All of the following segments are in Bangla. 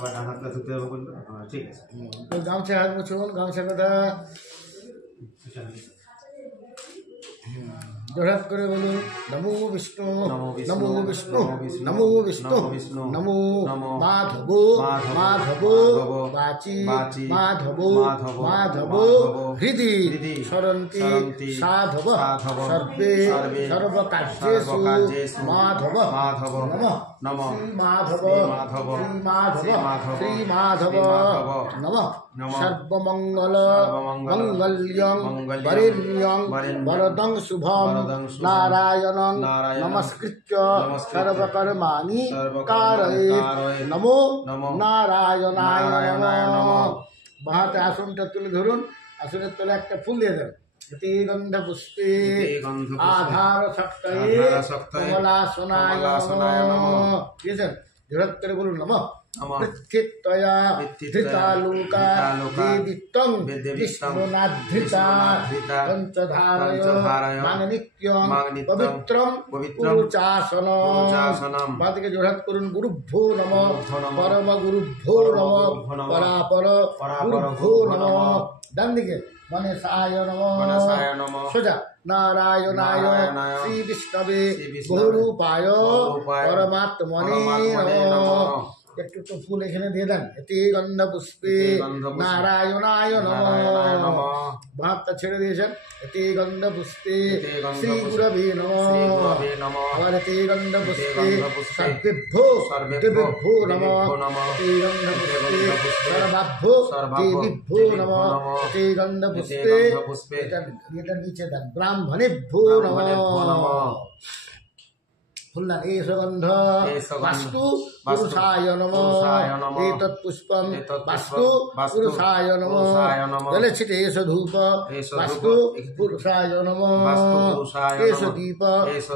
আবার ডান হাতটা ধুতে হবে বললো। ঠিক আছে, তো গামছা হাত মুছুন, গামছা কথা জোড়হাত করে বলুন নমো বিষ্ণু নমো বিষ্ণু নমো বিষ্ণু নমো মাধব মাধব বাচি মাধব মাধব হৃদি সরন্তি সাধব সর্বে সর্বকার্যেষু মাধব নমঃ নমঃ মাধব শ্রী মাধব নমঃ সর্বমঙ্গল মঙ্গল্যং বরেণ্যং বরদং শুভং নারায়ণং নমস্কৃত্য সর্বকর্মাণি কারয়েৎ নমো নারায়ণায় নমঃ। বাহাতে আসনটা তুলে ধরুন, আসনের তলে একটা ফুল দিয়ে দেন। ইতি গন্ধ পুষ্পে আধার শক্তয়ে কমলাসনায় নমঃ। দিয়েছেন? জোড়হাত করে বলুন নমঃ। পৃথিত্যয়া ধৃতালুকা দেবিত্বং বিষ্ণুনাধৃতা পঞ্চধারয় মাননিত্যং পবিত্রং পুরুচাসনম। বাদিকে জোড়হাত করুন। গুরুভ্যো নমঃ পরম গুরুভ্যো নমঃ পরাপর গুরুভ্যো নমঃ। ডান দিকে গণেশায় নমঃ। সোজা নারায়ণায় শ্রী বিষ্ণবে বহুরূপায় পরমাত্মনে নমঃ। একটু তো ফুল এখানে দিয়ে দেন। এতে গন্ধ পুষ্পে নারায়ণায় নমঃ। বাঁধটা ছেড়ে দিয়েছেন। এতে গন্ধ পুষ্পে শ্রী গুরবে নমঃ। আবার এতে গন্ধ পুষ্পে সর্বেভ্যো দেবেভ্যো নমঃ। এতে গন্ধ পুষ্পে সর্বাভ্যো দেবীভ্যো নমঃ। এতে গন্ধ পুষ্পে এটা নিচে দেন ব্রাহ্মণেভ্যো নমঃ। ফুলদান এষ গন্ধ বাস্তু পুরুষায় নমঃ। এতৎ পুষ্পম বাস্তু পুরুষায় নমঃ। জলে ছিটে এষ ধূপ বাস্তু পুরুষায় নমঃ। এষ দীপ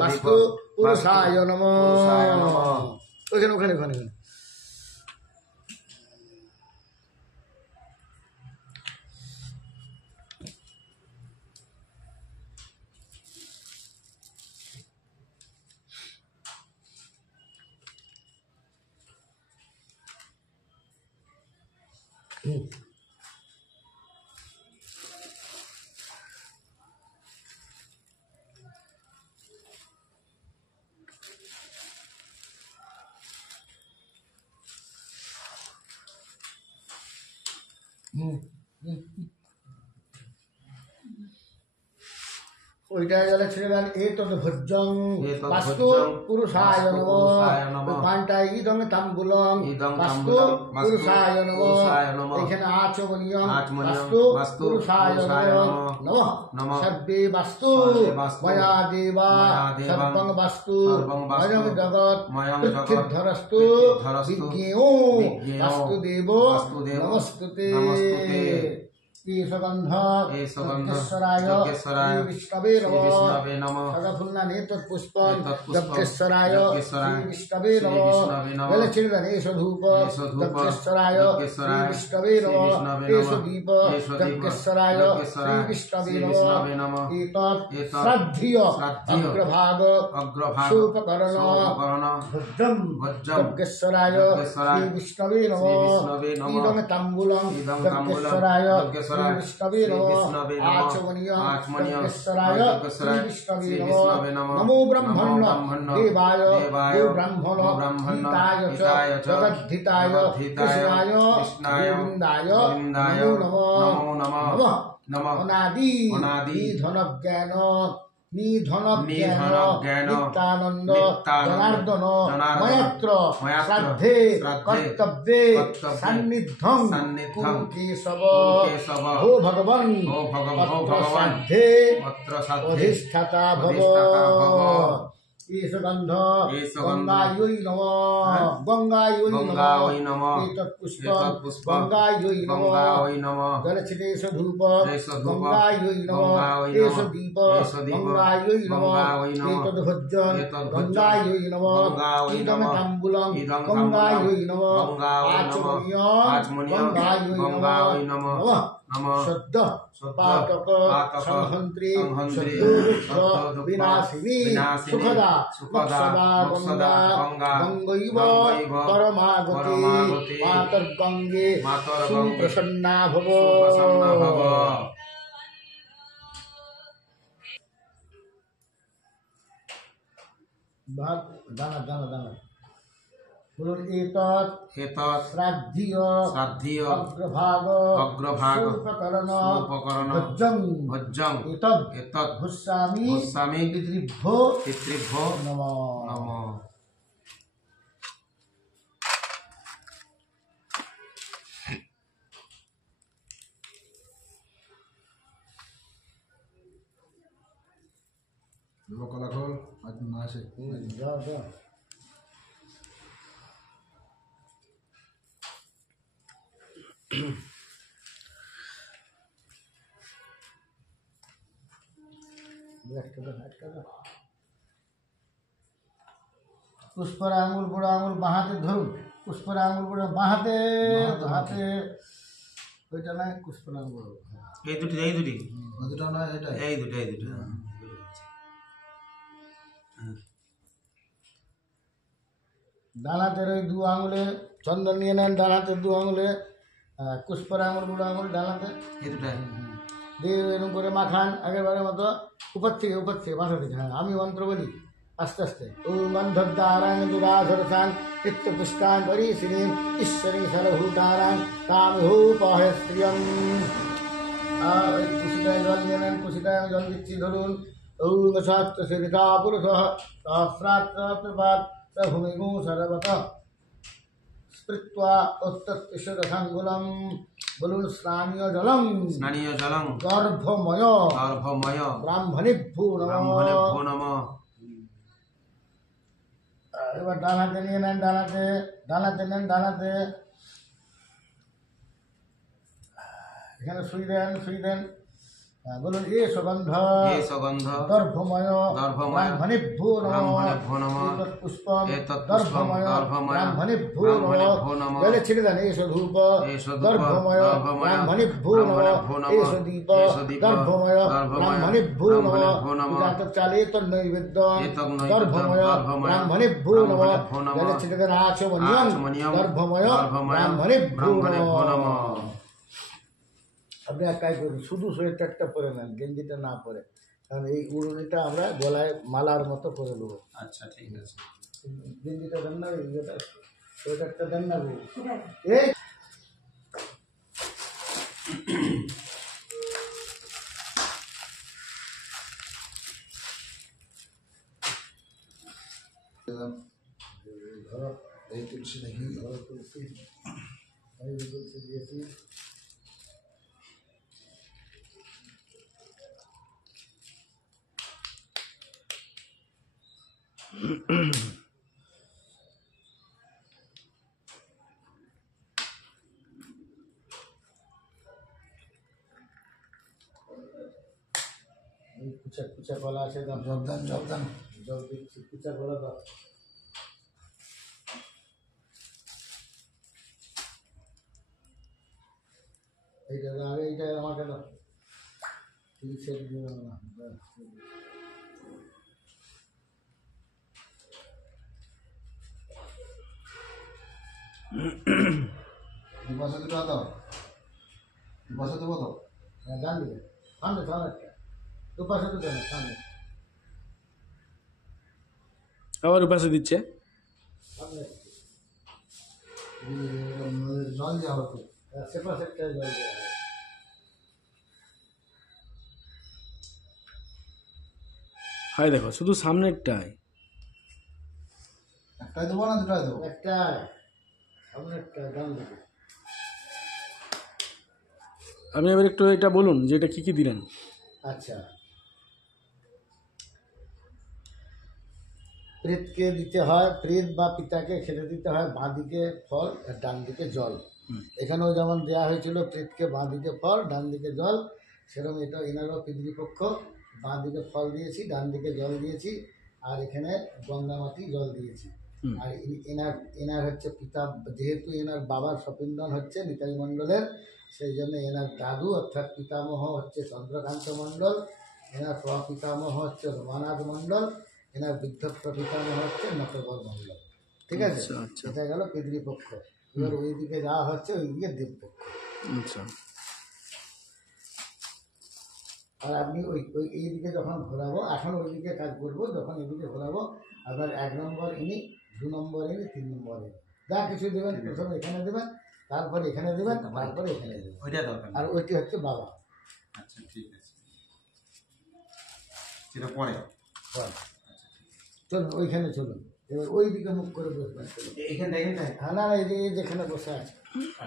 বাস্তু পুরুষায় নমঃ। ওখানে ওখানে ওখানে ওইটা জলে ছেড়ে দেন। এতৎ ভোজ্যং বাস্তু পুরুষায় নমঃ। পানটা ইদং তাম্বুলং বাস্তু পুরুষায় নমঃ। এখানে আচমনীয়ং বাস্তু পুরুষায় নমঃ। সর্বে বাস্তু ময়া দেবা সর্বং বাস্তু ময়ং জগৎ পৃথিবীধরস্তু বিজ্ঞেয়ো বাস্তুদেব নমস্তুতে। গন্ধ যজ্ঞেশ্বরায় বিষ্ণবে নমঃ। সদা ফুলদান এতৎ পুষ্পম যজ্ঞেশ্বরায় বিষ্ণবে নমঃ। জলে ছেড়ে দেন এষ ধূপ যজ্ঞেশ্বরায় বিষ্ণবে নমঃ। এষ দীপ যজ্ঞেশ্বরায় বিষ্ণবে নমঃ। এতৎ শ্রাদ্ধেয় অগ্রভাগ সোপকরণ ভোজ্যম যজ্ঞেশ্বরায় বিষ্ণবে নমঃ। ইদং তাম্বুলং যজ্ঞেশ্বরায় বিষ্ণবে নমঃ। আচমনীয়ং যজ্ঞেশ্বরায় বিষ্ণবে নমঃ। নমো ব্রহ্মণ্য দেবায় গো ব্রাহ্মণ হিতায় চ জগদ্ধিতায় কৃষ্ণায় গোবিন্দায় নমো নমঃ। অনাদি ধনজ্ঞান নিধন জ্ঞান নিত্যানন্দ জনার্দন ময়ত্র শ্রাদ্ধে কর্তব্যে সান্নিধ্যং কুরু কেশব ভো ভগবন পত্র শ্রাদ্ধে অধিষ্ঠাতা ভব। এষ গন্ধ গঙ্গাयै নমঃ। গঙ্গাयै নমঃ। এতৎ পুষ্প গঙ্গাयै নমঃ। জলে ছিটে এষ ধূপ গঙ্গাयै নমঃ। এষ দীপ গঙ্গাयै নমঃ। এতৎ ভোজ্যং গঙ্গাयै নমঃ। ইদং তাম্বুলং গঙ্গাयै নমঃ। আচমনীয়ং গঙ্গাयै নমঃ। সদ্য পাতক সংহন্ত্রী সদ্য বিনাশিনী সুখদা মোক্ষদা গঙ্গা গঙ্গৈব পরমাগতি মাতর্গঙ্গে সুপ্রসন্না ভব। দানা দানা দানা বলুন এতৎ শ্রাদ্ধীয় অগ্রভাগ উপকরণ ভজ্জং এতৎ ভুস্যামি পিতৃভ্যো নমঃ। কলাখল আজ মাসে যাও যাও পুষ্পর আঙুল বুড়ো আঙুল বাঁ হাতে ধরুন, পুষ্পর আঙুল বুড়ো বাঁ হাতে হাতে ওইটা নয়, পুষ্পর আঙুল এই দুটি দুটো না এটা এই দুটো ডান হাতের ওই দু আঙুলে চন্দন নিয়ে নেন, ডান হাতের দু আঙুলে পুষ্পর আঙুল বুড়ো আঙুল ডান হাতে এই দুটো দিয়ে এরকম করে মাখান আগেরবারের মতো উপর থেকে মাথা থেকে। হ্যাঁ আমি মন্ত্র বলি আস্তে আস্তে। ওম অন্ধদ্বারাং দুরাধরসাং চিত্তপুষ্টান পরিশ্রীম ঈশ্বরী সর্বভূতারাং কামহূপহে স্ত্রিয়ম। আর ওই কুশিটায় জল নিয়ে নেন, কুশিটায় আমি জল দিচ্ছি ধরুন। ওম শাস্ত্র সেবিকা পুরুষ সহস্রাত্রপাত ভূমিগু সর্বত স্পৃত্বা অত্যতিশদসাঙ্গুলম। বলুন স্নানীয় জলম গর্ভময় ব্রাহ্মণেভ্যো নমঃ। এবার ডান হাতে নিয়ে নেন, ডান হাতে এখানে শুই দেন। বলুন এ সুগন্ধ গর্ভময় ব্রাহ্মণেভ্যো নমঃ। পুষ্পম গর্ভময় ব্রাহ্মণেভ্যো নমঃ। জলে ছেড়ে দেন এসো ধূপ গর্ভময় ব্রাহ্মণেভ্যো নমঃ। এসো দীপ গর্ভময় ব্রাহ্মণেভ্যো নমঃ। জাতক চালে তন্নৈবেদ্য গর্ভময় ব্রাহ্মণেভ্যো নমঃ। জলে ছেড়ে দেন আচমনিয়ম গর্ভময় ব্রাহ্মণেভ্যো নমঃ। আপনি এক কাজ করুন, শুধু সোয়েটারটা পরে নেন, গেঞ্জিটা না পরে, কারণ এই উড়নিটা আমরা গলায় মালার মতো করে দেবো। আচ্ছা ঠিক আছে। গেঞ্জিটা দেন না, সোয়েটারটা দেন না এই এই তুলসী দেখি তুলসী দিয়েছি। কুচা কলা আছে, জবদান জল দিচ্ছি, কুচা কলা দাও। এইটা আগে এইটা আমাকে দাও, সেট দিও না। দুপাশে দুটো দাও, দুপাশে দেবো তো। হ্যাঁ ডান দিকে সামনে একটা দুপাশে তো দেন সামনে, আবার উপাসে দিচ্ছে সামনে জল দেওয়া হতো। সেপাশেরটা জল দেওয়া হয়। হয় দেখো শুধু সামনেরটাই একটাই দেবো না দুটাই দেবো? একটা সামনে একটা ডান দিকে। আপনি এবার একটু এটা বলুন যে এটা কী কী দিলেন। আচ্ছা, প্রেতকে দিতে হয়, প্রেত বা পিতাকে খেতে দিতে হয় বাঁ দিকে ফল আর ডান দিকে জল। এখানেও যেমন দেওয়া হয়েছিল প্রেতকে বাঁ দিকে ফল ডান দিকে জল, সেরকম এটা এনারও পিতৃপক্ষ, বাঁ দিকে ফল দিয়েছি ডান দিকে জল দিয়েছি, আর এখানে গঙ্গা মাটি জল দিয়েছি। হুম। আর এনার এনার হচ্ছে পিতা, যেহেতু এনার বাবার সপিন্দন হচ্ছে নিতাই মণ্ডলের, সেই জন্য এনার দাদু অর্থাৎ পিতামহ হচ্ছে চন্দ্রকান্ত মণ্ডল, এনার প্রপিতামহ হচ্ছে রমানাথ মণ্ডল, এনার বৃদ্ধ প্রপিতামহ হচ্ছে নটবর মণ্ডল। ঠিক আছে, আচ্ছা, আচ্ছা। এটা গেল পিতৃপক্ষ। এবার ওইদিকে যাওয়া হচ্ছে, ওইদিকে দেবপক্ষ। আচ্ছা, আর আপনি ওই ওই এইদিকে যখন ঘোরাবো, এখন ওইদিকে কাজ করবো, যখন এদিকে ঘোরাবো আপনার 1 নম্বর ইনি, 2 নম্বর ইনি, 3 নম্বর ইনি, যা কিছু দেবেন প্রথমে এখানে দেবেন, তারপরে এখানে দেবেন, তারপরে এখানে দেবেন। ওইটা দরকার আর নেই। ওইটি হচ্ছে বাবা। আচ্ছা ঠিক আছে, সেটা পরে। চলুন ওইখানে চলুন, এবার ওই দিকে মুখ করে বসবেন। এইখানটা এইখানটা হ্যাঁ, না না, এই যে এই যেখানে বসে আছে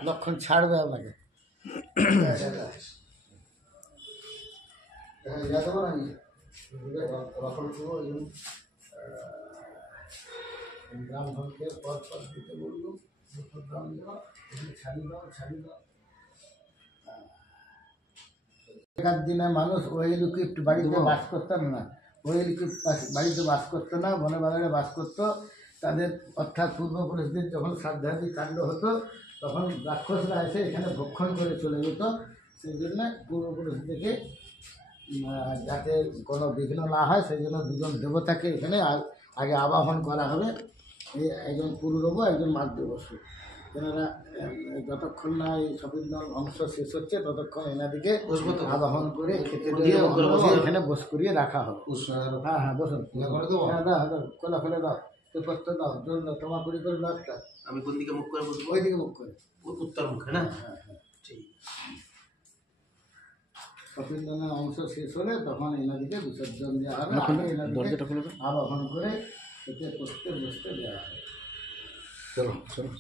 লক্ষণ ছাড়বে আপনাকে। যাতে পারা নিয়ে রকম করবো, গ্রাম ধনকে পর পর দিতে বলবো, গ্রাম দেওয়া, ছাড়ি দাও, ছাড়ি দাও। এখান দিনে মানুষ ওই লুকি বাড়িতে বাস করতেন না, ওই লুকি বাড়িতে বাস করতো না, বনে বাগানে বাস করতো। তাদের অর্থাৎ পূর্বপুরুষদের যখন শ্রাদ্ধাদি কাণ্ড হতো, তখন রাক্ষসরা এসে এখানে ভক্ষণ করে চলে যেত। সেই জন্য পূর্বপুরুষদেরকে যাতে কোনো বিঘ্ন না হয়, সেই জন্য 2জন দেবতাকে এখানে আগে আবাহন করা হবে। এই একজন পুরুরব, একজন মাতৃবসু। এনারা যতক্ষণ না এই সপিন্দন অংশ শেষ হচ্ছে, ততক্ষণ এনাদিকে আবাহন করে খেতে দিয়ে এখানে বস করিয়ে রাখা হবে। হ্যাঁ হ্যাঁ, বসুন। হ্যাঁ, দাও দাও, খোলা খুলে দাও, পেপারটা দাও, জল দাও, তোমা করে দাও একটা। আমি কোন দিকে মুখ করে বসবো? ওই দিকে মুখ করে। উত্তর মুখে না? হ্যাঁ হ্যাঁ, ঠিক। সপিন্দনের অংশ শেষ হলে তখন এনাদিকে বিসর্জন দেওয়া হবে। না, খুলে আগে দাও, এনাদিকে দরজাটা খুলে দাও। আবাহন করে খেতে বসতে বসতে দেওয়া হবে। চলো চলো।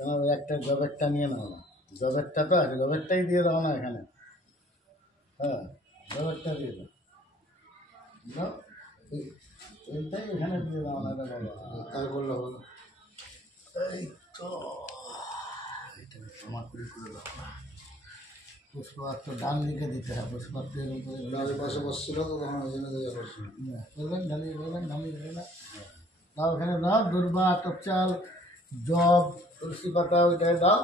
ওই একটা জবেরটা নিয়ে নাও না, জবেরটা তো আছে, জবেরটাই দিয়ে দাও না এখানে। হ্যাঁ, জবেরটা দিয়ে দাও, দাও, এইটাই এখানে দিয়ে দাও না রে বাবা। তাই বললো বলো, এই তো এইটা জমা করে দাও না। পুষ্পাত্র ডান দিকে দিতে হয়, পুষ্পাত্র পাশে বসছিল তো, তখন ওই জন্য বলবেন ঢালিয়ে বলবেন, ঢালিয়ে দেবে না। দাও এখানে দাও, দুর্বা, টপচাল, জব, তুলসী পাতা, ওইটাই দাও।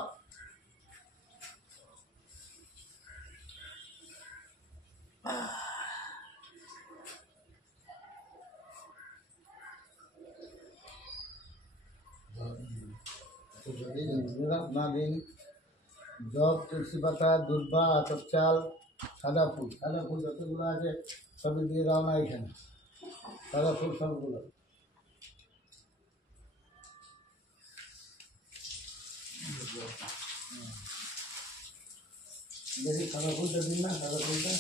না দিন, জব, তুলসী পাতা, দুর্বা, আতপ চাল, সাদা ফুল যতগুলো আছে সবই দিয়ে দাও না এখানে, সাদা ফুল সবগুলো। দেখি সাদা ফুলটা দিন না, সাদা ফুলটা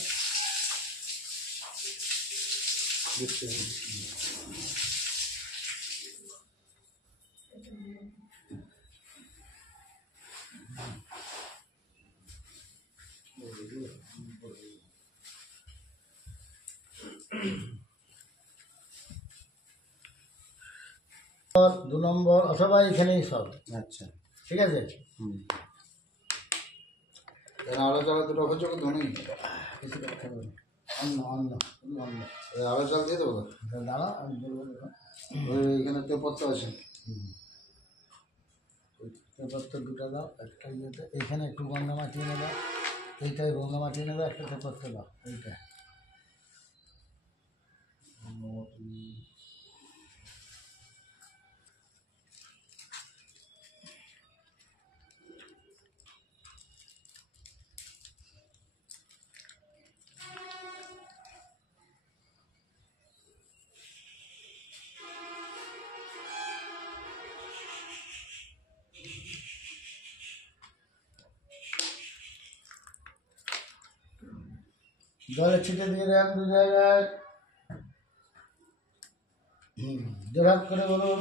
দেখতে হবে। 2 নম্বর অথবা এখানেই সব। আচ্ছা, ঠিক আছে, আলো চালা দুটো হচ্ছে ধনী, কিছু করতে হবে না। অন্য অন্য অন্য আলো চাল দিয়ে দেবো। দাঁড়া, আমি বলবো দেখো। ওই এখানে তেপত্র আছে, তেপত্র 2টা দাও, একটা ইয়েতে এখানে একটু গঙ্গা মাটি এনে দাও, এইটাই গঙ্গা মাটি এনে দাও, একটা তেপত্র দাও, এইটা জলে ছিটে দিয়ে দেন 2 জায়গায়। জোরহাত করে বলুন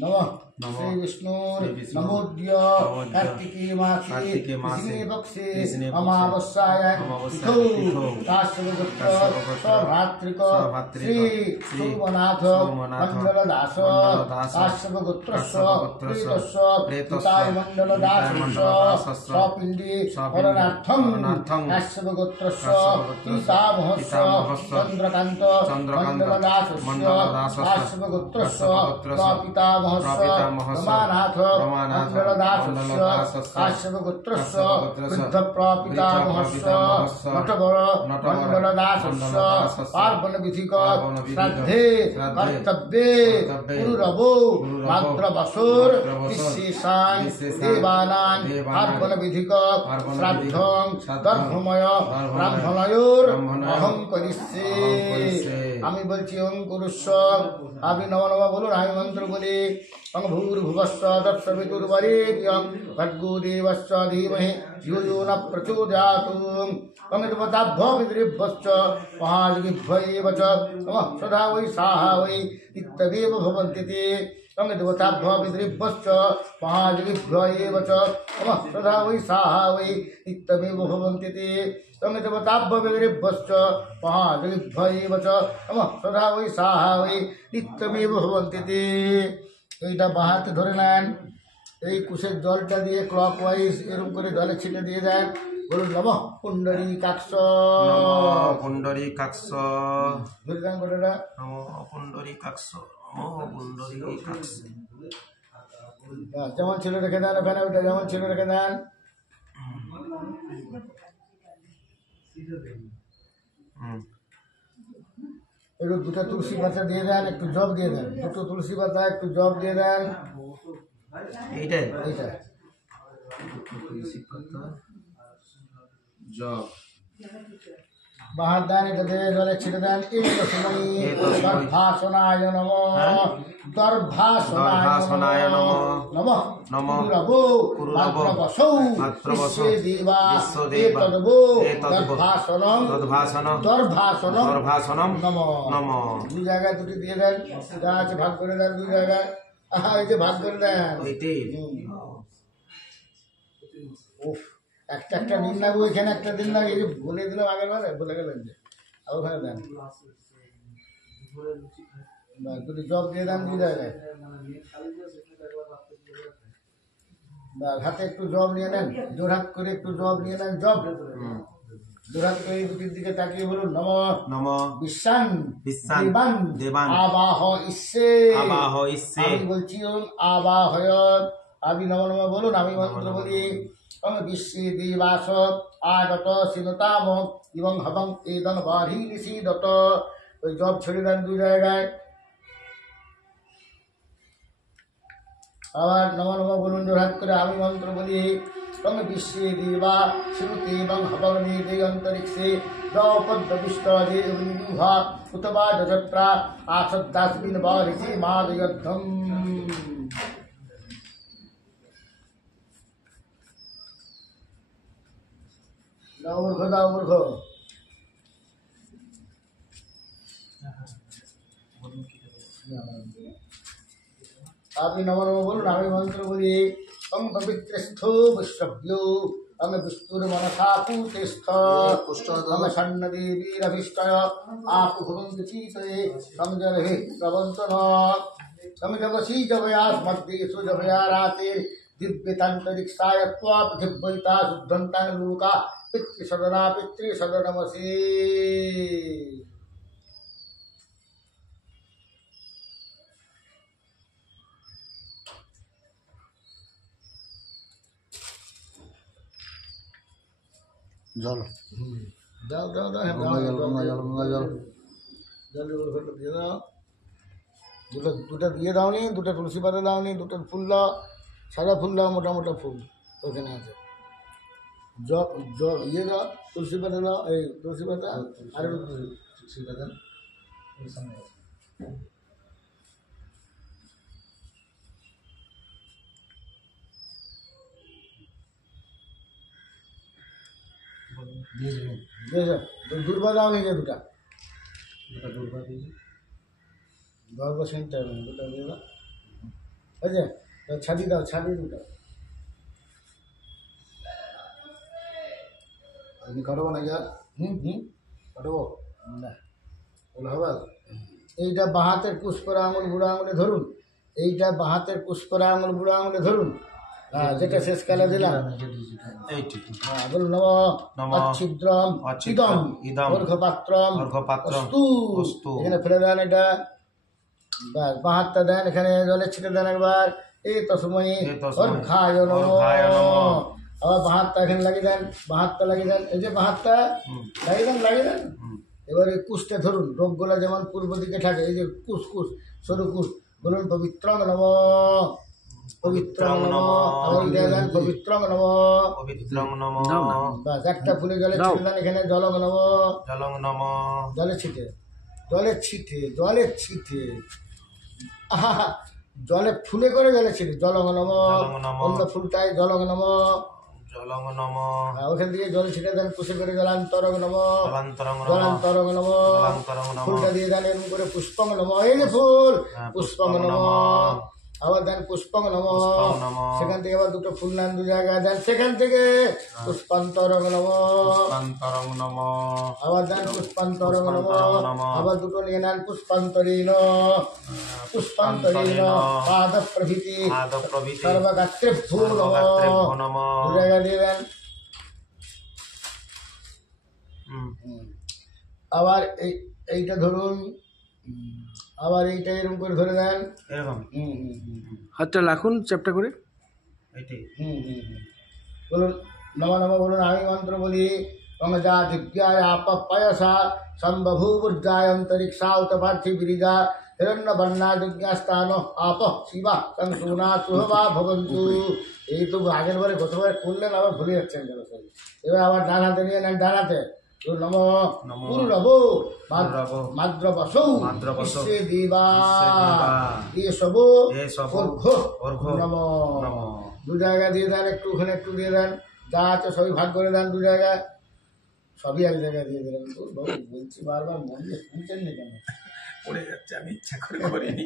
নমঃ শ্রী বিষ্ণুর শ্রী বিষ্ণুর নমোদ্য নমোদ্য কার্তিকী মাসে কার্তিকে মাসে কৃষ্ণে পক্ষে কৃষ্ণে পক্ষে অমাবস্যায় অমাবস্যায় তিথৌ তিথৌ কাশ্যপগোত্র কাশ্যপগোত্র সভ্রাতৃক সভ্রাতৃক শ্রী শ্রী সোমনাথ সোমনাথ মণ্ডলদাস মণ্ডলদাস কাশ্যপগোত্রস্য কাশ্যপগোত্রস্য প্রেতস্য প্রেতস্য পিতায় মণ্ডলদাসস্য মণ্ডলদাসস্য স্বপিণ্ডে স্বপিণ্ডে হরণার্থং হরণার্থং কাশ্যপগোত্রস্য কাশ্যপগোত্রস্য পিতামহস্য পিতামহস্য চন্দ্রকান্ত চন্দ্রকান্ত মণ্ডলদাসস্য মণ্ডলদাসস্য কাশ্যপগোত্রস্য কাশ্যপগোত্রস্য প্রপিতামহস্য প্রপিতামহস্য রমানাথ রমানাথ মণ্ডলদাসস্য মণ্ডলদাসস্য কাশ্যপগোত্রস্য কাশ্যপগোত্রস্য বৃদ্ধপ্রপিতামহস্য বৃদ্ধপ্রপিতামহস্য নটবর নটবর মণ্ডলদাসস্য মণ্ডলদাসস্য পার্বণবিধিক পার্বণবিধিক শ্রাদ্ধে শ্রাদ্ধে কর্তব্যে কর্তব্যে পুরুরব পুরুরব ভাদ্রবসুর ভাদ্রবসুর বিশেষাং বিশেষাং দেবানাং দেবানাং পার্বণবিধিক পার্বণবিধিক শ্রাদ্ধং শ্রাদ্ধং দর্ভময় দর্ভময় ব্রাহ্মণয়োর ব্রাহ্মণয়োর অহং করিষ্যে অহং করিষ্যে। আমি বলছি ওং কুরুস্ব আপনি নম নম বলুন আমি মন্ত্র বলি অং ভূর্ভুবস্ব তৎসবিতুর্বরেণ্যং ভর্গো দেবস্য ধীমহি ধিয়ো यो न प्रचोदयात् अमितवताभ्यो विद्रिभ्यश्च महायुगिभ्य एव च नमः सदा वै साहा वै इत्यमेव भवन्ति ते अमितवताभ्यो विद्रिभ्यश्च महायुगिभ्य एव च नमः सदा वै साहा वै इत्यमेव भवन्ति ते अमितवताभ्यो विद्रिभ्यश्च महायुगिभ्य एव च नमः सदा वै साहा वै इत्यमेव भवन्ति ते এইটা বাহাতে ধরে নেন এই কুশের জলটা দিয়ে ক্লকওয়াইজ এরকম করে জলে ছিটে দিয়ে দেন বলুন নমঃ পুণ্ডরী কাক্ষ নমঃ পুণ্ডরীকাক্ষ ধরে দেন গোটাটা নমঃ পুণ্ডরীকাক্ষ নমঃ পুণ্ডরীকাক্ষ যেমন ছিল রেখে দেন ওখানে ওটা যেমন ছিল রেখে দেন একটু দুটো তুলসী পাতা দিয়ে দেন একটু জব দিয়ে দেন দুটো তুলসী পাতা একটু জব দিয়ে দেন এইটাই এইটা জব বাহার দেন এটা দিয়ে জলে ছিটে দেন এই সময় দর্ভাসনায় নমঃ দর্ভাসনায় নমঃ নমঃ নমঃ কুরুরবো কুরুরবো ভাদ্রবসৌ ভাদ্রবসৌ বিশ্বদেবা বিশ্বদেবা এতদ্বো এতদ্বো দর্ভাসনং তদ্ভাসনং দর্ভাসনং দর্ভাসনং নমঃ নমঃ দুই জায়গায় দুটি দিয়ে দেন যা আছে ভাগ করে দেন দুই জায়গায় এই যে ভাগ করে দেন ওইটাই উফ একটা একটা দিন লাগবে ওইখানে একটা দিন লাগে এই যে বলে দিলাম আগের বারে বলে গেলেন যে আর ওখানে দেন দুটি জব দিয়ে দেন দুই জায়গায় হাতে একটু জব নিয়ে নেন জোরহাত করে একটু জব নিয়ে নেন জব জোরহাত করে এই দুটির দিকে তাকিয়ে বলুন নমঃ নমঃ বিশ্বান বিশ্বান দেবান দেবান আবাহ ইচ্ছে আবাহ ইচ্ছে আমি বলছি আবাহয় আমি নম নম বলুন আমি মন্ত্র বলি বিশ্বে দেবাস আগত সিনতাম এবং হবং এদং বাহি নিষিদত ওই জব ছেড়ে দেন দুই জায়গায় আবার নম নম বলুন জোরহাত করে আমি মন্ত্র বলি বিশ্বে দেবা শ্রুতি এবং হবং নিদে অন্তরিক্ষে দ্রৌপদ্যবিষ্টে অগ্নিভা উতবা যত্রা আসদ্দাসবিন বারিষি মাদয়দ্ধম দাও মূর্খ আপনি নম নম বলুন আমি মন্ত্র বলি অং পবিত্রস্থ বিশ্বভ্য অং বিষ্ণুর মনসা পুতেস্থ অং সন্নদেবীরভিষ্টয় আপু ভবন্তি চিতয়ে সংজরহে প্রবন্তন সংজগসী জগয়া স্মর্দেশু জগয়া রাতে দিব্যতান্তরিক্ষায় ত্বা পৃথিব্যৈতা শুদ্ধন্তাং লোকা পিতৃসদনা পিতৃসদনমসি জল দাও দাও দাও গঙ্গা জল গঙ্গা জল গঙ্গা জল জল দিয়ে দাও দুটো দিয়ে দাও নি দুটো তুলসী পাতা দাও নি দুটো ফুল দাও সাদা ফুল দাও মোটা মোটা ফুল ওখানে আছে ইয়ে দাও তুলসী পাতা দাও এই তুলসী পাতা আর তুলসী পাতা দুর্বা দাও নি যে দুটা দুর্বা সেন্টার দুটা দিয়ে দাও আছে তো ছাদি দাও, ছাদি দাও। আপনি কাটবো নাকি আর হুম হুম কাটবো না, বলে হবে এইটা বাঁ হাতের পুষ্করা আঙুল বুড়ো আঙুলে ধরুন, এইটা বাঁ হাতের পুষ্করা আঙুল বুড়ো আঙুলে ধরুন। হ্যাঁ, যেটা শেষকালে দিলাম। এইটি হ্যাঁ, বলুন নম নমঃ অচ্ছিদ্রম অচ্ছিদ্রম ইদম ইদম অর্ঘপাত্রম অর্ঘপাত্রম অস্তু। অস্তু। এখানে ফেলে দেন এটা, ব্যাস বাঁ হাতটা দেন, এখানে জলে ছিটে দেন একবার। এই তসময়ী এই তস্মৈ অর্ঘায় অর্ঘায় নমঃ। নমঃ। আবার বাঁ হাতটা এখানে লাগিয়ে দেন, বাঁ হাতটা লাগিয়ে দেন, এই যে বাঁ হাতটা হুম, লাগিয়ে দেন। হুম। এবারে কুশটা ধরুন, রোগগুলো যেমন পূর্ব দিকে থাকে, এই যে কুশ কুশ সরু কুশ, বলুন পবিত্রং নম পবিত্রং নম। আবার দিয়ে দেন পবিত্রং নম। পবিত্রং নম বাস একটা ফুলে জলে ছিটে দেন, এখানে জলং নম। জলং নম জলে ছিটে, জলে ছিটে, জলে ছিটে, আহা, জলে ফুলে করে জলে ছিটে, জলং নম। জলং নম। অন্য ফুলটাই জলং নম। জলং নম ওখান থেকে জল ছিটে দেন, কুশে করে জলান্তরং নম। জলান্তরং নম জলান্তরং নম। জলান্তরং নম ফুলটা দিয়ে দেন এরকম করে, পুষ্পং নম। এই যে ফুল, হ্যাঁ, পুষ্পং পুষ্পং নম। নম। আবার দেন পুষ্পং নম। পুষ্পং নম। সেখান থেকে আবার দুটো ফুল নেন, দু জায়গায় দেন, সেখান থেকে পুষ্পান্তরং নম। পুষ্পান্তরং নম আবার দেন পুষ্পান্তরং নম। পুষ্পান্তরং নম। আবার দুটো নিয়ে নেন, পুষ্পান্তরীণ পুষ্পান্তরীণ পাদ প্রভৃতি আদ প্রভৃতি সর্বগাত্রেভ্যো নম। সর্বগাত্রেভ্যো নম। দু জায়গায় দিয়ে দেন। হুম, আবার এইটা ধরুন, আবার এইটা এরকম করে ধরে দেন। এরকম হাতটা রাখুন চ্যাপটা করে। এইটি বলুন নম নম, বলুন আমি মন্ত্র বলি। অঙ্গজা দিব্যায় আপ পয়সা সম্বভূবুর্জায় অন্তরিক্ষা উত পার্থিবীরিজা হিরণ্য বর্ণা যজ্ঞাস্থান আপ শিবা সংসুনা সুহবা ভবন্তু। এই তো আগের বারে গতবারে করলেন, আবার ভুলে যাচ্ছেন কেন সব। এবার আবার ডান হাতে নিয়ে নেন, ডান হাতে নম নমঃ পুরুরব পুরুরব মাদ্রবসৌ মাদ্রবসৌ বিশ্বে দেবা এসব এসব অর্ঘ্য নমঃ। নমঃ। দু জায়গা দিয়ে দেন, একটু ওখানে একটু দিয়ে দেন, যা আছে সবই ভাগ করে দেন, দু জায়গায় সবই এক জায়গায় দিয়ে দিলেন। বলছি বারবার মন দিয়ে শুনছেন না কেন? পড়ে যাচ্ছে, আমি ইচ্ছা করে করিনি।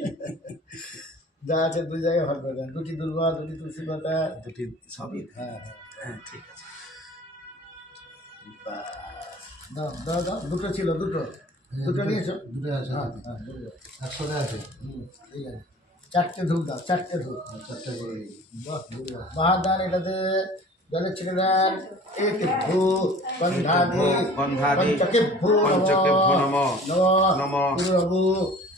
যা আছে দু জায়গায় ভাগ করে দেন, দুটি দুর্বা, দুটি তুলসী পাতা। দুটি সবই হ্যাঁ হ্যাঁ, হ্যাঁ, ঠিক আছে। দাও দাও দাও, দুটো ছিল, দুটো দুটো নিয়েছো? দুটো আছে হ্যাঁ হ্যাঁ, দুটো। একসাথে আছে ঠিক আছে, চারটে ধূপ দাও, চারটে ধূপ। চারটে করে বাহ, বাহার দান এটাতে জলে ছেড়ে দেন। এতিভ্যু গন্ধাদি গন্ধাদি পঞ্চকেভ্যো পঞ্চকেভ্যো নমঃ নমঃ। নমঃ। নমঃ। পুরুরবু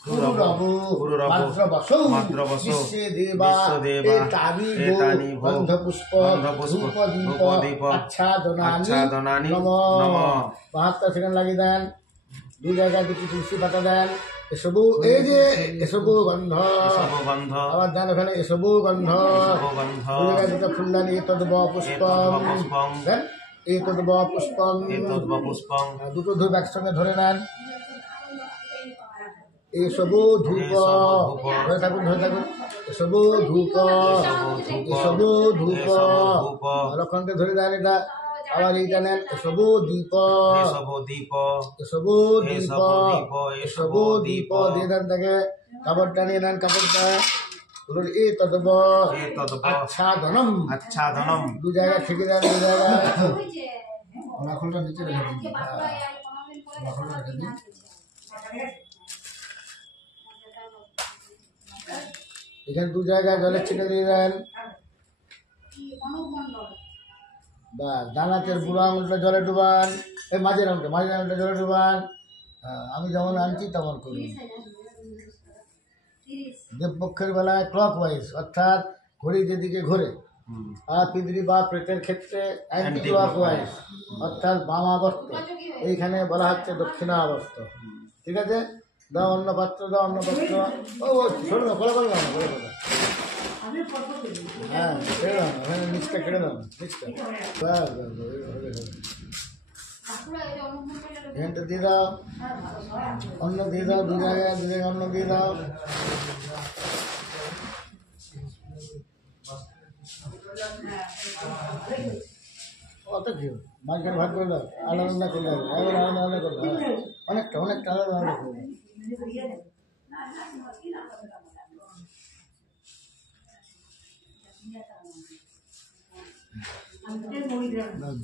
পুরুরবু পুরুরবু মাদ্রবসৌ মাদ্রবসৌ বিশ্বে দেবা বিশ্বদেবা এতানি এতানি ভো গন্ধপুষ্প গন্ধপুষ্প ধূপদীপ ধূপদীপ আচ্ছাদনানি আচ্ছাদনানি নমঃ। নমঃ। 72 সেকেন্ড লাগিয়ে দেন, দু জায়গায় দুটি তুলসী পাতা দেন। এসবু এই যে এসবু গন্ধ, এসব গন্ধ আবার দেন ওখানে এসবু গন্ধ। এসব গন্ধ দু জায়গায় দুটো ফুলদানি তদ্ব পুষ্পম এতদ্ পুষ্পং দেন, এই তদ্ব পুষ্পম। এতদ্ পুষ্পং দুটো ধূপ একসঙ্গে ধরে নেন। এসবু ধূপ, এসবু ধূপ। ধরে থাকুন, ধরে থাকুন। এসবু ধূপ, ধূপ। এসবু ধূপ। এসবু ধূপ। লক্ষণকে ধরে দেন এটা। আবার এইটা নেন, এসবু দীপ, এসব দীপ এসবু দীপ, এসবু দীপ, এসবু দীপ দিয়ে দেন তাকে। কাপড়টা নিয়ে নেন, কাপড়টা বলুন এ তদব এতদ্ আচ্ছাদনম। আচ্ছাদনম। দু জায়গায় থেকে দেন, দু জায়গায়। ওনাখলটা নিচে রেখে দিন ওনাখলটা রেখে দিন এখানে দু জায়গায় জলে ছিটে দিয়ে দেন। বা ডানাতের বুড়ো আঙুলটা জলে ডুবান, এই মাঝের আঙুলটা জলে ডুবান। আমি যেমন আনছি তেমন করুন। দেবপক্ষের বেলায় ক্লক ওয়াইজ, অর্থাৎ ঘড়ি যেদিকে ঘোরে। আর পিতৃ বা প্রেতের ক্ষেত্রে অ্যান্টি ক্লক ওয়াইজ, অর্থাৎ বামাবর্ত। এইখানে বলা হচ্ছে দক্ষিণাবর্ত। ঠিক আছে, দাও অন্য পাত্র, দাও অন্য পাত্র। ও শোনো না, করে করবে না, করে করবে। হ্যাঁ, কেড়ে দাও না, ওখানে নিচটা কেড়ে দাও না, নিচটা। ব্যাস, ব্যাস, এখানটা দিয়ে দাও, অন্য দিয়ে দাও, দু জায়গায় অন্য দিয়ে দাও। অত কি মাঝখানে ভাগ করে দাও, আলাদা আলাদা করে দাও, আলাদা আলাদা করে দাও, অনেকটা অনেকটা আলাদা আলাদা করে দাও।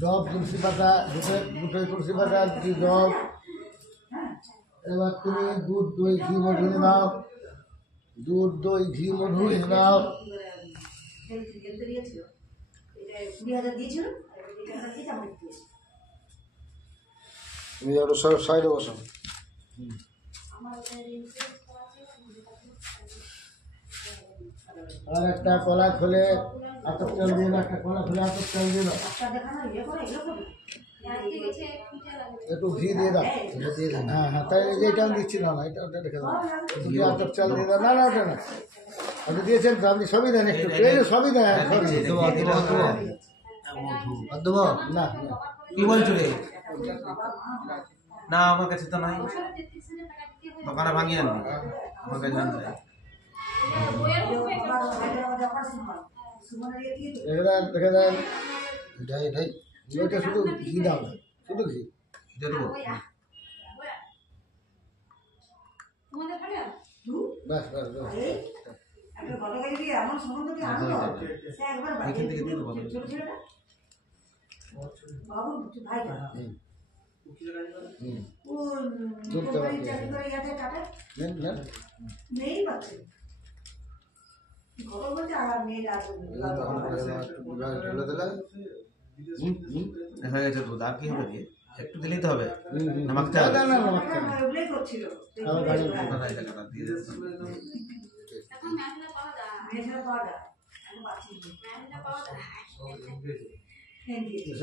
জব তুলসী পাতা দুটোই তুলসী পাতা দুটি জব। এবার তুমি দুধ দই ঘি মধু এনে দাও, দুধ দই ঘি মধু এনে দাও। তুমি আরো সব সাইডে বসো। আর একটা কলা খুলে আতপ চাল দিয়ে দাও, একটা কলা খুলে আতপ চাল দিয়ে দাও, একটু ঘি দিয়ে দাও। হ্যাঁ হ্যাঁ, তাই এইটা আমি দিচ্ছি না, এটা ওটা রেখে দাও। একটু ঘি আতপ চাল দিয়ে দাও। না না ওটা না, আপনি দিয়েছেন তো, আপনি সবই দেন একটু, এই যে সবই দেন সবই। দেবো না কি বলছো রে? না আমার কাছে তো নাই, দোকানে ভাঙিয়ে আনবি, আমার কাছে আনবে। রেখে দেন। এটাই এটাই ওইটা শুধু ঘি দাও না, শুধু ঘি। দিয়ে দেবো। বাস বাস বাস। এখান থেকে দিয়ে দেবো। তুলতে পারবে। নেন নেন। ঢেলে দিলে হয়ে গেছে দুধ, আর কি হবে দিয়ে? একটু দিলেই তো হবে, হুম, হুম। নামাকতে না, হবে। না, না, নমস্কার। আবার গাড়ি উঠে। কোথায় টাকাটা দিয়ে দেবো।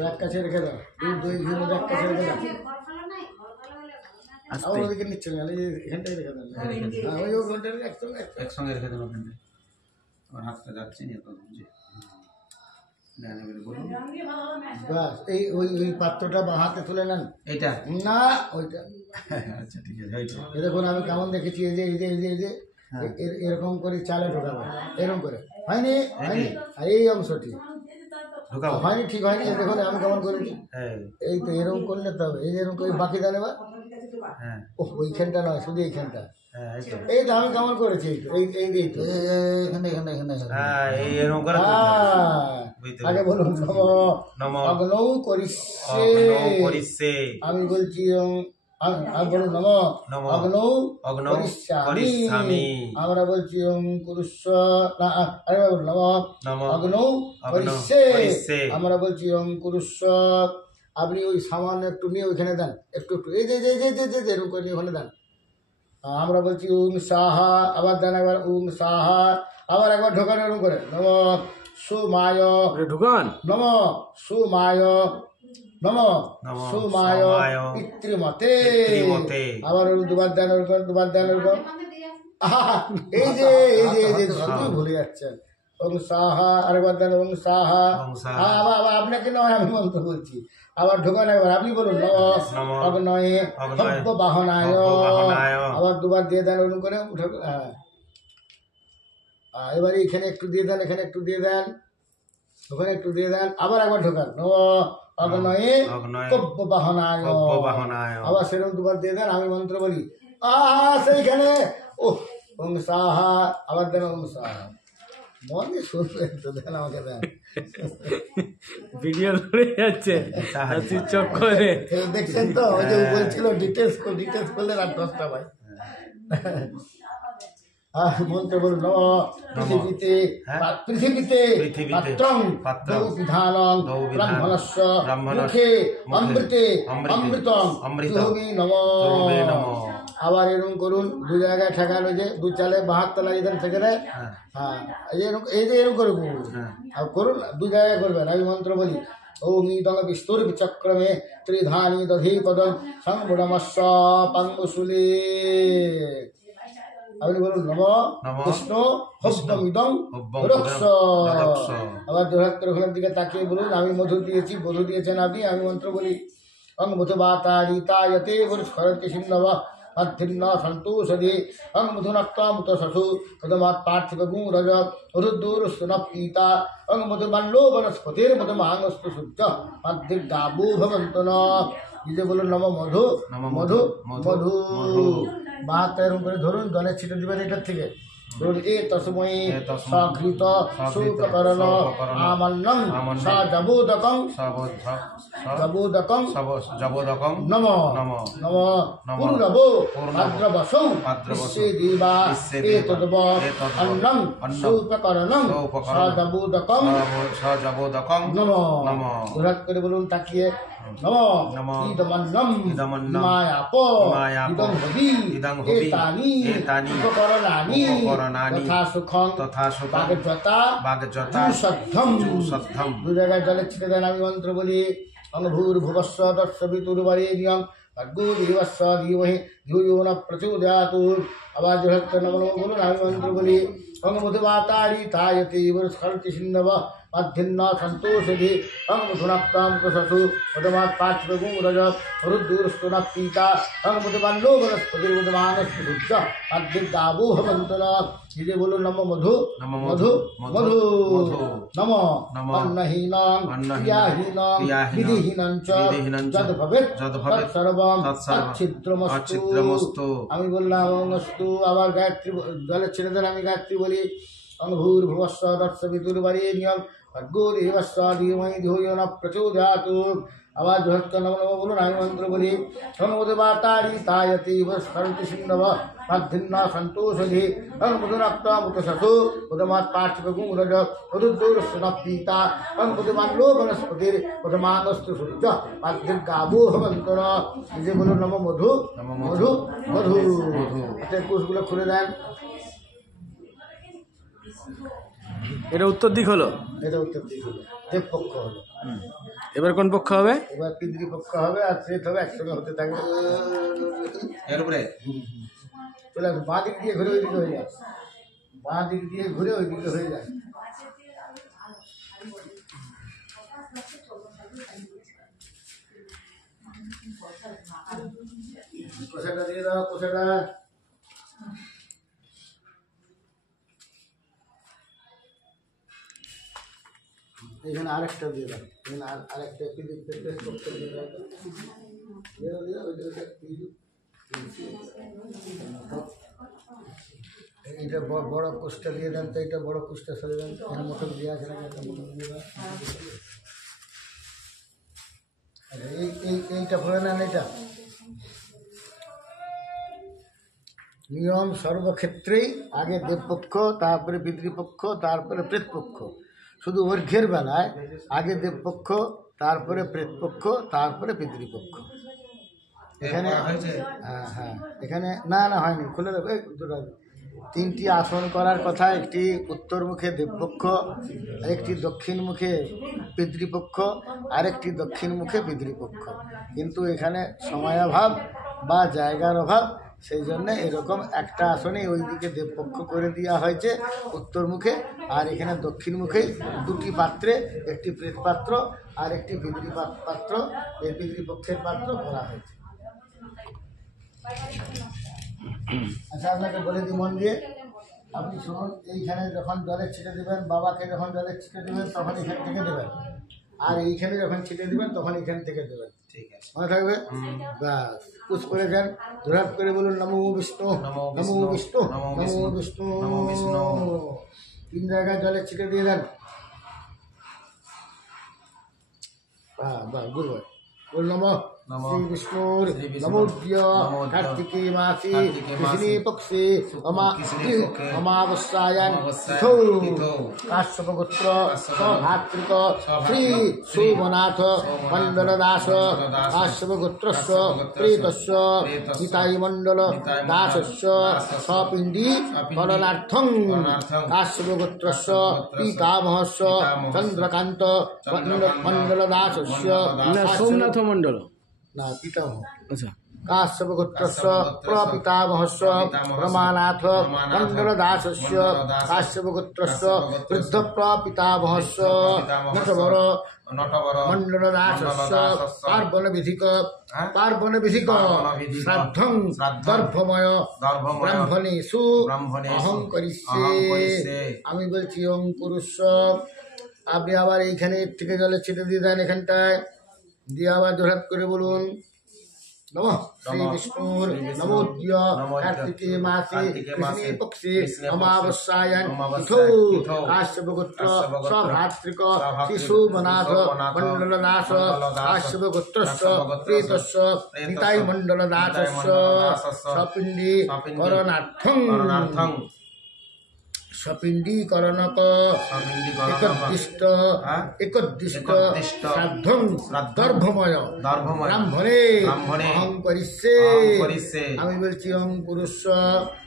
এক কাছে রেখে দাও, দুধ দই ঘি মধ্যে এক কাছে রেখে দাও। আবার ওদিকে নিচ্ছে না, এই এখানটাই রেখে দেন। হ্যাঁ, ওই ঘন্টা একসঙ্গে একসঙ্গে রেখে দেবো ওখানে। আমার হাতটা যাচ্ছে না তো বুঝে। বলুন বাস। এই ওই ওই পাত্রটা বা হাতে তুলে নেন। এইটা? না ওইটা। আচ্ছা ঠিক আছে, হয়েছে। এই দেখুন আমি কেমন দেখেছি, এই যে এই যে এই যে এই যে এরকম করে চালে ঢোকাবে, এরকম করে। হয়নি হয়নি, আর এই অংশটি ঢোকাবো? হয়নি, ঠিক হয়নি। এই দেখুন আমি কেমন করেছি, হ্যাঁ এই তো এরকম করলে তো হবে। এই যে এরকম করে বাকি দেন এবার। হ্যাঁ ও ওইখানটা নয়, শুধু এইখানটা। হ্যাঁ, এই তো। এই তো আমি কেমন করেছি, এই এই এই তো। এখানে এখানে এখানে হ্যাঁ, এই এরকম করে তুলতে হবে। হ্যাঁ। বুঝতে আগে পেরেছি। বলুন নম অগ্নৌ করিষ্যে। অগ্নৌ করিষ্যে। আমি বলছি আমি বলুন নম নম অগ্নৌ অগ্নৌ করিষ্যামি। করিষ্যামি। আমরা বলছি কুরুষ্য। না আরে বলুন নম নম অগ্নৌ অগ্নৌ করিষ্যে। করিষ্যে। আমরা বলছি কুরুষ্য। আপনি ওই সামান্য একটু নিয়ে ওইখানে দেন, একটু একটু এই যে যে যে যে যে এরকম করে নিয়ে ওখানে দেন। আমরা বলছি সাহা, আবার দেন একবার সাহা, আবার একবার ঢোকানো এরকম করে নম সুমায় ঢুকান। নম সুমায় নম নম সুমায় সুমায় পিতৃমতে। পিতৃমতে। আবার ওর দুবার দেন ওরকম, দুবার দেন ওরকম। আহা, এই যে এই যে এই যে শুধু ভুলে যাচ্ছেন। ওম সাহা, আরেকবার দেন ওম সাহা। ওম সাহা। আবার আবার আপনাকে নয়, আমি মন্ত্র বলছি। আবার ঢোকান একবার, আপনি বলুন নম নম অগ্নয়ে অগ্নয়ে হব্য বাহনায়। হব্যবাহনায়। আবার দুবার দিয়ে দেন ওরকম করে উঠে। হ্যাঁ, এবারে এখানে একটু দিয়ে দেন, এখানে একটু দিয়ে দেন, ওখানে একটু দিয়ে দেন। আবার একবার ঢোকান নম অগ্নয়ে অগ্নয়ে হব্য বাহনায়। হব্যবাহনায়। আবার সেরকম দুবার দিয়ে দেন, আমি মন্ত্র বলি। সেইখানে ও ওম সাহা, আবার দেন ওম সাহা। মনে শুনবেন তো, দেন আমাকে দেন। ভিডিও করে যাচ্ছে, চোখ করে। দেখছেন তো, ওই যে বলছিল ডিটেলস করলে রাত 10টা ভাই। মন্ত্র বলুন নম পৃথিবীতে পৃথিবীতে পাত্রং দৌ বিধানং ব্রাহ্মণস্য মুখে অমৃতে অমৃতং জুহোমি নমঃ। আবার এরকম করুন, দু জায়গায় ঠেকানো, যে দু চালে 72 তলা যেখানে থেকে দেয়। হ্যাঁ, এই যে এরকম করে আর করুন, দু জায়গায় করবেন। আমি মন্ত্র বলি ওম ইদং বিস্তুর বিচক্রমে ত্রিধানি দধি পদং সংবুডমস্য পাঙ্গুশুলে। আপনি বলুন নম বিষ্ণু হব্যমিদং রক্ষ। আবার দুহাত্তর ঘরের দিকে তাকিয়ে বলুন, আমি মধু দিয়েছি, মধু দিয়েছেন আপনি। আমি মন্ত্র বলি অং মধুবাতারিতায়তে বরুষ্করতি সিন্ধব অধ্যিন্ন সন্তোষদে অং মধুনক্তামুত শশু তদমাৎ পার্থিব গুরজ মধুদূরস্তুন পীতা অং মধুমাল্লো বনস্পতির মধুমাংস্তু সূর্য অধ্যির্গাবু ভবন্তন। নিজে বলুন নম মধু মধু মধু। 72 এরকম করে ধরুন, জলের ছিটে দিবেন এটার থেকে। বলুন এ তসময়ে তস্মৈ সঘৃত সঘৃত শোককরণ শোককরণ আমন্নম আমন্নম সজবোদকং জবোদকং জবোদকং নম নম নম নম পুরুরব পুরুরব ভাদ্রবসৌ ভাদ্রবসৌ বিশ্বে দেবা বিশ্বে দেবা এতদ্ব এতদ্ব অন্নম অন্নম শোককরণং শোককরণং সজবোদকং সজবোদকং নম নম জোরাত করে বলুন তাকিয়ে নম নম ইদমন্নম ইদমন্নম হিমায়াপ হিমায়াপ ইদং হবি ইদং হবি এতানি এতানি উপকরণানি উপকরণানি তথা সুখং তথা সুখং বাগযতা বাগযতা জুসদ্ধম জুসদ্ধম দু জায়গায় জলে ছিটে দেন আমি মন্ত্র বলি অনভূর্ভুবস্ব দর্শবিতুর্বরেণ্যং ভর্গো দেবস্ব ধীমহি ধিয়ো ন প্রচোদয়াৎ আবার জোহত্ত নমো বলুন আমি মন্ত্র বলি অঙ্গমধুবাতারি তায়তে বরস্খলতি সিন্ধব মধ্যিন্ন সন্তোষধি অঙ্গমধুনাক্তাং প্রশসু মধুমাৎ পার্শ্বগুং রজ রুদ্দূরস্তুনাপ্পীতা অঙ্গমধুবাল্লো বনস্পতির্মধুমানস্পতি সূর্য মধ্যির্গাবো ভবন্তন নিজে বলুন নম মধু নম মধু মধু মধু নম নম অন্নহীনং ক্রিয়াহীনং বিধিহীনং চ যদ ভবেৎ তৎসর্বং তচ্ছিদ্রমস্তু আমি বললাম অস্তু আবার গায়ত্রী জলে ছেড়ে দেন আমি গায়ত্রী বলি অঙ্গভূর্ভুবস্ব দর্শবিতুর্বরেণ্যং ভর্গো দেবস্ব ধীমহি ধিয়ো ন প্রচোদয়াৎ আবার বৃহত্ত নম নম বলুন আমি মন্ত্র বলি অনুমোদবাতারি তায়তি স্মরতি সিন্ধব মধ্যিন্ন সন্তোষধি অনুমোদনাক্তামুতসু উদমাৎ পার্শ্বগুং রজ রুদ্দূরস্তুনাপ্পীতা অনুমোদমাল্লো বনস্পতির উদমানস্তু সূর্য মধ্যির্গাবো ভবন্তন নিজে বলুন নম মধু মধু মধু হাতের কোষগুলো খুলে দেন এটা উত্তর দিক হলো। এটা উত্তর দিক হলো দেব পক্ষ হলো। এবার কোন পক্ষ হবে? এবার পিতৃপক্ষ হবে আর শ্রেত হবে একসঙ্গে হতে থাকবে এর উপরে চলে আসবে বাঁ দিক দিয়ে ঘুরে ওই দিকে হয়ে যায় বাঁ দিক দিয়ে ঘুরে ওই দিকে হয়ে যায় কোষাটা দিয়ে দাও কোষাটা এখানে আরেকটা দিয়ে দাও এখানে আরেকটা প্রেস করতে দিয়ে দাও এইটা বড় কোষটা দিয়ে দেন তো এইটা বড় কোষটা সরে দেন এখানে মোটর দিয়ে আছে না একটা মোটর দিয়ে দেন এইটা ভরে নেন এটা নিয়ম সর্বক্ষেত্রেই আগে দেবপক্ষ তারপরে পিতৃপক্ষ তারপরে প্রেতপক্ষ শুধু অর্ঘ্যের বেলায় আগে দেবপক্ষ তারপরে প্রেতপক্ষ তারপরে পিতৃপক্ষ এখানে হ্যাঁ হ্যাঁ এখানে না না হয়নি খুলে দেবে তিনটি আসন করার কথা একটি উত্তর মুখে দেবপক্ষ আরেকটি দক্ষিণ মুখে পিতৃপক্ষ আরেকটি দক্ষিণ মুখে পিতৃপক্ষ কিন্তু এখানে সময়াভাব বা জায়গার অভাব সেই জন্য এরকম একটা আসনে ওইদিকে দেবপক্ষ করে দেওয়া হয়েছে উত্তর মুখে আর এখানে দক্ষিণ মুখেই দুটি পাত্রে একটি প্রেত পাত্র আর একটি পাত্র এই পিতৃপক্ষের পাত্র করা হয়েছে আচ্ছা আপনাকে বলে দিই মন দিয়ে আপনি শুনুন এইখানে যখন জলে ছিটে দেবেন বাবাকে যখন জলে ছিটে দেবেন তখন এখান থেকে দেবেন আর এইখানে যখন ছিটে দেবেন তখন এখান থেকে দেবেন ঠিক আছে মনে থাকবে ব্যাস কুচ করে দেন ধরাপ করে বলুন নমো বিষ্ণু নমো বিষ্ণু নমো বিষ্ণু নমো বিষ্ণু। তিন জায়গায় জলে ছিটে দিয়ে দেন বাহ গুরুবার বল নমঃ শ্রী বিষ্ণুর নমোদ্য কার্তিকে মাসে কৃষ্ণে পক্ষে অমাবস্যায়াং কাশ্যপগোত্র সভাতৃক শ্রী সোমনাথ মণ্ডলদাস কাশ্যপগোত্রস্য প্রেতস্য নিতাই মণ্ডল দাসস্য সপিণ্ডী করণার্থং কাশ্যপগোত্রস্য পিতামহস্য চন্দ্রকান্ত মণ্ডলদাসস্য সোমনাথ মণ্ডল না পিতামহ আচ্ছা কাশ্যপগোত্রস্য প্রপিতামহস্য রমানাথ মণ্ডলদাসস্য কাশ্যপগোত্রস্য বৃদ্ধ প্রপিতামহস্য নটবর মণ্ডলদাসস্য পার্বণবিধিক শ্রাদ্ধং দর্ভময় ব্রাহ্মণেষু অহং করিষ্যে আমি বলছি ওং পুরুষ আপনি আবার এইখানে থেকে জলে ছিটে দিয়ে দেন এখানটায় দিয়ে আবার জোরাত করে বলুন नमः श्री विष्णुर नमोद्य कार्तिके मासे कृष्णे पक्षे अमावस्यायां तिथौ काश्यपगोत्र स्वभ्रातृक शिशुमनाथ मण्डलनाथ काश्यपगोत्रस्य प्रेतस्य निताई मण्डलनाथस्य सपिण्डी करणार्थं सपिण्डीकरणक एकदिष्ट श्राद्धं गर्भमय ব্রাহ্মণে অহং করিষ্যে আমি বলছি অং পুরুষ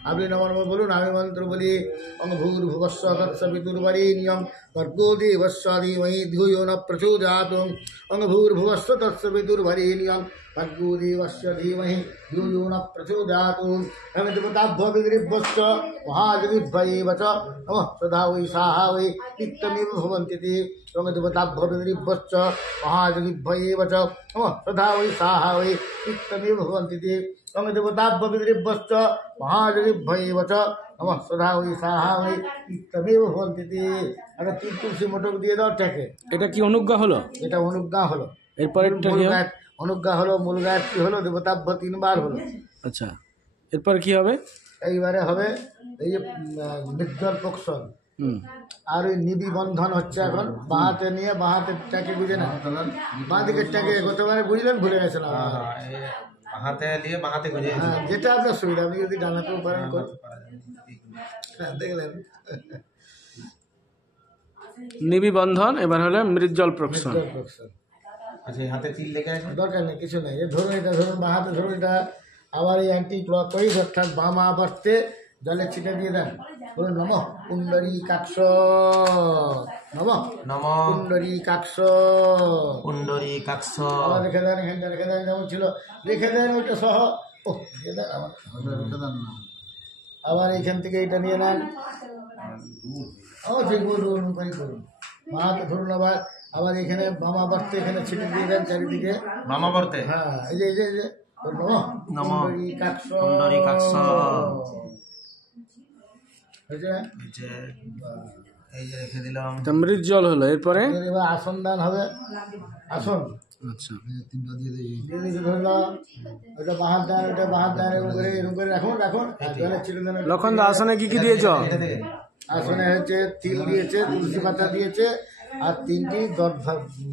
আপনি নমঃ বলুন আমি মন্ত্র বলি অং ভূর্ভুবস্ব তৎসবিতুর্বরেণ্যং ভর্গো দেবস্য ধীমহি ধিয়ো ন প্রচোদয়াৎ অং ভূর্ভুবস্ব তৎসবিতুর্বরেণ্যং ভর্গো দেবস্য ধীমহি ধিয়ো ন প্রচোদয়াৎ আমি দেবতাভ্যো বিদৃভ্যশ্চ মহাজগিভ্যেব চ নমঃ সদা वै साहा वै नित्यमेव भवन्ति ते ओं देवताभ्यो विदृभ्यश्च महाजगिभ्येव च नमः सदा वै साहा वै नित्यमेव भवन्ति ते ओं देवताभ्यो विदृभ्यश्च महाजगिभ्येव च नमः सदा वै साहा वै नित्यमेव भवन्ति ते আর তিন তুলসী মোটক দিয়ে দাও ট্যাকে এটা কি অনুজ্ঞা হলো? এটা অনুজ্ঞা হলো। এরপরে অনুজ্ঞা হলো, মূল গায়ত্রী হলো, দেবতাভ্য তিনবার হলো। আচ্ছা, এরপর কি হবে? এইবারে হবে এই যে নির্জল পোষণ আর ওই নিবি বন্ধন হচ্ছে এখন বাঁহাতে নিয়ে বাঁহাতের টাকে বুঝে না বাঁ দিকের টাকে গতবারে বুঝলেন, ভুলে গেছেন বাঁহাতে নিয়ে বাঁহাতে গুঁজে যেটা আপনার সুবিধা, আপনি যদি ডানাতেও পারেন দেখলেন। নিবি বন্ধন, এবার হলে মৃজ্জল প্রক্ষণ। আচ্ছা, হাতে তিল লেগে আছে, দরকার নেই, কিছু নেই। ধরুন এটা, ধরুন বাঁহাতে ধরুন এটা, আবার এই অ্যান্টি ক্লক ওয়াইজ অর্থাৎ বামা পার্তে জলে ছিটে দিয়ে দেন। বলুন নমঃ পুণ্ডরীকাক্ষ, নমঃ পুণ্ডরীকাক্ষ, পুণ্ডরীকাক্ষ। আবার রেখে দেন, এখানটা রেখে দেন যেমন ছিল, রেখে দেন ওইটা সহ। ও রেখে দেন, আবার রেখে দেন না, আবার এইখান থেকে এইটা নিয়ে নেন। অবশ্যই করুন, করুন মাকে ধরুন। আবার আবার এখানে বামা পার্তে এখানে ছিটে দিয়ে দেন চারিদিকে, বামা পার্তে। হ্যাঁ, এই যে এই যে এই যে নমঃ পুণ্ডরীকাক্ষ, পুণ্ডরীকাক্ষ। এই যে রেখে দিলাম, মৃজ্জল হলো। এরপরে এবার আসন দান হবে। আসন আচ্ছা তিনটা দিয়ে দিয়েছি, ধরলাম ওইটা বাহাত দান, ওইটা বাহাত দান, এরকম করে রাখুন রাখুন। জলে ছিটে দেন। লক্ষণ দা, আসনে কি কি দিয়েছ? আসনে হচ্ছে তিল দিয়েছে, তুলসী পাতা দিয়েছে, আর তিনটি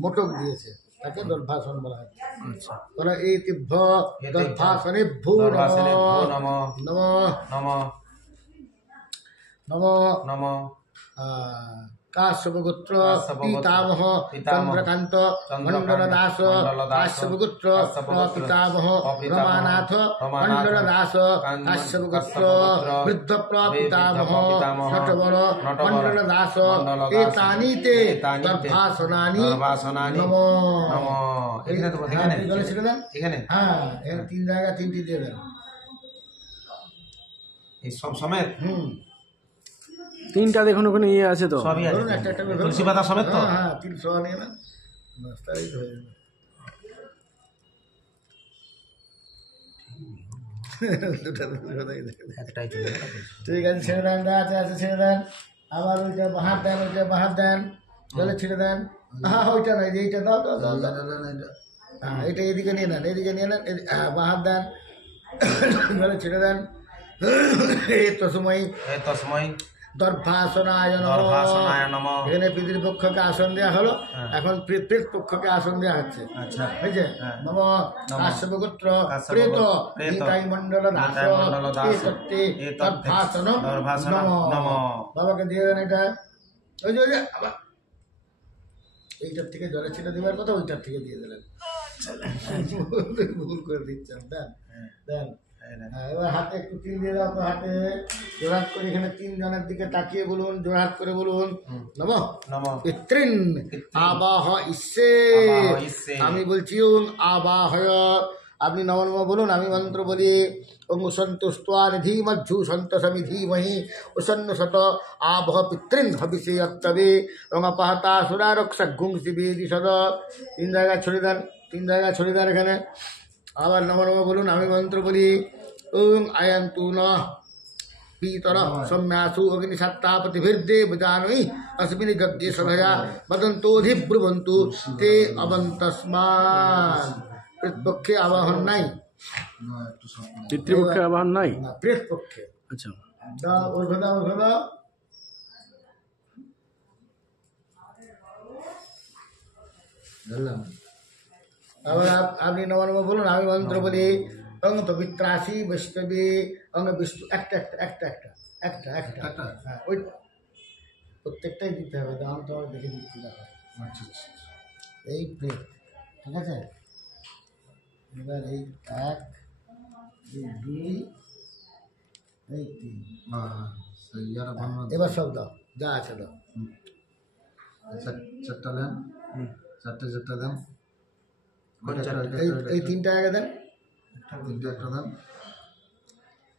মোটক দিয়েছে, তাকে দর্ভাসন বলা হয়। আচ্ছা, বলা এই তিভ্য দর্ভাসনে ভূ নমঃ নমঃ নমঃ কাশ্যপগোত্র পিতামহ চন্দ্রকান্ত মণ্ডলদাস কাশ্যপগোত্র পিতামহ রমানাথ মণ্ডলদাস কাশ্যপগোত্র বৃদ্ধ পিতামহ নটবর মণ্ডলদাস এতানি তে দর্ভাসনানি নমঃ। জলে ছিটে দেন এখানে। হ্যাঁ, এখানে তিন জায়গা তিনটি দিয়ে দেন এই সব সমেত। তিনটা দেখুন ওখানে ইয়ে আছে তো, সবই আছে, ধরুন একটা একটা করে তুলসী পাতা সমেত তো। হ্যাঁ, 300 নিয়ে না, বাস তাই তো হয়ে যাবে। একটাই ঠিক আছে, ছেড়ে দেন, আছে আছে ছেড়ে দেন। আবার ওইটা বাহাত দেন, ওইটা বাহাত দেন, জলে ছিটে দেন। হ্যাঁ, ওইটা নয়, এইটা দাও দাও দাও দাও। হ্যাঁ, এটা এদিকে নিয়ে নেন, এদিকে নিয়ে নেন, বাহাত দেন, জলে ছিটে দেন। এই তসময় দর্ভাসনায় নমঃ। এখানে পিতৃপক্ষকে আসন দেওয়া হলো, এখন প্রেত পক্ষকে আসন দেওয়া হচ্ছে। আচ্ছা, বুঝছে? নমঃ কাশ্যপগোত্র প্রেত নিতাই মণ্ডল দাস দর্ভাসন নমঃ। বাবাকে দিয়ে দেন এটা। ওই যে ওই যে আবার এইটার থেকে জলে ছিটে দেওয়ার কথা, ওইটার থেকে দিয়ে দিলেন, ভুল করে দিচ্ছেন। দেন দেন। এবার হাতে একটু তিল দিয়ে দাও তো, হাতে জোড়হাত করে এখানে তিনজনের দিকে তাকিয়ে বলুন, জোড়হাত করে বলুন নমঃ পিতৃন আবাহ ইস্যে। আমি বলছি ওং আবাহয়, আপনি নমঃ বলুন, আমি মন্ত্র বলি ওং সন্তুষ্টা নিধি মজ্জু সন্তসমি ধীমহি উসন্ন শত আবহ পিতৃন হবিষে অত্তবে ওং অপহতা সুরারক্ষক গুংসি বেদি সদ। তিন জায়গায় ছড়ি দেন, তিন জায়গায় ছড়ি দেন এখানে। আবার নমঃ বলুন, আমি মন্ত্র বলি ওং আয়ন্তু ন पीतर सौम्यासु अग्निसत्तापतिभिर्देव जानवी अस्मिन् गद्ये सभया वदन्तोऽधिब्रुवन्तु ते अवन्तस्मान्। प्रतिपक्षे आवाहन नहीं, না একটু শর্ট পড়ে যাবে। পিতৃপক্ষে আবাহন নাই? না, প্রেত পক্ষে আচ্ছা, দাও, অর্ঘ্য দাও, অর্ঘ্য দাও। ধরলাম। আবার আপনি নম নম বলুন, আমি মন্ত্র বলি। অঙ্গ পবিত্রাসি বৈষ্ণবী অঙ্গ বিষ্ণু, একটা একটা একটা একটা একটা একটা একটা? হ্যাঁ, ওই প্রত্যেকটাই দিতে হবে, দাম তো আমার দেখে দিচ্ছি দেখো। আচ্ছা আচ্ছা। এই প্লেট, ঠিক আছে। এবার এই এক, এই দুই, এই তিন। হ্যাঁ সেই ইয়ারা বানানো। এবার সব দাও, যা আছে দাও। চারটা দেন, চারটে দেন। কোন চারটে? এই তিনটা আগে দেন। তিনটে একটা দেন,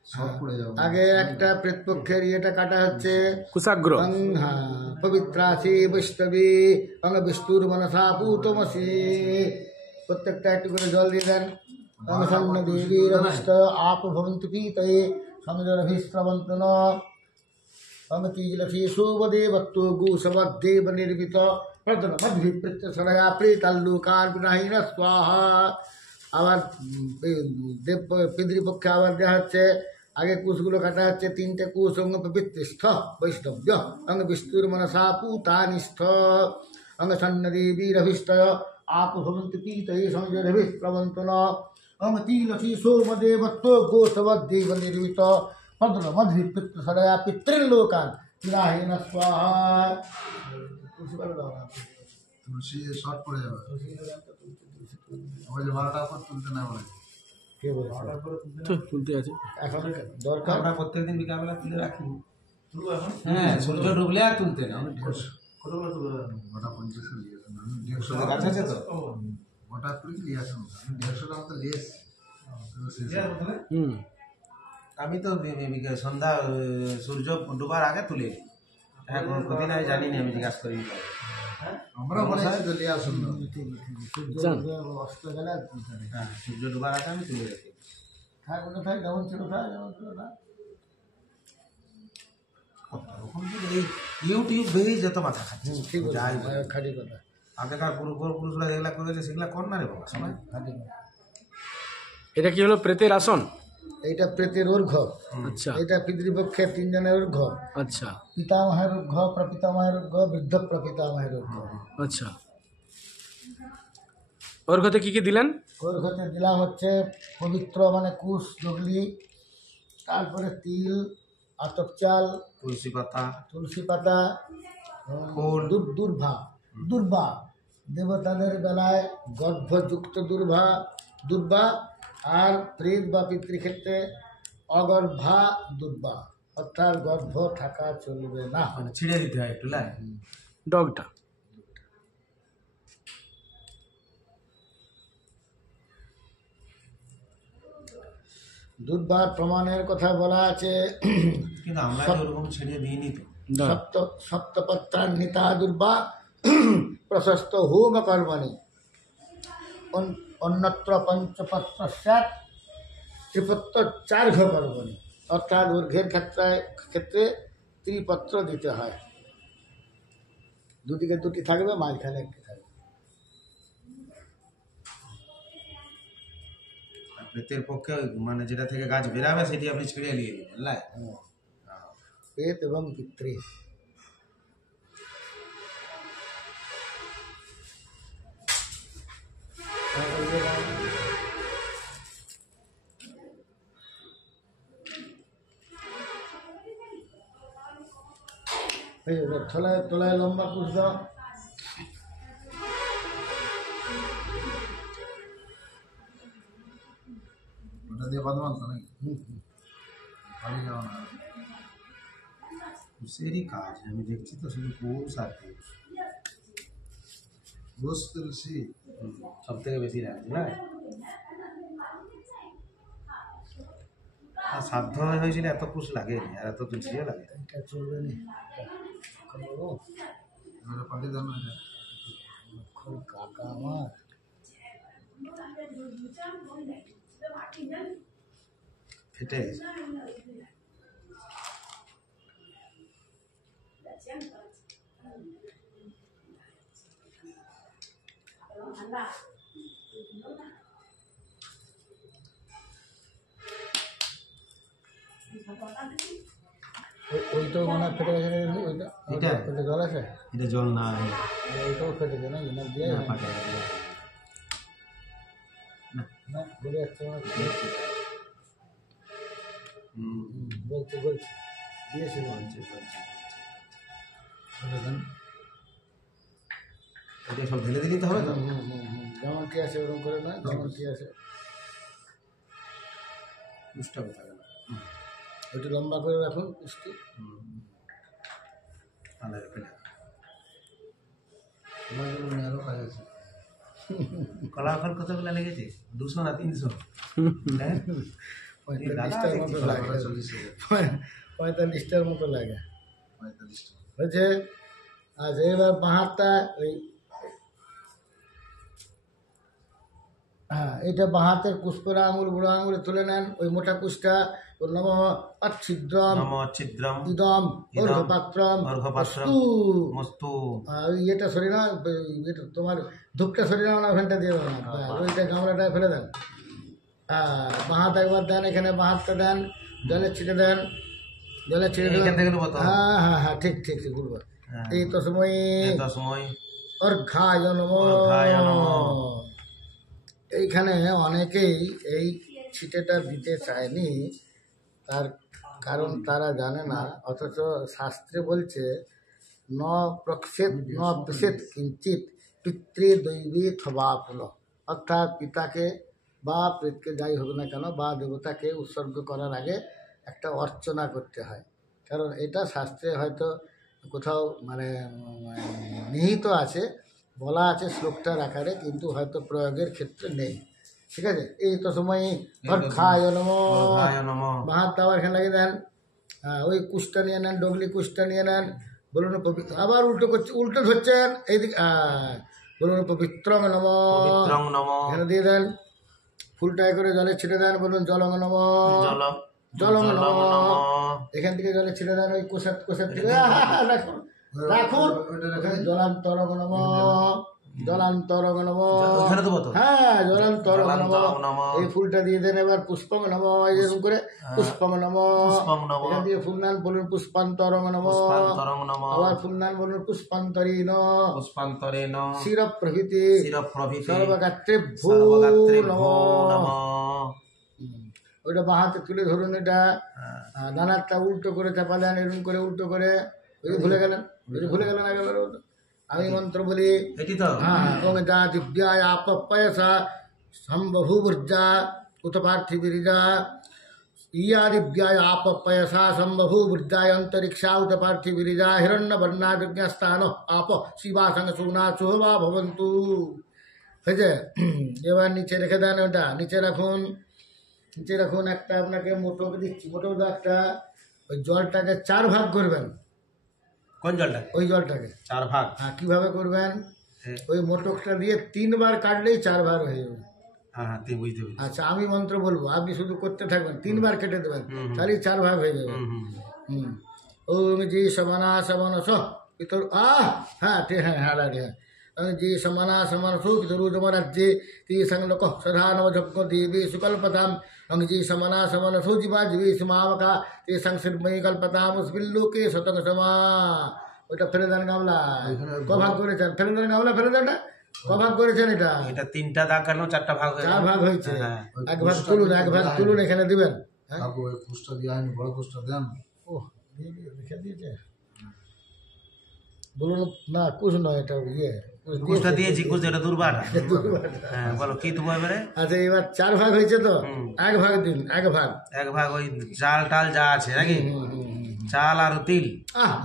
শর্ট পড়ে যাবে। আগে একটা প্রেতপক্ষের ইয়েটা কাটা হচ্ছে। কুশাগ্র। হ্যাঁ, পবিত্রাসি বৈষ্ণবী অঙ্গ বিষ্ণুর মনসা পূতমসি। প্রত্যেকটা একটু করে জল দিয়ে দেন। অঙ্গসন্ন দেবী রবিষ্ট আপ ভবন্তু পীতয়ে সংযরভিশ্রবন্ত ন অঙ্গতিলসি শুভদেবত্ব গুসবদ্দেব নির্মিত প্রদন মদ্ভিপ্রত্য সদয়া প্রেতাল্লুকার বিনাহীন স্বাহা। আবার দেব পিতৃপক্ষে আবার দেওয়া হচ্ছে। আগে কুশগুলো কাটা হচ্ছে, তিনটে কুশ। অঙ্গ পবিত্রস্থ বৈষ্ণব্য অঙ্গ বিষ্ণুর মনসা পূতানিষ্ঠ অঙ্গ সন্নদেবীরভিষ্ট আপ ভবন্তু পীতয়ে সংযরভিশ্রবন্ত ন অঙ্গ তিলসি সোমদেবত্ব গোসবদ্দেব নির্মিত প্রদন মদ্ভিপ্রত্য সদয়া পিতৃলোকান বিনাহীন স্বাহা। তুলসী পাতা দাও না। তুলসী শর্ট পড়ে যাবে। ওই যে 12টার পর তুলতে না বলে। কে বলছে? তুলতে আছে। এখন দরকার। আমরা প্রত্যেকদিন বিকালবেলা তুলে রাখি। হ্যাঁ, সূর্য ডুবলে আর তুলতে না। 1:50 নিয়ে আসেন। আমি 150 গাছ আছে তো? গোটা তুলে নিয়ে আসেন। আমি 150টার মতো নিয়ে এসেছি। হুম। আমি তো সন্ধ্যা সূর্য ডুবার আগে তুলে নিই। হ্যাঁ, কোনদিন আমি জানি না, আমি জিজ্ঞাসা করি। আমরা বলেছি তো নিয়ে আসুন না। যান। অস্ত গেলে আর তুলতে নেই। হ্যাঁ, সূর্য ডুবার আগে আমি তুলে রাখি। থাক ওটা থাক, যেমন ছিল থাক, যেমন ছিল থাক। তখন তো এই ইউটিউব বেরিয়ে যেত মাথা খাচ্ছে। ঠিক বলছো, যাই বল। খাঁটি কথা, আগেকার পূর্বপুরুষরা যেগুলা করেছে সেগুলা কর না রে বাবা, শোনায়। খাঁটি কথা। এটা কি হলো? প্রেতের আসন? এইটা প্রেতের অর্ঘ্য, আচ্ছা এটা পিতৃপক্ষের তিনজনের অর্ঘ্য। আচ্ছা পিতামহের অর্ঘ্য, প্রপিতামহের অর্ঘ্য, বৃদ্ধ প্রপিতামহের অর্ঘ্য। আচ্ছা। অর্ঘ্যতে কি কি দিলেন? অর্ঘ্যতে দিলাম হচ্ছে পবিত্র মানে কুশ জগলি, তারপরে তিল, আতপ চাল, তুলসী পাতা, তুলসী পাতা, ফুল। দুর্ভা, দুর্বা দেবতাদের বেলায় গর্ভযুক্ত দুর্বা, আর প্রেত বা পিতৃক্ষেত্রে অগর্ভা দুর্বা, অর্থাৎ গর্ভ থাকা চলবে না। মানে ছিঁড়ে দিতে হয় একটু, লাই। ডগটা। দুর্বার প্রমাণের কথা বলা আছে। কিন্তু আমরা তো ওরকম ছিঁড়ে দিইনি তো। না। সপ্তপত্রান্বিতা দুর্বা প্রশস্ত হোম কর্মণি অন্যত্র পঞ্চপত্র স্যাট ত্রিপত্র চার্ঘ কর্মণি, অর্থাৎ অর্ঘ্যের ক্ষেত্রে ত্রিপত্র দিতে হয়। দুদিকে দুটি থাকবে, মাঝখানে একটি থাকবে। আর প্রেতের পক্ষে মানে যেটা থেকে গাছ বেরাবে সেটি আপনি ছিঁড়ে নিয়ে নেবেন, লাই। প্রেত এবং পিতৃ। এই যে তলায় তলায় লম্বা কুশ দাও। ওটা দিয়ে বাঁধবান তো নাকি? খালি যাওয়া না। কুশেরই কাজ আমি দেখছি তো, শুধু কুশ আর কুশ। রোজ তুলসী সব থেকে বেশি রাখছি, না? আর সাধ্য হয়েছিল এত কুশ লাগেনি, আর এত তুলসিও লাগে। এটা চলবে না। করবো? ওটা পাঠিয়ে দেন না। খুব কাকা আমার। ফেটে গেছে। ওইটাও মানে ফেটে গেছে নাকি ওইটা? এটা? ওইটা জল আছে? এটা জল না আর ওইটাও ফেটেছে না? না দিয়ে না, ফাটে গেছে। না বলে যাচ্ছে মনে হচ্ছে। হুম, বলছে দিয়েছি বলছে, বলছে। বলে দেন। এটা সব ঢেলে দিলেই তো হবে তো? যেমন কি আছে ওরকম করে না, যেমন কি আছে বুঝতে হবে তাহলে। একটু লম্বা করে রাখুন মিষ্টি। তাহলে ফেলে। আরো কাজ আছে। কলা ফল কতগুলো লেগেছে? 200 না 300? হ্যাঁ? পঁয়তাল্লিশটার মতো লাগে, 45টার মতো লাগে 45 টাকা। হয়েছে। আচ্ছা এবার বাহাতটা ওই হ্যাঁ, এটা বাহাতের পুষ্পরা আঙুল বুড়ো আঙুলে তুলে নেন, ওই মোটা কুশটা ওর নম অচ্ছিদ্রম নমো ছিদ্রম ইদম অর্ঘপাত্রম অর্ঘপাত্রম অস্তু। মস্তু। ওই ইয়েটা সরি না, এটা তোমার ধূপটা সরি না, ওখানটা দিয়ে দেবেন না, ওইটা গামলাটা ফেলে দেন। বাহাত একবার দেন, এখানে বাহাতটা দেন, জলে ছিটে দেন, জলে ছিটে এইখান দেবেন। থেকে নেবো তো? হ্যাঁ হ্যাঁ হ্যাঁ, ঠিক ঠিক ঠিক বলবো। হ্যাঁ। এই তো সময় দশময় অর্ঘায় নমঃ। অর্ঘায় নমঃ। এইখানে অনেকেই এই ছিটেটা দিতে চায়নি, তার কারণ তারা জানে না, অথচ শাস্ত্রে বলছে ন প্রক্ষেত ন প্রসেত কিঞ্চিত পিতৃদৈবী থবাকুল, অর্থাৎ পিতাকে বা প্রেতকে যাই হোক না কেন বা দেবতাকে উৎসর্গ করার আগে একটা অর্চনা করতে হয়। কারণ এটা শাস্ত্রে হয়তো কোথাও মানে নিহিত আছে, বলা আছে শ্লোকটার আকারে, কিন্তু হয়তো প্রয়োগের ক্ষেত্রে নেই। ঠিক আছে, এই তো সময় অর্ঘায় নমঃ। অর্ঘায় নমঃ। বাহাত টাওয়ার এখানে লাগিয়ে দেন। ওই কুশটা নিয়ে নেন, ডগলি কুশটা নিয়ে নেন, বলুন পবিত্র, আবার উল্টো করছে, উল্টো ধরছেন এইদিকে, বলুন পবিত্রং নমঃ, পবিত্রং নমঃ। এখানে দিয়ে দেন। ফুলটা করে জলে ছিটে দেন, বলুন জলং নমঃ, জলম জলং জলম নমঃ। নমঃ। এখান থেকে জলে ছিটে দেন, ওই কোষার থেকে রাখুন রাখুন। ওখানে জলান্তরং নমঃ, জলান্তরং নমঃ। ওখানে দেবো তো? হ্যাঁ, জলান্তরং জলান্তরং নমঃ। নমঃ। এই ফুলটা দিয়ে দেন। এবার পুষ্পং নমঃ, এরকম করে পুষ্পং নমঃ। পুষ্পং নমঃ। এখান দিয়ে ফুল নেন, বলুন পুষ্পান্তরং নমঃ। পুষ্পান্তরং নমঃ। আবার ফুল নেন, বলুন পুষ্পান্তরীণ। পুষ্পান্তরেণ শির প্রভৃতি শিরপ্রভৃতি সর্বগাত্রেভ্যো সর্বগাত্রেভ্যো নমঃ। নমঃ। ওইটা বাঁ হাতে তুলে ধরুন, এটা ডানারটা উল্টো করে চাপা দেন, এরকম করে উল্টো করে। ওই যে ভুলে গেলেন, ওই যে ভুলে গেলেন একেবারে। আমি মন্ত্র বলি, এটি তো? হ্যাঁ, ওম যা দিব্যায় আপ পয়সা সম্বভূবুর্জা উত পার্থিবীর্জা, ইয়া দিব্যায় আপ পয়সা সম্বভূবুর্জায় অন্তরিক্ষা উত পার্থিবীর্জা, হিরণ্যবর্ণাদিজ্ঞাস্থান আপ শিবা সংসুনা সুহবা ভবন্তু। হয়েছে? এবার নিচে রেখে দেন, ওটা নিচে রাখুন, নিচে রাখুন। একটা আপনাকে মোটক দিচ্ছি, মোটক একটা, ওই জলটাকে 4 ভাগ করবেন। কোন জলটা? ওই জলটাকে 4 ভাগ। কীভাবে করবেন? হ্যাঁ ওই মোটকটা দিয়ে 3 বার কাটলেই 4 ভাগ হয়ে যাবে। হ্যাঁ, তুই বুঝতে পেরেছি। আচ্ছা, আমি মন্ত্র বলবো, আপনি শুধু করতে থাকবেন, 3 বার কেটে দেবেন, তাহলেই 4 ভাগ হয়ে যাবে। ওম জি সমানা সমানস পিতর হ্যাঁ ঠিক, হ্যাঁ হ্যাঁ হ্যাঁ। ওম জি সমানা সমানসু পিতরুজম রাজ্যে তি সংলোক সধানব যজ্ঞ দেবী সুকল্পতাম। ওম জি সমানা সমানসু জীবা জীবী সুমাবকা তে সংসিদ্ধময়ী কল্পতাম উস্মিল্লোকে শতক সমা। ওইটা ফেলে দেন গামলা। কভাগ করেছেন, ফেলে দেন গামলা, ফেলে দেন। কভাগ করেছেন এটা? এটা 3টা দাগ কাটলাম, 4টা ভাগ হয়ে 4 ভাগ হয়েছে। হ্যাঁ। এক ভাগ তুলুন, এক ভাগ তুলুন, এখানে দিবেন। হ্যাঁ, কাকু ওই কুশটা দিয়ে আইন, বড় কুশটা দেন। ও রেখে দিয়েছে। বলুন না, কুশ নয়, এটা ইয়ে কুশটা দিয়েছি, কুশ এটা দুর্বার। হ্যাঁ, বলো কি দেবো এবারে? আচ্ছা, এবার 4 ভাগ হয়েছে তো, এক ভাগ দিন, এক ভাগ। এক ভাগ ওই চাল টাল যা আছে নাকি, চাল আর তিল।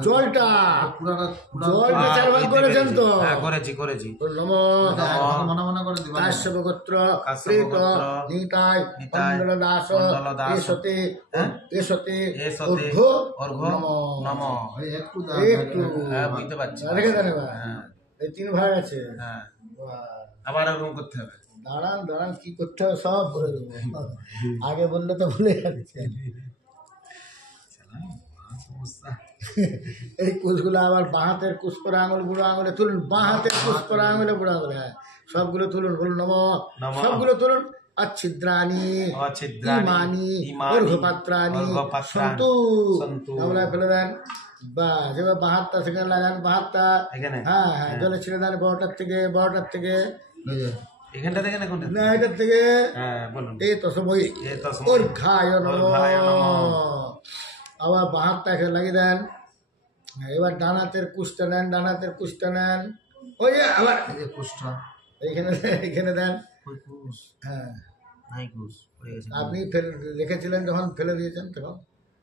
জলটা পুরাটা জলটা 4 ভাগ করেছেন তো? হ্যাঁ, করেছি করেছি। নম মনে মনে করে দিবা। কাশ্যপ গোত্র কাশ্যপ প্রেত গোত্র, নিতাই নিতাই, মণ্ডল দাস মণ্ডল দাস, এসতে এসতে এসতে অর্ঘ অর্ঘ নম। নম। ওই একটু একটু হ্যাঁ, বুঝতে পারছি। রেখে দেন এবার। হ্যাঁ এই 3 ভাগ আছে। হ্যাঁ, বাহ। আবার ওরকম করতে হবে। দাঁড়ান দাঁড়ান, কি করতে হবে সব বলে দেবো, আগে বললে তো ভুলে যাচ্ছে। সমস্যা। এই কুশগুলো আবার বাঁ হাতের কুশ করা আঙুল বুড়ো আঙুলে তুলুন, বাঁ হাতের কুশ করা আঙুলে বুড়ো আঙুলে, হ্যাঁ সবগুলো তুলুন, বলুন নম, নমঃ। সবগুলো তুলুন। अच्छिद्राणि অছিদ্রানি ইমানি অর্ঘপাত্রানি সন্তু সন্তু। গামলায় ফেলে দেন। বা যেবার 72 সেকেন্ড লাগান, 72। এখানে হ্যাঁ হ্যাঁ, জলে ছেড়ে দেন 12টার থেকে এই যে এখানটা থেকে না কোনটা না এটার থেকে। হ্যাঁ বলুন এই তসময়ী এ তো অর্ঘায় নমঃ। অর্ঘায় নমঃ। আবার 72 লাগিয়ে দেন। এবার ডানাতের কুষ্টা নেন, ওই যে আবার এই যে কুষ্ঠা এইখানে দেন। কই কুস হ্যাঁ, নাই কুস পড়ে গেছে আপনি রেখেছিলেন যখন ফেলে দিয়েছেন তখন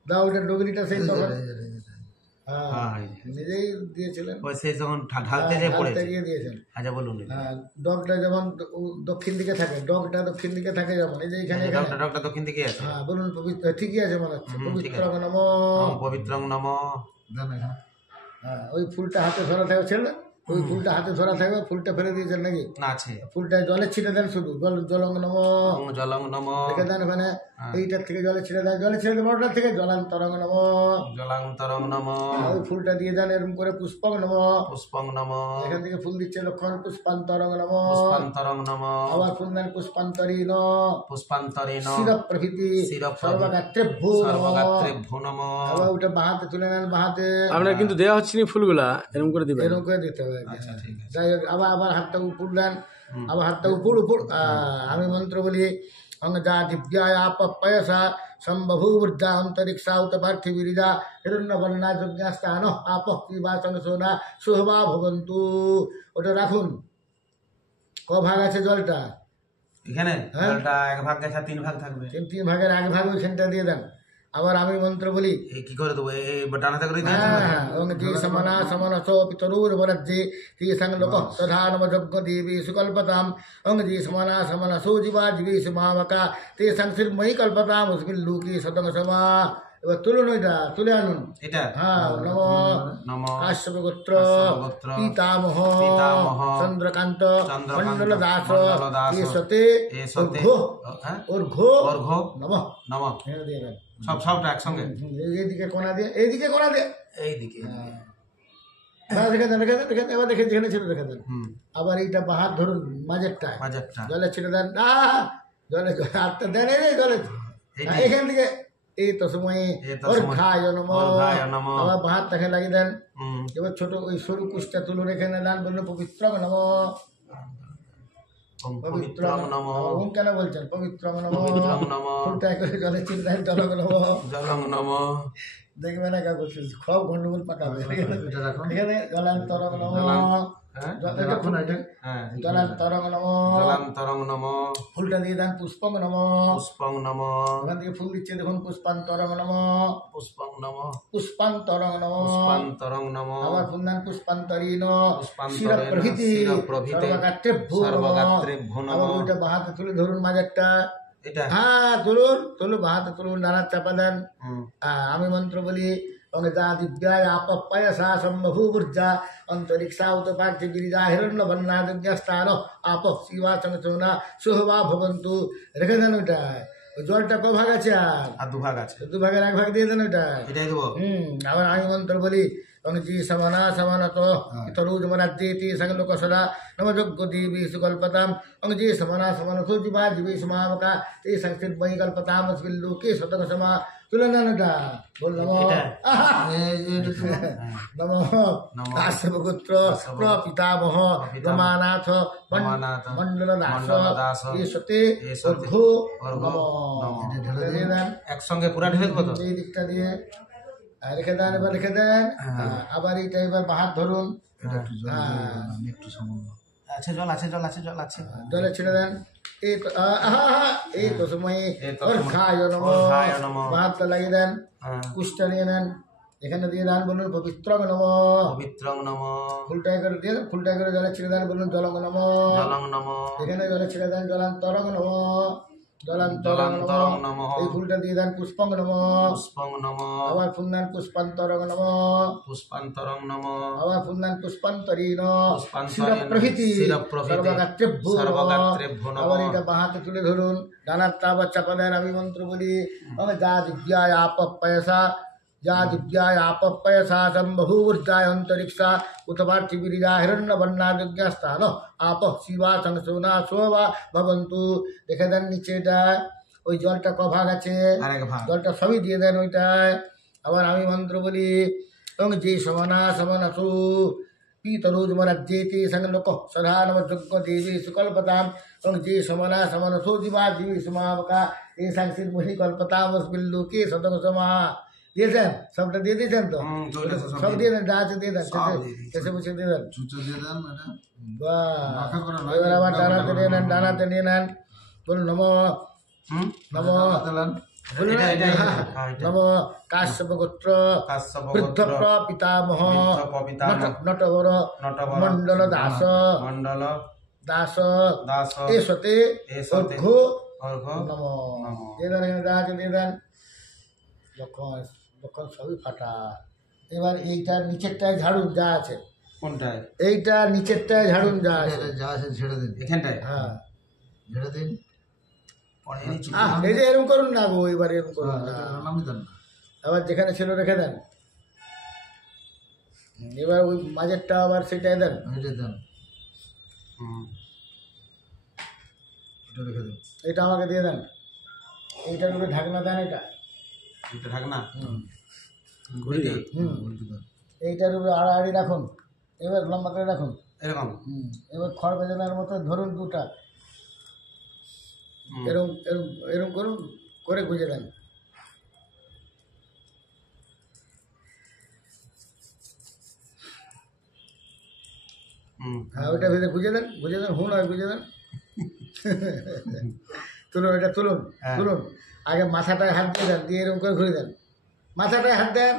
দাও ওটা ডগরিটা সেই তখন। হ্যাঁ, হ্যাঁ নিজেই দিয়েছিলেন। ওই সেই যখন ঢালতে যে হালটা পড়েছে গিয়ে দিয়েছেন। আচ্ছা বলুন হ্যাঁ, ডগটা যেমন দক্ষিণ দিকে থাকে, ডগটা দক্ষিণ দিকে থাকে যেমন, এই যে এখানে ডক্টর ডক্টর দক্ষিণ দিকে আছে হ্যাঁ বলুন পবিত্র, ঠিকই আছে মনে হচ্ছে। ঠিক পবিত্র আছে। নম। পবিত্রং নম দেন এখানে হ্যাঁ, ওই ফুলটা হাতে ধরা থাকবে, ছেলে ওই ফুলটা হাতে ধরা থাকবে, ফুলটা ফেলে দিয়েছেন নাকি? না আছে ফুলটা জলে ছিটে দেন শুধু, জলং নম ওং জলং নম রেখে দেন ওখানে। এইটার থেকে জলে ছিটে দেন, বড়টার থেকে জলান্তরং নম। জলান্তরং নম ওই ফুলটা দিয়ে দেন এরকম করে, পুষ্পং নম। পুষ্পং নম এখান থেকে ফুল দিচ্ছে লক্ষণ, পুষ্পান্তরং নম। পুষ্পান্তরং নম আবার ফুল দেন পুষ্পান্তরী ন পুষ্পান্তরেণ শির প্রভৃতি শিরপ্রভৃতি সর্বগাত্রেভ্যো নমঃ। সর্বগাত্রেভ্যো নম আবার ওটা বাহাতে তুলে নেন, বাহাতে আপনার কিন্তু দেওয়া হচ্ছে না ফুলগুলা, এরকম করে দিবেন। এরকম করে দিতে হবে। আচ্ছা ঠিক আছে যাই হোক, আবার হাতটা উপর দেন, আবার হাতটা উপর। আমি মন্ত্র বলি, অঙ্গজা দিব্যায় আপ পয়সা সম্বভূবৃদ্ধা অন্তরিক্ষা উত পার্থিবীরিজা হিরণ্যবর্ণা যজ্ঞাস্থান আপ পিবা সোনা সুহবা ভবন্তু। ওটা রাখুন। ক ভাগ আছে জলটা? এখানে হ্যাঁ? জলটা এক ভাগ গেছে 3 ভাগ থাকবে 3 ভাগের 1 ভাগ ওইখানটা দিয়ে দেন। আবার আমি মন্ত্র বলি, এই কি করে দেবো এই ডানাতে করে দিতে হ্যাঁ, যে সমনা সমনসো পিতরুর বরজ্জে তে সংলোক সধানম যজ্ঞ দেবী সুকল্পতাম অঙ্গ যে সমনা সমনসো জীবা জীবী সুমাবকা তে সংসিরময়ী কল্পতাম উসমিল লুকি সদঙ্গ সমা। এবার তুলুন, ওইটা তুলে আনুন। এটা হ্যাঁ, নম নম কাশ্যপ গোত্র গোত্র পিতামহ পিতামহ চন্দ্রকান্ত চন্দ্রকান্ত মণ্ডল দাস মণ্ডল দাস এসতে এসতে হ্যাঁ অর্ঘ্য অর্ঘ্য নম। নম এখানে দিয়ে দেন। সবটা একসঙ্গে এইদিকে কোনা দিয়ে, এইদিকে কোনা দিয়ে। এইদিকে এবার রেখে দেন, এবার দেখে যেখানে ছিল রেখে দেন। হুম আবার এইটা বাহার ধরুন, মাঝেরটায় বাজারটা জলে ছেড়ে দেন। জলে হাতটা দেন, এই জলে এই হ্যাঁ, এখান থেকে এই তো সময় এই তো ওর সময়। খায় নম। অর্ঘায় নমঃ। আবার বাহার তাকে লাগিয়ে দেন। হুম এবার ছোট ওই সরু কুশটা তুলুন, এখানে দেন, বললো পবিত্র নম। ওং পবিত্র পবিত্রং নম ওম কেন বলছেন? পবিত্র নম। পবিত্রং নম ফুলটা করে জলে ছিড়ে দেন, জলক নম। জলং নম দেখবে না কাকু, খুব গন্ডগোল পাকাবে। এটা রাখুন এখানে জলান্তরং নম। হ্যাঁ রাখুন এটা হ্যাঁ জলান্তরং নম। জলান্তরং নম ফুলটা দিয়ে দেন, পুষ্পং নম। পুষ্পং নম ওখান থেকে ফুল দিচ্ছে দেখুন, পুষ্পান্তরং নম। পুষ্পং নম পুষ্পান্তরং নম। পুষ্পান্তরং নম আবার ফুল দেন পুষ্পান্তরীন পুষ্পান্তরেণ শির প্রভৃতি শিরপ্রভৃতি সর্বগাত্রেভ্যো নমঃ। সর্বগাত্রেভ্যো নমঃ। আবার ওইটা বাহাতে তুলে ধরুন, মাঝেরটা। এটা হ্যাঁ তুলুন বাহাতে তুলুন, ডানার চাপা দেন। হুম আমি মন্ত্র বলি, অঙ্গজা দিব্যায় আপ পয়সা সম্বভূবৃদ্ধা অন্তরিক্ষা উত পার্থিবীরিজা হিরণ্যবর্ণা যজ্ঞাস্থান আপ শিবা সোনা সুহবা ভবন্তু। রেখে দেন ওইটা। ওই জলটা ক ভাগ আছে? আর 2 ভাগ আছে 2 ভাগের 1 ভাগ দিয়ে দেন ওইটা। এটাই দেবো আবার আমি মন্ত্র বলি, অঙ্গজি সমানা সমানত তরুজ মরাজ্যেতি সংলোক সদা নম যজ্ঞ দেবী সুকল্পতাম অঙ্গজি সমানা সমানত জীবা জীবী সমাবকা তে সংস্থিতময়ী কল্পতাম অস্মিন লোকে শতক সমা। তুলে নেন ওটা, বললাম এটা? নম নমঃ কাশ্যপ গোত্র প্রপিতামহ প্রপিতামহ রমানাথ রমানাথ মণ্ডল দাস মণ্ডল দাস এসতে এসতে অর্ঘ্য অর্ঘ্য নম। নমঃ। এটা দিয়ে দেন একসঙ্গে পুরা ঢেলে দেবো তো এই দিকটা দিয়ে রেখে দেন। এবার রেখে দেন। আবার এইটা এবার বাহার ধরুন, এটা একটু জল দিয়ে দিলাম, একটু সামান্য আছে জল আছে জল আছে জল আছে জলে ছেড়ে দেন। এই তো এই তো সময় এই তো ওর সময়। খায় নম। অর্ঘ্যায় নমঃ। বাহারটা লাগিয়ে দেন, হ্যাঁ। কুশটা নিয়ে নেন, এখানে দিয়ে দেন, বলুন পবিত্র নম। পবিত্রং নম ফুলটাই করে দিয়ে দেন, ফুলটাই করে জলে ছেড়ে দেন, বলুন জলং নম। জলং নম এখানে জলে ছেড়ে দেন, জলান্তরং নম। জলান্তরং জলান্তরং নম। নমঃ। এই ফুলটা দিয়ে দেন, পুষ্পং নম। পুষ্পং নম আবার ফুল দেন, পুষ্পান্তরং নম। পুষ্পান্তরং নম আবার ফুল দেন, পুষ্পান্তরীন পুষ্পান্তরেণ শিরপ্রভৃতি শিরপ্রভৃতি সর্বগাত্রেভ্যো নমঃ। সর্বগাত্রেভ্যো নমঃ। আবার এটা বাহাতে তুলে ধরুন, ডানারটা আবার চাপা দেন। আমি মন্ত্র বলি, যা দিব্যায় আপ পয়সা या दिव्याय आपपयसासं बहुवृद्धाय अंतरिक्षा उत पार्थिवीर्या हिरण्यवर्णादिज्ञास्थान आप शिवा संसोना सोवा भवन्तु দেখে দেন নিচেটা ওই জলটা কভাগ আছে আরেক ভাগ জলটা সবই দিয়ে দেন ওইটায় আবার আমি মন্ত্র বলি এবং যে সমানা সমানাসু পিতরোজ মরাজ্যেতি সংলোক সদা নমযোগ্য দেবী সুকল্পতাম এবং যে সমানা সমানাসু জীবা জীবী সমাবকা এই সাংসিদ মহি কল্পতাম বিল্লুকে সদক সমা দিয়েছেন সবটা দিয়ে দিয়েছেন তো সব দিয়ে দেন যা আছে দিয়ে দেন কেসে বুঝে দিয়ে দেন চুচো দিয়ে দেন এটা বাহ মাখা করে নয়, এবার আবার ডানাতে নিয়ে নেন ডানাতে নিয়ে নেন বলুন নম নম দিলেন বলুন এটা, এটা, এটা, হ্যাঁ, এটা। নম কাশ্যপ গোত্র কাশ্যপ বৃদ্ধ গোত্র, পিতামহ বৃদ্ধ পিতামহ, নটবর নটবর, মণ্ডল দাস মণ্ডল দাস দাস এসতে এসতে, অর্ঘ্য অর্ঘ্য নম নম। দিয়ে দেন এখানে যা আছে দিয়ে দেন লক্ষণ লক্ষণ সবই ফাটা এবার এইটার নিচেরটায় ঝাড়ুন যা আছে কোনটায়? এইটা নিচেরটায় ঝাড়ুন যা আছে এটা যা আছে ছেড়ে দিন, এখানটায়? হ্যাঁ ছেড়ে দিন। পরে এই চিঠি- এই যে এরকম করুন না গো এবার এরকম করুন না নামি দেন না, আবার যেখানে ছিল রেখে দেন এবার ওই মাঝেরটা আবার সেটাই দেন এটা দেন, হুম। এটা রেখে দিন। এটা আমাকে দিয়ে দেন এইটার উপরে ঢাকনা দেন এটা এটা থাক না হুম ঘুরিয়ে উল্টে দেন। এইটার উপরে আড়াআড়ি রাখুন এবার লম্বা করে রাখুন এরকম এবার খড় বেজানোর মতো ধরুন দুটা হুম। এরকম এরকম এরকম করুন করে গুঁজে দেন হুম। হ্যাঁ ওইটা ভেতরে গুঁজে দেন হুন আর গুঁজে দেন তুলুন এটা তুলুন হ্যাঁ। তুলুন আগে মাথাটায় হাত দিয়ে দেন দিয়ে এরকম করে ঘুরে দেন মাথাটায় হাত দেন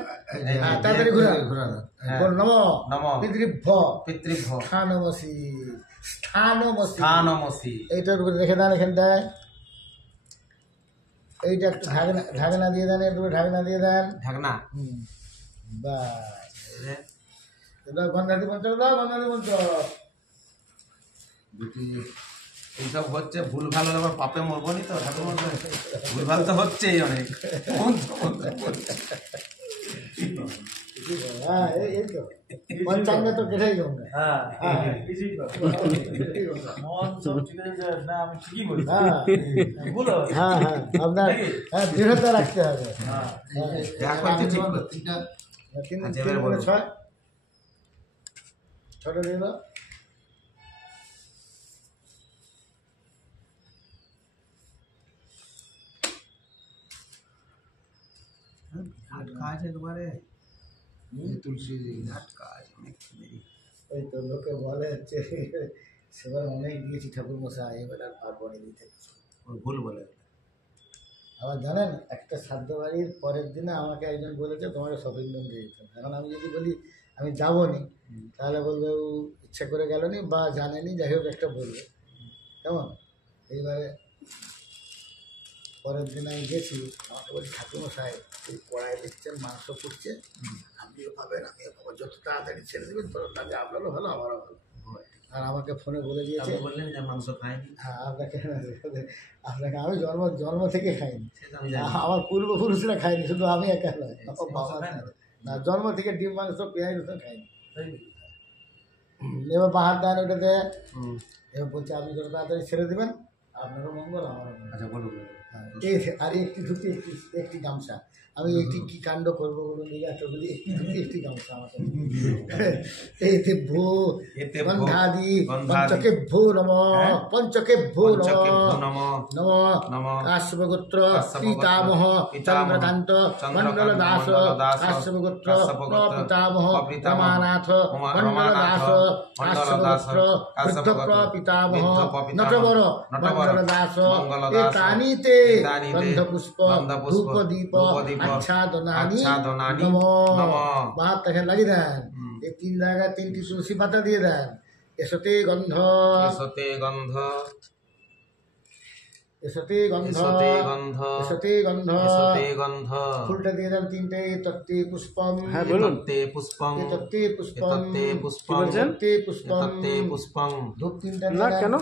হ্যাঁ তাড়াতাড়ি ঘুরান ঘোরা দেন। হ্যাঁ। বল নম নম পিতৃভ্য পিতৃভ্য স্থানমসি স্থানমসি স্থানমসি এইটার উপরে রেখে দেন এখানটায় এইটা একটু ঢাকনা ঢাকনা দিয়ে দেন একটু ঢাকনা দিয়ে দেন ঢাকনা বাস এই যে, এবার গন্ধাদি মন্ত্র দাও গন্ধাদি মন্ত্র দুটি এইসব হচ্ছে ভুল ভাল হলে আবার পাপে মরবো নি তো ঠাকুর মশাই? ভুল ভাল তো হচ্ছেই অনেক হ্যাঁ এই তো পঞ্চাঙ্গে তো কেটেই গঙ্গা হ্যাঁ হ্যাঁ হ্যাঁ হ্যাঁ আপনার হ্যাঁ দৃঢ়তা রাখতে হবে এক পাচ্ছে ঠিক করে। তিনটা তিন আচ্ছা, তিন এবারে গুণে বলো। ছয় ছটা দিয়ে দাও বিরাট কাজ একবারে এই তুলসী বিরাট কাজ অনেক দেরি। ওই তো লোকে বলে হচ্ছে সেবার অনেক দিয়েছি ঠাকুর মশাই এবার আর পারবো না দিতে ওই ভুল বলে আবার জানেন একটা শ্রাদ্ধ বাড়ির পরের দিনে আমাকে একজন বলেছে তোমাকে শপিং মল দিয়ে দিতে হবে। এখন আমি যদি বলি আমি যাবো নি তাহলে বলবে ও ইচ্ছা করে গেল নি বা জানেনি যাই হোক একটা বলবে কেমন এইবারে পরের দিন আমি গেছি আমাকে বলি ঠাকুরমশাই এই কড়াই দেখছেন মাংস ফুটছে আপনিও পাবেন আমিও পাবো যত তাড়াতাড়ি ছেড়ে দেবেন তত তাহলে আপনারও ভালো আমারও ভালো আর আমাকে ফোনে বলে দিয়েছে আপনি বললেন যে মাংস খায়নি হ্যাঁ আপনাকে আপনাকে আমি জন্ম থেকে খাইনি সেটা আমি জানি আমার পূর্বপুরুষরা খায়নি শুধু আমি একা নয় আমার মাংস বাবা খায় না? না জন্ম থেকে ডিম মাংস পেঁয়াজ রসুন খাইনি তাই? এবার বাহার দান ওটাতে হুম। এবার বলছে আপনি যত তাড়াতাড়ি ছেড়ে দেবেন আপনারও মঙ্গল আমারও মঙ্গল আচ্ছা বলুন হ্যাঁ, এই আর একটি ধুতি একটি গামছা আমি একটি কি কাণ্ড করবো বলুন দিকে একটা বলি একটি ধুতি একটি গামছা আমার এতে ভূ এতে ভূ, গন্ধাদি গন্ধাদি, পঞ্চকে ভূ নম হ্যাঁ? পঞ্চকে ভূ পঞ্চকে ভূ নম নম নম নম কাশ্যপগোত্র কাশ্যপগোত্র, পিতামহ পিতামহ, চন্দ্রকান্ত চন্দ্রকান্ত, মণ্ডল দাস মণ্ডল দাস, কাশ্যপগোত্র কাশ্যপগোত্র, পিতামহ প্রপিতামহ, রমানাথ মণ্ডল রমানাথ, দাস মণ্ডল দাস, কাশ্যপগোত্র বৃদ্ধ কাশ্যপগোত্র, পিতামহ বৃদ্ধ প্রপিতামহ, নটবর নটবর, মণ্ডল দাস মঙ্গল দাস, এতানিতে এতানিতে, গন্ধপুষ্প গন্ধপুষ্প, ধূপদীপ ধূপদীপ, আচ্ছাদনানি আচ্ছাদনানি, নমঃ নমঃ। বাহাত তাকে লাগিয়ে দেন হুম। এই তিন জায়গায় তিনটি তুলসী পাতা দিয়ে দেন এসতে গন্ধ এসতে গন্ধ এসতে গন্ধ এসতে গন্ধ এসতে গন্ধ এসতে গন্ধ ফুলটা দিয়ে দেন তিনটে তত্তে পুষ্পম হ্যাঁ বলুন এতত্তে পুষ্পং তত্তে পুষ্পম এতত্তে পুষ্পং বলছেন? তত্তে পুষ্পম এতত্তে পুষ্পং ধূপ তিনটা না দিয়ে দেন। কেন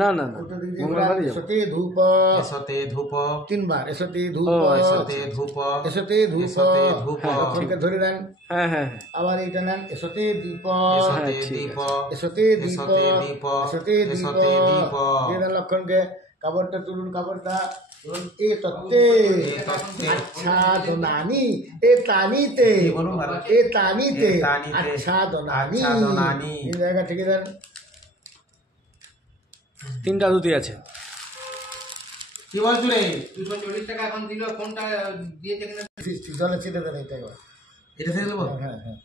না না না, উত্তর দিক দিয়ে মঙ্গলবারই যাবো। এসতে ধূপ এসতে ধূপ 3 বার এসতে ও ধূপ এসতে ধূপ এসতে ধূপ এসতে ধূপ লক্ষণকে ধরে দেন হ্যাঁ হ্যাঁ হ্যাঁ, আবার এইটা নেন এসতে দীপ এসতে ঠিক দীপ এসতে দীপ এসতে দীপ এসতে দীপ এসতে দীপ দিয়ে দেন লক্ষণকে কাপড়টা তুলুন কাপড়টা তুলুন এ তত্ত্বে আচ্ছাদনানি এ তানিতে বলুন ভালো। এ তানিতে এ তানিতে আচ্ছাদনানি আচ্ছাদনানি। এই জায়গা থেকে দেন 3টা ধুতি আছে। কি বলছো রে? 240 টাকা এখন দিল, কোনটা দিয়েছে কিনা জলে ছিটে দেন এইটা এবার এটা থেকে দেবো? হ্যাঁ হ্যাঁ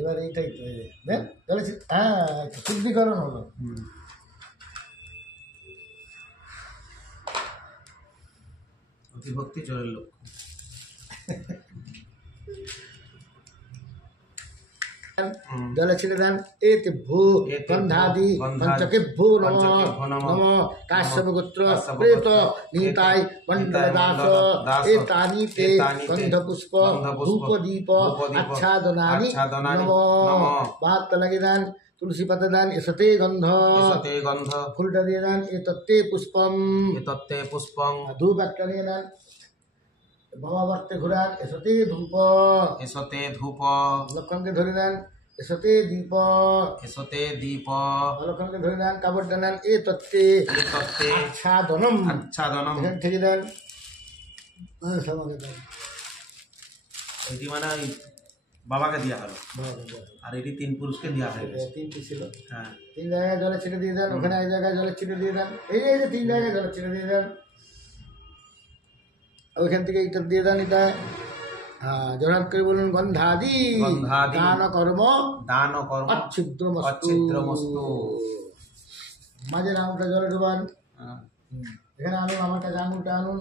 এবার এইটাই তো এই যে, দেন জলে ছিটে হ্যাঁ শুদ্ধিকরণ হলো অতি ভক্তি চোরের লোক। জলে ছিটে দেন এতে ভূ এতে গন্ধাদি ভূ, গন্ধাদি, পঞ্চকে ভূ নম পঞ্চকেভ্যো নমঃ, নম কাশ্যপ গোত্র কাশ্যপ প্রেত গোত্র, নিতাই মণ্ডল দাস দাস, এ তানিতে এতানিতে গন্ধ পুষ্প গন্ধপুষ্প, ধূপ দীপ ধূপদীপ, আচ্ছাদনানি আচ্ছাদনানি নম নমঃ। ভাত লাগিয়ে দেন তুলসী পাতা দেন এসতে গন্ধ এসতে গন্ধ ফুলটা দিয়ে দেন এ তত্ত্বে পুষ্পম এতত্তে পুষ্পং ধূপ একটা নিয়ে নেন বাবা ভক্তে ঘুরান এসতে ধূপ এসতে ধূপ লক্ষণকে ধরে নেন এসতে দীপ এসতে দীপ লক্ষণকে ধরে নেন কাপড়টা নেন এ তত্ত্বে এতত্তে আচ্ছাদনম আচ্ছাদনম। এখান থেকে দেন সবাইকে দেন এটি মানে ওই বাবাকে দেওয়া হলো, বাবাকে দেন। আর এটি 3 পুরুষকে দেওয়া হয়ে গেছে। তিনটি ছিল হ্যাঁ 3 জায়গায় জলে ছিটে দিয়ে দেন ওখানে এক জায়গায় জলে ছিটে দিয়ে দেন এই যে 3 জায়গায় জলে ছিটে দিয়ে দেন ওইখান থেকে এটা দিয়ে দেন এটা জোরাত করে বলুন গন্ধাদি গন্ধাদি দান কর্ম দান কর্ম অচ্ছিদ্রমস্তু অচ্ছিদ্রমস্তু। মাঝের আঙুলটা জলে ডুবান হ্যাঁ। এখানে আনুন আমার কাছে আঙুলটা আনুন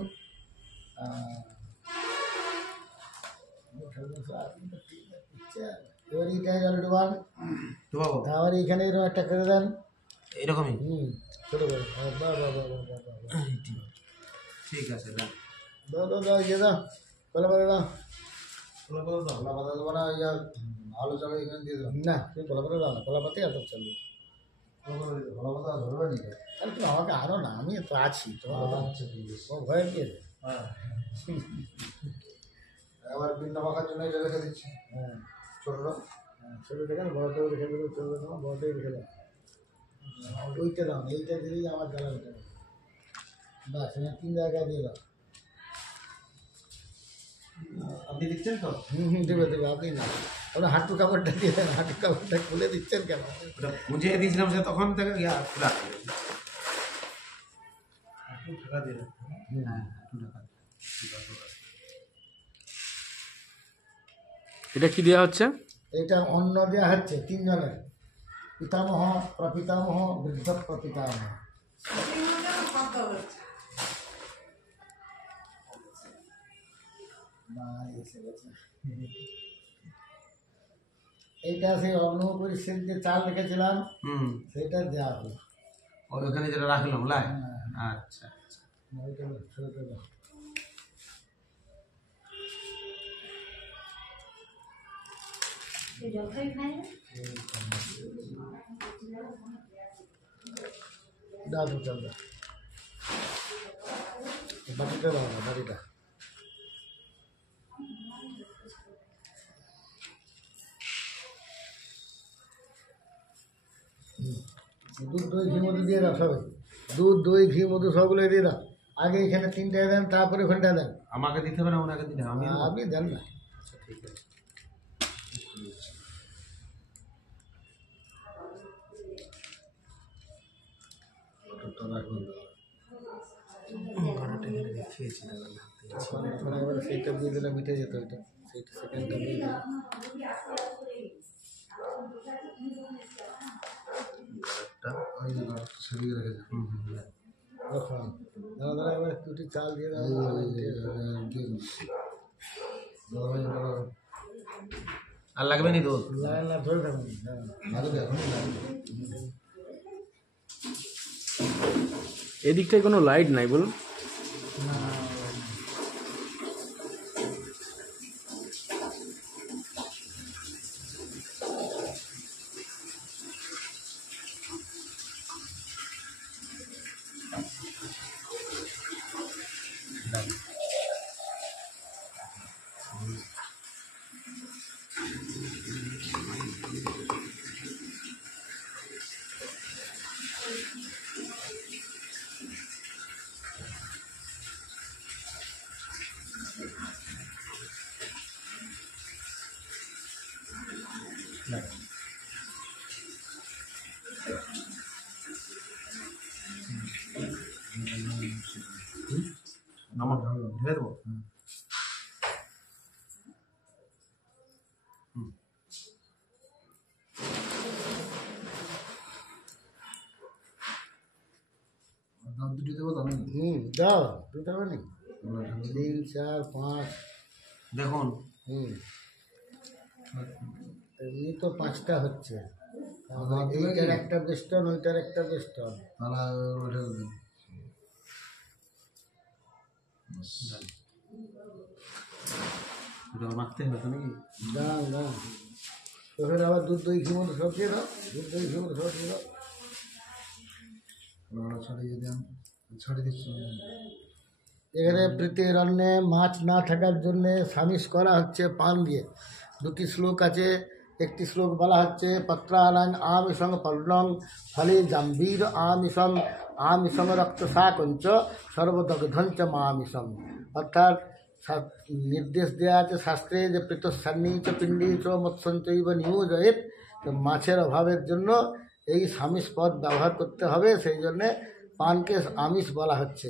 এবার এইটাই জলে ডুবান তো বাবু আবার এইখানে এরকম একটা করে দেন এরকমই ছোটো করে বাহ বাহ বাহ বাহ বাহ বাহ ঠিক আছে দাও। দাও দাও দাও ইয়ে দাও কলা পাতা দাও কলা পাতা দেবো না ইয়া আলু চাল এখানে দিয়ে দেবো না তুমি কলা পাতা দাও না কলা পাতাই এত চলবে কলা পাতা ধরবে নি তাহলে তুমি আমাকে আনো না আমি তো আছি তোমার ও ভয় কি আছে আবার বিন্দা মাখার জন্য এটা রেখে দিচ্ছি হ্যাঁ ছোটো ছোটো দেখে না বড়টাও রেখে দেবো ছোটো দেবো বড়টাই রেখে দাও ওইটা দাও এইটা দিলেই আমার জ্বালা উঠে বাস এখানে 3 জায়গায় দিয়ে দাও আপনি দিচ্ছেন তো? দেবে দেবে আপনি না ওরা হাঁটু কাপড়টা দিয়ে দেন হাঁটু কাপড়টা খুলে দিচ্ছেন কেন ওটা বুঝিয়ে দিয়েছিলাম সে তখন থেকে ইয়া খোলা হাঁটু টাকা দিয়ে দেন হ্যাঁ এটা কি দেওয়া হচ্ছে? এটা অন্ন দেওয়া হচ্ছে 3 জনের পিতামহ প্রপিতামহ বৃদ্ধ প্রপিতামহ এইটা সেই অন্ন পরিষেদ যে চাল রেখেছিলাম সেটা দেওয়া হলো ওখানে যেটা রাখলাম লাই। আচ্ছা ওইটা ছোটো দাও দাও তো চল দাও বাটিটা দাও না বাটিটা দুধ দই ঘি মধু দিয়ে দাও সবাই দুধ দই ঘি মধু সবগুলো দিয়ে দাও আগে এখানে 3টা দেন তারপরে ওখানটা দেন আমাকে দিতে হবে না ওনাকে দিতে হবে? আমি আপনি দেন না আচ্ছা ঠিক আছে। সেইটা দিয়ে দিলে মিটে যেত ওইটা সেইটা সেকেন্ডটা দিয়ে দিলে সেদিকে রেখেছে তখন দাদা দাদা এবার দুটি চাল দিয়ে দাও আর লাগবে নি দুধ? লাইন না ধরে থাকুন এদিকটায় কোনো লাইট নাই বলুন? নমঃ ঢেলে দেবো। দাম দুটি দেবো তো নাকি? দাও দিতে হবে নাকি 3 4 5 দেখুন এমনি তো 5টা হচ্ছে এইটার একটা বেস্টন ওইটার একটা বেস্টন তারা ওটা দিন। মাখতে হবে তো নাকি? দাও দাও তোদের আবার দুধ দই ঘি মতো সব দিয়ে দাও দুধ দই ঘি মতো সব দিয়ে দাও ওরা ছড়িয়ে দেন, ছড়িয়ে দিচ্ছি। এখানে প্রীতির অন্নে মাছ না থাকার জন্য সামিস করা হচ্ছে পান দিয়ে। 2টি শ্লোক আছে। একটি শ্লোক বলা হচ্ছে পত্রানাং আমিষং পর্ণং ফলে জাম্বীর আমিষং আমিষং রক্তশাকঞ্চ সর্বদগ্ধঞ্চ মামিষং। অর্থাৎ নির্দেশ দেওয়া আছে শাস্ত্রে যে প্রেতস্থানী চ পিণ্ডী চ মৎসঞ্চৈব নিয়োজয়েত। তো মাছের অভাবের জন্য এই সামিস পদ ব্যবহার করতে হবে, সেই জন্যে পানকে আমিষ বলা হচ্ছে।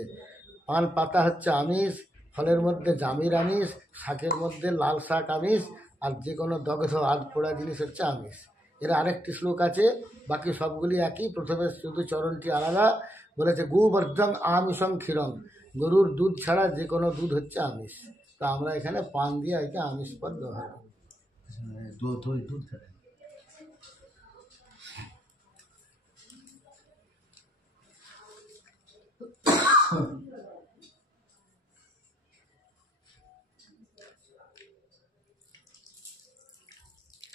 পান পাতা হচ্ছে আমিষ, ফলের মধ্যে জামির আমিষ, শাকের মধ্যে লাল শাক আমিষ, আর যে কোনো দগ্ধ আধ পোড়া জিনিস হচ্ছে আমিষ। এর আরেকটি শ্লোক আছে, বাকি সবগুলি একই। প্রথমে শুধু চরণটি আলাদা বলেছে গোবর্ধং আমিষং ক্ষীরং, গরুর দুধ ছাড়া যে কোনো দুধ হচ্ছে আমিষ। তো আমরা এখানে পান দিয়ে এটা আমিষ পদ ব্যবহার করি। দুধ খাবে।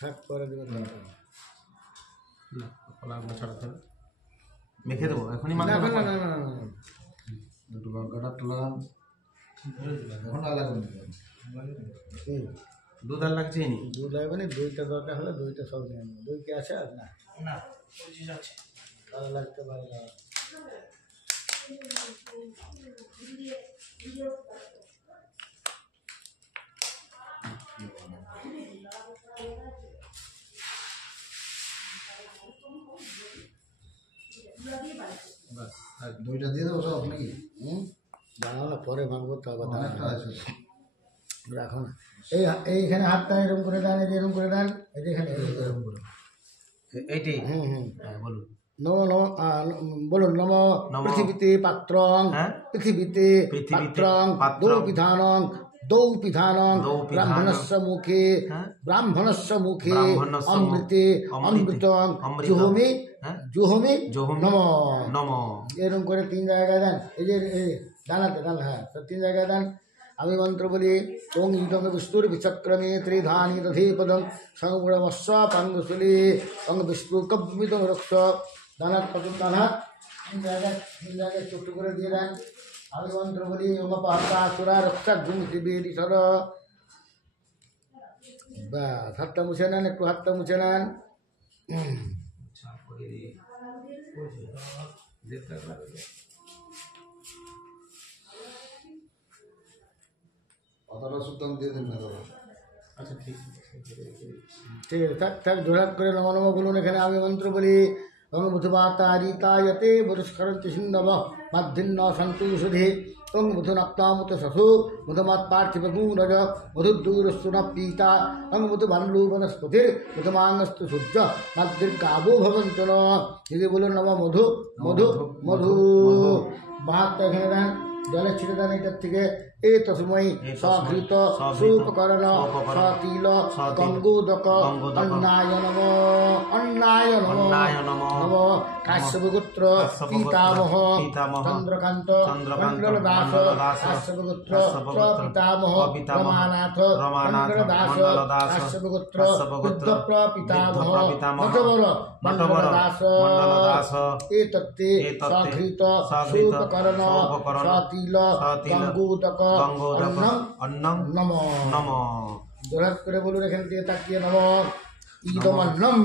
থাক পরে দেবেন মেখে দেবো এখনই না মাখবো না না? না না না না। দুটো লঙ্কাটা লাগাম, এখন আর লাগাম না। এই, দুধ আর লাগছে নি? দুধ লাগবে না, দইটা দরকার হলে দইটা সব নিয়ে নেবো। দই কি আছে আর না? ভালো লাগতে পারে না। আর দইটা দিয়ে দেবো সব নাকি? দাঁড়াও না, পরে ভাঙবো তো আবার অনেকটা আছে। রাখো না। এইখানে হাতটা এরকম করে দেন, এই যে এরকম করে দেন, এই যে এখানে এরকম করে। এইটি হুম বলুন। নম নম বলুন নম পৃথিবীতে পাত্রং হ্যাঁ? পৃথিবীতে পাত্রং দৌপিধানং দৌপিধানং ব্রাহ্মণস্য মুখে ব্রাহ্মণস্য মুখে অমৃতে অমৃতং জুহমি জুহমি নম নম এরকম করে 3 জায়গায় দেন। এই যে ডানাতে ডান, হ্যাঁ তো 3 জায়গায় দেন। আমি মন্ত্র বলি ওং ইদং বিষ্ণুর বিচক্রমে ত্রিধানি দধিপদং সংগুণমস্য পাঙ্গুশুলি অং বিষ্ণু কবিদং রক্ষ। ডানাত প্রথম ডানাত 3 জায়গায় চুট্টু করে দিয়ে দেন। আমি মন্ত্র বলি ওম পাহতা সুরা রক্ষা গুম শিবির সর। ব্যাস, হাতটা মুছে নেন, একটু হাতটা মুছে নেন। পাতাটা সুতরাং দিয়ে দেন না দাদা। আচ্ছা ঠিক ঠিক আছে, থাক থাক জোড়াত করে নম নম বলুন। এখানে আমি মন্ত্র বলি ওং মধুমাতারিতায়তে মধুস্করন্তি সিন্ধব মাধ্যিন্ন সন্তোষধে ওং মধুনক্তামুত শশু মধুমাত পার্থিবগুণরজ মধুদূরস্তুন পীতা ওং মধুবান্লু বনস্পতির মধুমাঙ্গস্তু সূর্য মাদ্রির্গাবো ভবন্ত ন। যদি বলুন নম মধু মধু মধু। বাহাতটা এখানে দেন, জলে ছিটে দেন এটার থেকে। এ তসময় সঘৃত সুপকরণ সতিল গঙ্গোদক অন্নায় নম অন্নায় নম নম। কাশ্যপগোত্র পিতামহ চন্দ্রকান্ত মণ্ডল দাস কাশ্যপগোত্র পিতামহ রমানাথ মণ্ডল দাস কাশ্যপগোত্র বিদ্যপ্র পিতামহ নটবর মণ্ডল দাস। এ তত্ত্বে সঘৃত সুপকরণ সতিল গঙ্গোদক অন্নম নম নম। জোরাত করে বলুন এখান থেকে তাকিয়ে নম। ইদমন্নম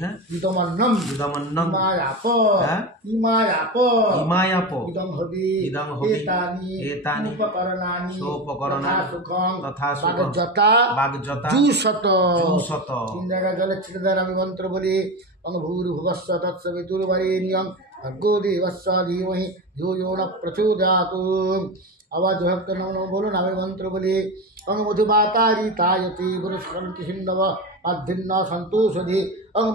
হ্যাঁ ইদমন্নম ইদমন্নম ইমায়াপ হ্যাঁ ইমায়াপ ইমায়াপ ইদং হবি ইদং হবি এতানি উপকরণানি সোপকরণানি সুখং তথা সুখং বাগযতা বাগযতা জুশত জুশত। 3 জায়গায় জলে ছেড়ে দেন আমি মন্ত্র বলি ভূর্ভুবস্ব তৎসবিতুর্বরেণ্যং ভর্গো দেবস্য ধীমহি ধিয়ো ন প্রচোদয়াৎ। আওয়াজ ভক্ত নম বলুন আমি মন্ত্র বলি মধুবাতারি তায়তি পুরস্করন্তি সিন্ধব আধিন্ন সন্তোষধি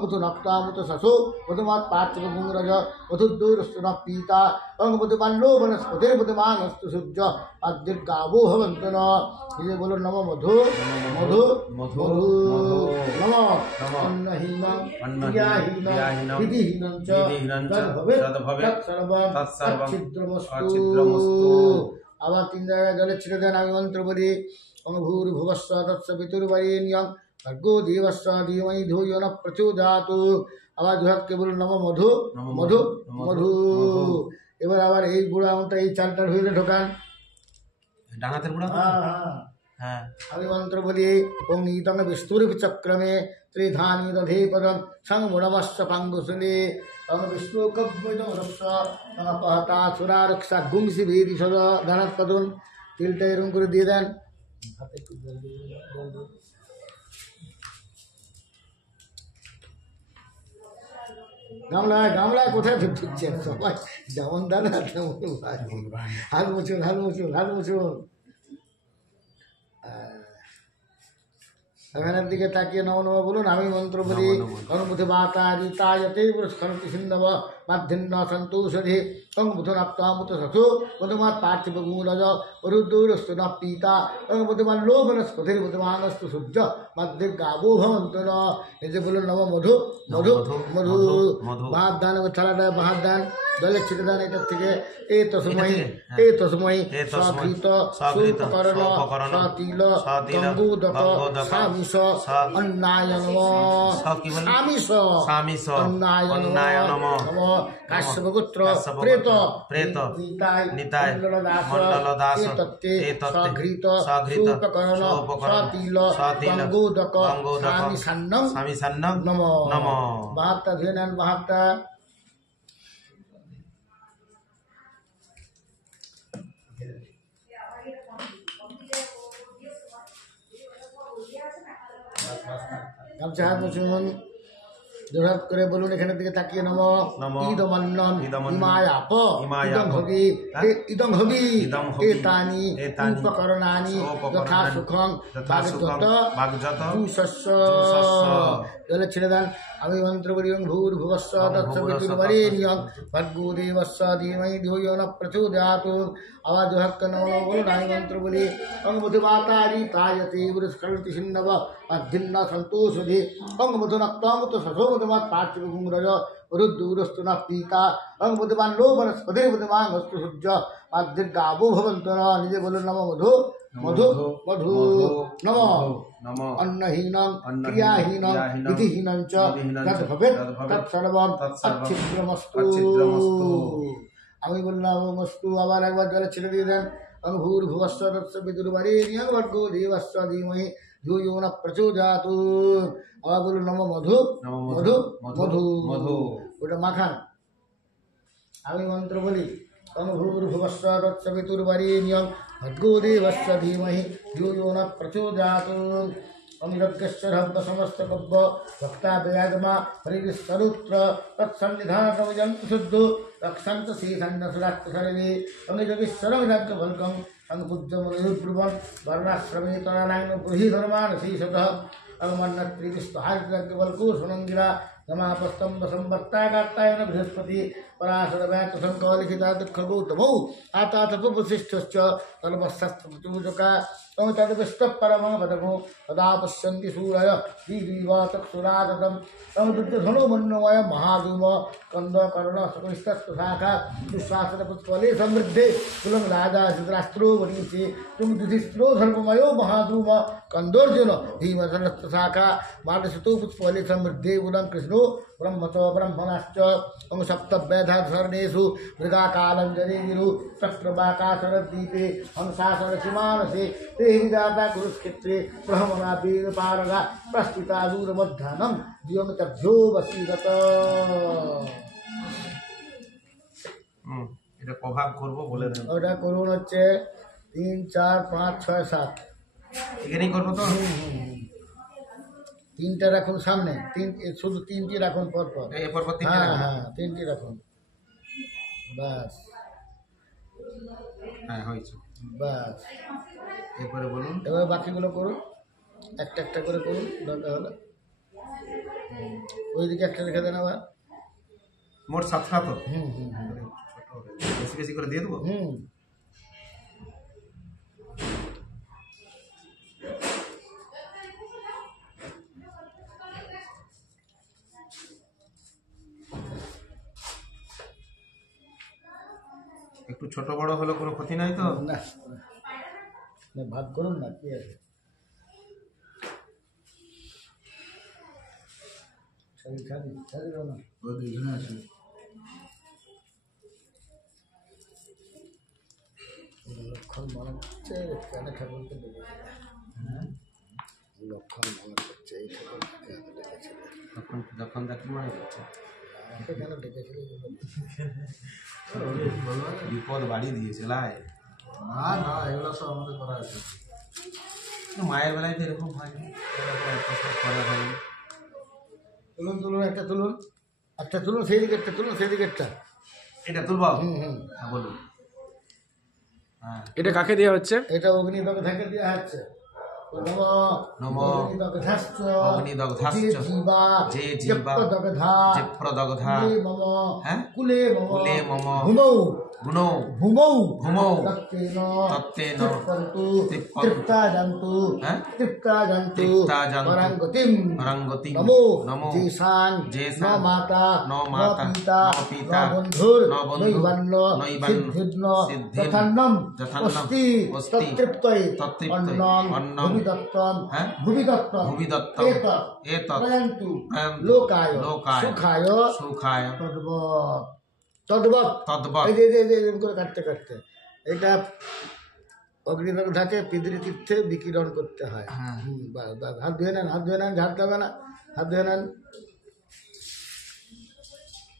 মধু নক্তামুত শশো মধুমাত পার্থিব গুঙ্গরজ মধুদূরস্তু ন পীতা মধুবাল্লো বনস্পতির মধুমানস্তু সূর্য আদির্গাবো ভবন্ত ন। ये बोलो नमो मधु मधु मधु नम नम अन्नहीनं अन्नहीनं क्रियाहीनं विधिहीनं च विधिहीनं च तद्भवेत् तद्भवेत् तत्सर्वं तत्सर्वं अच्छिद्रमस्तु। अच्छिद्रमस्तु। আবার 3 জায়গায় জলে ছেড়ে দেন আমি মন্ত্র বলি ভূর্ভুবস্ব তৎসবিতুর্বরেণ্যং ভর্গো দেবস্য ধীমহি ধিয়ো ন প্রচোদয়াৎ। আবার দুহাতকে বলুন নম মধু মধু মধু। এবার আবার এই বুড়া আঙুলটা এই চালটার হইলে ঢোকান। ডান হাতের বুড়া হ্যাঁ হ্যাঁ আমি মন্ত্র বলি ওং ইতং বিস্তুরিপ চক্রমে ত্রিধানি দধে পদম সংমুড়মস্য পাঙ্গুসুলে ওং বিষ্ণু কব্বৈদং রক্ষ পহতা সুরারক্ষা গুংসি ভীতি সদ ধানাত পদন। তিলটা এরকম করে দিয়ে দেন। গামলায় গামলায় কোথায় ঢুকছেন সবাই যেমন দাদা তেমন ভাই। হাত মুছুন হাত মুছুন হাত মুছুন। এখানের দিকে তাকিয়ে নম নম বলুন আমি মন্ত্র বলি অনুমতি বাতারি তায়তে পুরস্করন্তি সিন্ধব মাধ্যন্য সন্তোষধি অঙ্গবুধ নপ্তামুত শশু মধুমাত পার্থিব গুণজ অরুদ্দূরস্তু ন পীতা অঙ্গবুধমাল্লো বনস্পতির মধুমানস্তু সূর্য মাদ্দির্গাবো ভবন্তু ন। এই যে বলুন নম মধু মধু মধু ভাত দান থালাটা ভাত দান জলে ছিটে দেন এটার থেকে এই তসময়ী স্বঘৃত সুপকরণ সতিল গঙ্গোদক সামিষ অন্নায় নমঃ সামিষ অন্নায় নমঃ কাশ্যপপুত্র প্রেত নিতাই মণ্ডলদাস স্বঘৃত সুপকরণ সতিল গঙ্গোদক সামিষান্নং নমঃ। বাহাত্তা ধুয়ে নেন বাহাত্তা। গামছা হাত মুছুন। জোরহাত করে বলুন এখানের দিকে তাকিয়ে নম ইদমন্নন ইমায়াপ ইদং হবি ইদং হবি এতানি উপকরণানি যথা সুখং বাগযত জুশস্য। জলে ছেড়ে দেন আমি মন্ত্র বলি ভূর্ভুবস্ব তৎসবিতুর্বরেণ্যং ভর্গো দেবস্য ধীমহি ধিয়ো ন প্রচোদয়াৎ। আওয়াজ হক্ক নম বলুন আমি মন্ত্র বলি মধুবাতারি তায়তে পুরস্করন্তি সিন্ধব আধিন্ন সন্তোষধি মধু নক্তামুত শশো মধুমাত পার্থিব গুঙ্গরজ অরুদ্দূরস্তু ন পীতা মধুবাল্লো বনস্পতির মধুমানস্তু সূর্য আদির্গাবো ভবন্তু ন। নিজে বলুন নম মধু মধু মধু নম अन्नहीनं क्रियाहीनं विधिहीनं च तद्भवेत् तत्सर्वं अच्छिद्रमस्तु। আমি বললাম মস্তু। আবার একবার জলে ছেড়ে দিয়ে দেন ভূর্ভুবস্ব তৎসবিতুর্বরেণ্যং ভর্গো দেবস্য ধীমহি ধিয়ো ন প্রচোদয়াৎ। আবার বলুন নম মধু মধু মধু মধু। ওটা মাখান। আমি মন্ত্র বলি ভূর্ভুবস্ব তৎসবিতুর্বরেণ্যং ভর্গো দেবস্য ধীমহি ধিয়ো ন প্রচোদয়াৎ। অমিরজ্ঞস্য সমস্ত কব্য ভক্তা বেয়াগমা হরিবিশ্বরুত্র তৎসন্নিধানমজন্তু শুদ্ধ রক্ষন্ত শ্রীসন্ন্যসুরাত্মশরণে অমিরবিশ্বরমিরাজ্ঞফলকং সংপূজ্যমনুব্রুবন বর্ণাশ্রমে তরানাং গৃহী ধর্মান শ্রীশতঃ অগমন্নত্রিবিস্তহার্যজ্ঞফলকো সুনঙ্গিরা समापस्तंभ संवर्तागात्तायन बृहस्पति पराशरव्यात संकलिखिता दुःखगौतमौ आतातपुपशिष्टश्च सर्वशस्त्रचूजका तदविष्टः परमं पदमो तदा पश्यन्ति सूरय दीर्घवातक्षुरादतं तमुद्रधनुमन्नमय महाधूम कन्दकर्ण सकलिस्तशाखा दुःशासनपुष्पले समृद्धे कुलं राजा धृतराष्ट्रो वरीचे तुम युधिष्ठिरो धर्ममयो महाधूम कंदोर्जुन धीमधनस्तशाखा मानसतो पुष्पले समृद्धे कुलं कृष्णो ब्रह्मच ब्रह्मणाश्च सप्तव्य स्वर्णेषु मृगाकालञ्जने गिरु चक्रवाकाशरद्वीपे हंसासरसिमानसे ते विदाता कुरुक्षेत्रे ब्रह्मणा वीरपारगा प्रस्थिता दूरमध्याह्नं दिवमितभ्यो वसीदत। এটা প্রভাব করবো বলে দেন। ওটা করুন হচ্ছে 3, 4, 5, 6, 7 এখানেই করবো তো। তিনটা রাখুন সামনে, শুধু 3টি রাখুন পরপর। এরপর পর তিনটে হ্যাঁ রাখবো। হ্যাঁ 3টি রাখুন, বাস হ্যাঁ হয়েছে। বাস। এরপরে বলুন। এবার বাকিগুলো করুন, একটা একটা করে করুন দরকার হলে। ওইদিকে একটা রেখে দেন আবার। মোট 7টা তো। হুম হুম হুম বেশি বেশি করে দিয়ে দেবো। হুম। একটু ছোট বড় হলে কোনো ক্ষতি নাই তো। না না, ভাগ করুন না, কি আছে। ছাড়ি ছাড়ি ছাড়ি দাও না। ওই দুইজনে আছে। লক্ষণ মনে হচ্ছে কেন ঠাকুরকে ডেকেছিল, লক্ষণ মনে হচ্ছে এই ঠাকুরকে কেন ডেকেছিল, তখন যখন দেখি মনে হচ্ছে আমাকে কেন ডেকেছিল। বিপদ বাড়ি দিয়েছে লাই। না না, এগুলো সব আমাদের করা আছে। মায়ের বেলায় তো এরকম হয়নি, এরকম এত সব করা হয়নি। তুলুন তুলুন, একটা তুলুন, একটা তুলুন, সেই দিকেরটা তুলুন, সেই দিকেরটা। এটা তুলবো। হুম হুম। হ্যাঁ বলুন। হ্যাঁ এটা কাকে দেওয়া হচ্ছে? এটা অগ্নিদগ্ধ থেকে দেওয়া হচ্ছে। নমঃ অগ্নিদগ্ধাশ্চ অগ্নিদগ্ধাশ্চ যে জীবা যে জীবা প্রদগ্ধা প্রদগ্ধা কুলে মম হ্যাঁ কুলে মম কুলে মম ভূমৌ গুণৌ ভূমৌ ভূমৌ তত্তেন তত্তেন তৃপ্পন্তু তৃপ্পন্তু তৃপ্তা জান্তু হ্যাঁ তৃপ্তা জান্তু তৃপ্তা জান্তু পরাঙ্গতিম পরাঙ্গতিম নমো নমো যেষাং যেষাং ন মাতা ন মাতা পিতা ন পিতা ন বন্ধুর ন বন্ধু নৈবান্য নৈবান্য সিদ্ধির্ন সিদ্ধির্ন যথান্নম যথান্নম অস্তি অস্তি তত্তৃপ্তয়ে তত্তৃপ্তয়ে অন্নম অন্নম ভূমিদত্তম হ্যাঁ ভূমিদত্তম ভূমিদত্তম এতৎ এতৎ প্রয়ন্তু প্রয়ন্তু লোকায় লোকায় সুখায় সুখায় তদ্বৎ তদ্বৎ। তদ্বৎ এই যে এরকম করে কাটতে কাটতে এটা অগ্নিদগ্ধাকে পিতৃতীর্থে বিকিরণ করতে হয়। হুম, বাস বাস। হাত ধুয়ে নেন, হাত ধুয়ে নেন, ঝাড় দেবে না, হাত ধুয়ে নেন।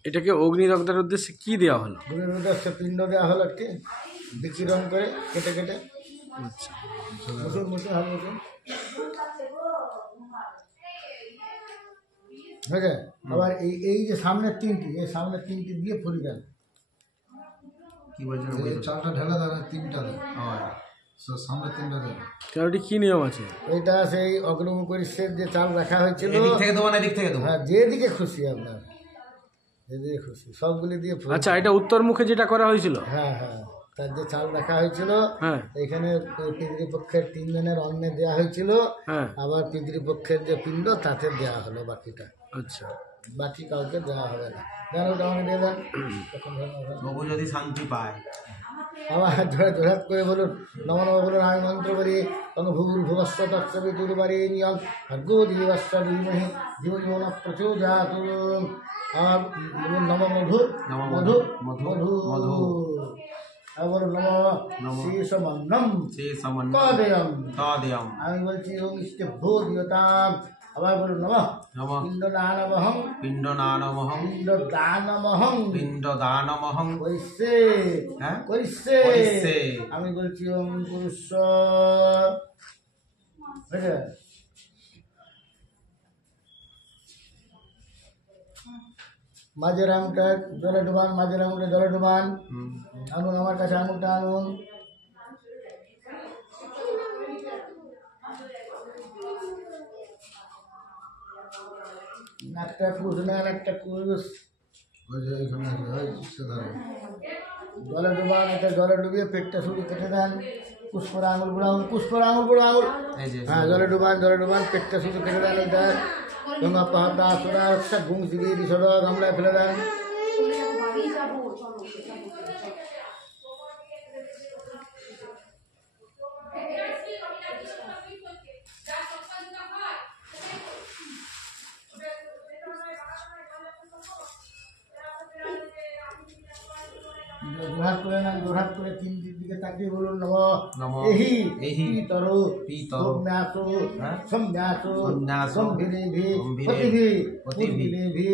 এটাকে অগ্নিদগ্ধার উদ্দেশ্যে কি দেওয়া হলো? অগ্নিদগ্ধে পিণ্ড দেওয়া হলো একটি, বিকিরণ করে কেটে কেটে। আচ্ছা, বসুন বসুন, হাত বসুন। হয়েছে? আবার এই যে সামনের 3টি, এই সামনের 3টি দিয়ে ফুরি দেন। কি বলছেন? এই চালটা ঢেলে দেন, 3টা দেন, হয় সামনে 3টা দেন। তাহলে কি নিয়ম আছে? এইটা সেই অগ্নিপরিষের যে চাল রাখা হয়েছিল, এদিক থেকে দেবো না এদিক থেকে দেবো? হ্যাঁ যেদিকে খুশি আপনার, যেদিকে খুশি সবগুলি দিয়ে ফুরি। আচ্ছা, এটা উত্তর মুখে যেটা করা হয়েছিল। হ্যাঁ হ্যাঁ, তার যে চাল রাখা হয়েছিল হ্যাঁ এখানে পিতৃপক্ষের 3 জনের অন্নে দেওয়া হয়েছিল, হ্যাঁ আবার পিতৃপক্ষের যে পিণ্ড তাতে দেওয়া হলো বাকিটা, আচ্ছা, বাকি কাউকে দেওয়া হবে না। দেন ওটা আমাকে দিয়ে দেন। তখন তবু যদি শান্তি পায়। আবার ধরে ধরাত করে বলুন, নম নম বলুন, আমি মন্ত্র বলি, ভূর ভুবস্ব তৎসবি তুরবারে নিয়ম ভাগ্যো দিবস্ব ধীমহি জীব জীবন প্রচোদয়াৎ। আর বলুন নম মধু নম মধু মধু মধু মধু আর বলুন নম শীর্ষমন্নম সে সামান্য তদেয়ম। তদেয়ম আমি বলছি ওম ইষ্টভ্যো দিয়তাম। আবার বলুন নমঃ নমঃ পিণ্ডদানমহং পিণ্ডদানমহং পিণ্ডদানমহং পিণ্ডদানমহং কইছে হ্যাঁ কইছে। কইছে। আমি বলছি ওম পুরুষ। বুঝলে? মাঝের আঙুলটা জলে ডুবান, মাঝের আঙুলটা জলে ডুবান। আনুন আমার কাছে আঙুলটা আনুন। একটা কুশ নেন, একটা কুশ ওই যে এখানে আছে, ওই সে ধারে। জলে ডুবান। এটা জলে ডুবিয়ে পেটটা শুরু কেটে দেন। পুষ্পরা আঙুল বুড়ো আঙুল, পুষ্পরা আঙুল বুড়ো আঙুল। এই যে হ্যাঁ জলে ডুবান, জলে ডুবান, পেটটা শুরু কেটে দেন। এটা গঙ্গা পাহাড়টা আসরা একটা ঘুম শিবিয়ে দিছড় গামলায় ফেলে দেন। জোড়হাত করে তিন দিকে তাকিয়ে বলুন নম নমঃ এহি এহি পিতর পিতর সৌম্যাস হ্যাঁ? সম্যাস সন্ন্যাস গম্ভীরেভি গম্ভীরে পতিভি পতিভি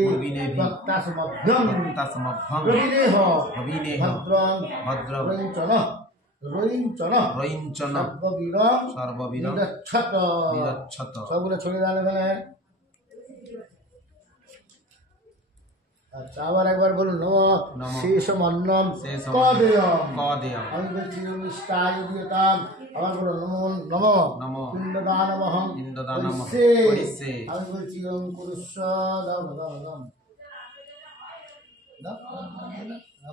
পূর্বিনেভি ভক্তাসমভ্যং তাসমভ্যং রবিনেহ অভিনেহ ভদ্রং ভদ্রং রয়িঞ্চন রয়িঞ্চন রয়িঞ্চন সর্ববীরং সর্ববীরং নিরচ্ছত নিরচ্ছত সবগুলো ছড়িয়ে দাঁড়ানো এখানে। আচ্ছা আবার একবার বলুন নম নমঃ শেষমন্নম শেষমন্নম কদেয়ম কদেয়ম আমি বলছি মিষ্টায় দিয়তাম আবার বলুন নম নমঃ পিণ্ডদানমহং পিণ্ডদানমহং করিষ্যে। করিষ্যে। আমি বলছি ওম কুরুষ্য দাও দাও দাও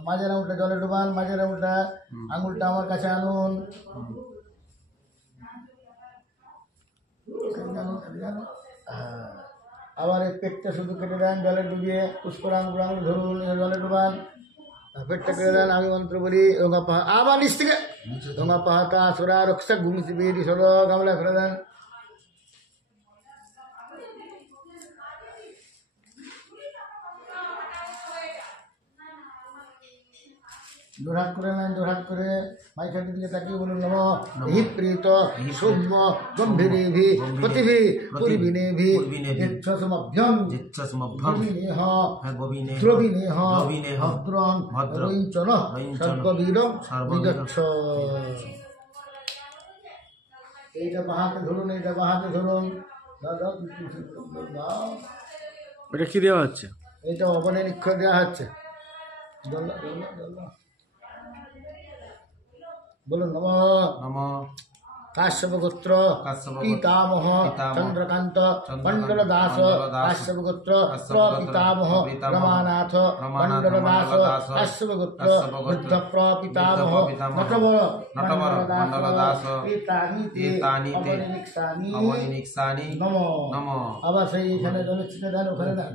মাঝের আঙুলটা জলে ডুবান, মাঝের আঙুলটা আমার কাছে আনুন। হ্যাঁ। আবার এই পেটটা শুধু কেটে দেন জলে ডুবিয়ে, পুষ্পরাঙ্গুল আঙুল ধরুন, জলে ডুবান, পেটটা কেটে দেন। আমি মন্ত্র বলি ওঙ্গা পাহা, আবার নিচ থেকে ওঙ্গা পাহাতা সুরা রক্ষক ঘুমিয়ে বেরি সর গামলা ফেলে দেন। জোড়হাত করে নেন, জোড়হাত করে মাইখাটির দিকে তাকিয়ে বলুন নম হি প্রীত সৌম্য গম্ভীরেভি পতিভি পূর্বিনেভি যচ্ছসমভ্যং জিচ্ছসমভ্যং গবিনেহ হ্যাঁ গবিনেহ দ্রবিনেহ দ্রবিনেহ ভদ্রং ভদ্রং রয়িঞ্চন রয়িঞ্চন সর্ববীরং সর্ববীরং নিগচ্ছ। এইটা বাহাতে ধরুন, এইটা বাহাতে ধরুন, দাও দাও দাও। এটা কি দেওয়া হচ্ছে? এইটা অবনে নিক্ষর দেওয়া হচ্ছে। দোল্লা, দোল্লা, দোল্লা। বলুন নম নমঃ কাশ্যপ গোত্র কাশ্যপ গোত্র পিতামহ পিতামহ চন্দ্রকান্ত চন্দ্রকান্ত মণ্ডল দাস মণ্ডল দাস কাশ্যপ গোত্র কাশ্যপ গোত্র প্রপিতামহ প্রপিতামহ রমানাথ রমানাথ মণ্ডল দাস মণ্ডল দাস কাশ্যপ গোত্র কাশ্যপ গোত্র বৃদ্ধ প্রপিতামহ বৃদ্ধ প্রপিতামহ নটবর নটবর মণ্ডল দাস পিতানি তে পিতানি তে অবনিনিক্সানি অবনিনিক্সানি নম। নমঃ আবার সেই এখানে জলে ছিটে দেন, ওখানে দেন।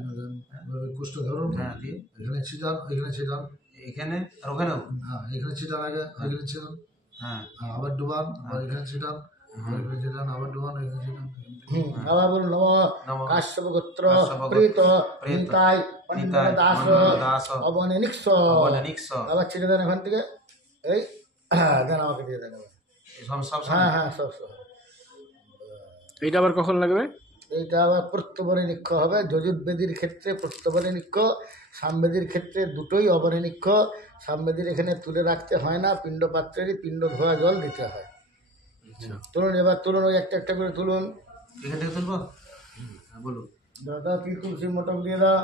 কুষ্ঠ ধরুন, হ্যাঁ দিয়ে এখানে ছিটান, এখানে ছিটান, এখানে আর ওখানেও হ্যাঁ এখানে ছিটান, আগে এখানে ছিটান, হ্যাঁ হ্যাঁ, আবার ডুবান, আবার এখানে ছিটান, আবার এখানে ছিটান, আবার ডুবান, এখানে ছিটান। আবার বলুন নম নমঃ কাশ্যপ গোত্র কাশ্যপ গোত্র প্রীত প্রীত নিতাই মণ্ডল নিতাই দাস মণ্ডল দাস অবনিনিক্স। অবনিনিক্স আবার ছেড়ে দেন এখান থেকে, এই দেন আমাকে দিয়ে দেন এবার। সব সব হ্যাঁ হ্যাঁ সব সব। এইটা আবার কখন লাগবে? এইটা আবার প্রত্যবনিক্ষ হবে। যজুর্বেদীর ক্ষেত্রে প্রত্যবনিক্ষ, সামবেদীর ক্ষেত্রে দুটোই অবনিক্ষ। সামবেদীর এখানে তুলে রাখতে হয় না, পিণ্ড পাত্রেরই পিণ্ড ধোয়া জল দিতে হয়। তুলুন এবার, তুলুন ওই একটা একটা করে তুলুন। এখান থেকে তুলবো হ্যাঁ বলুন দাদা তিল তুলসী মোটক দিয়ে দাও,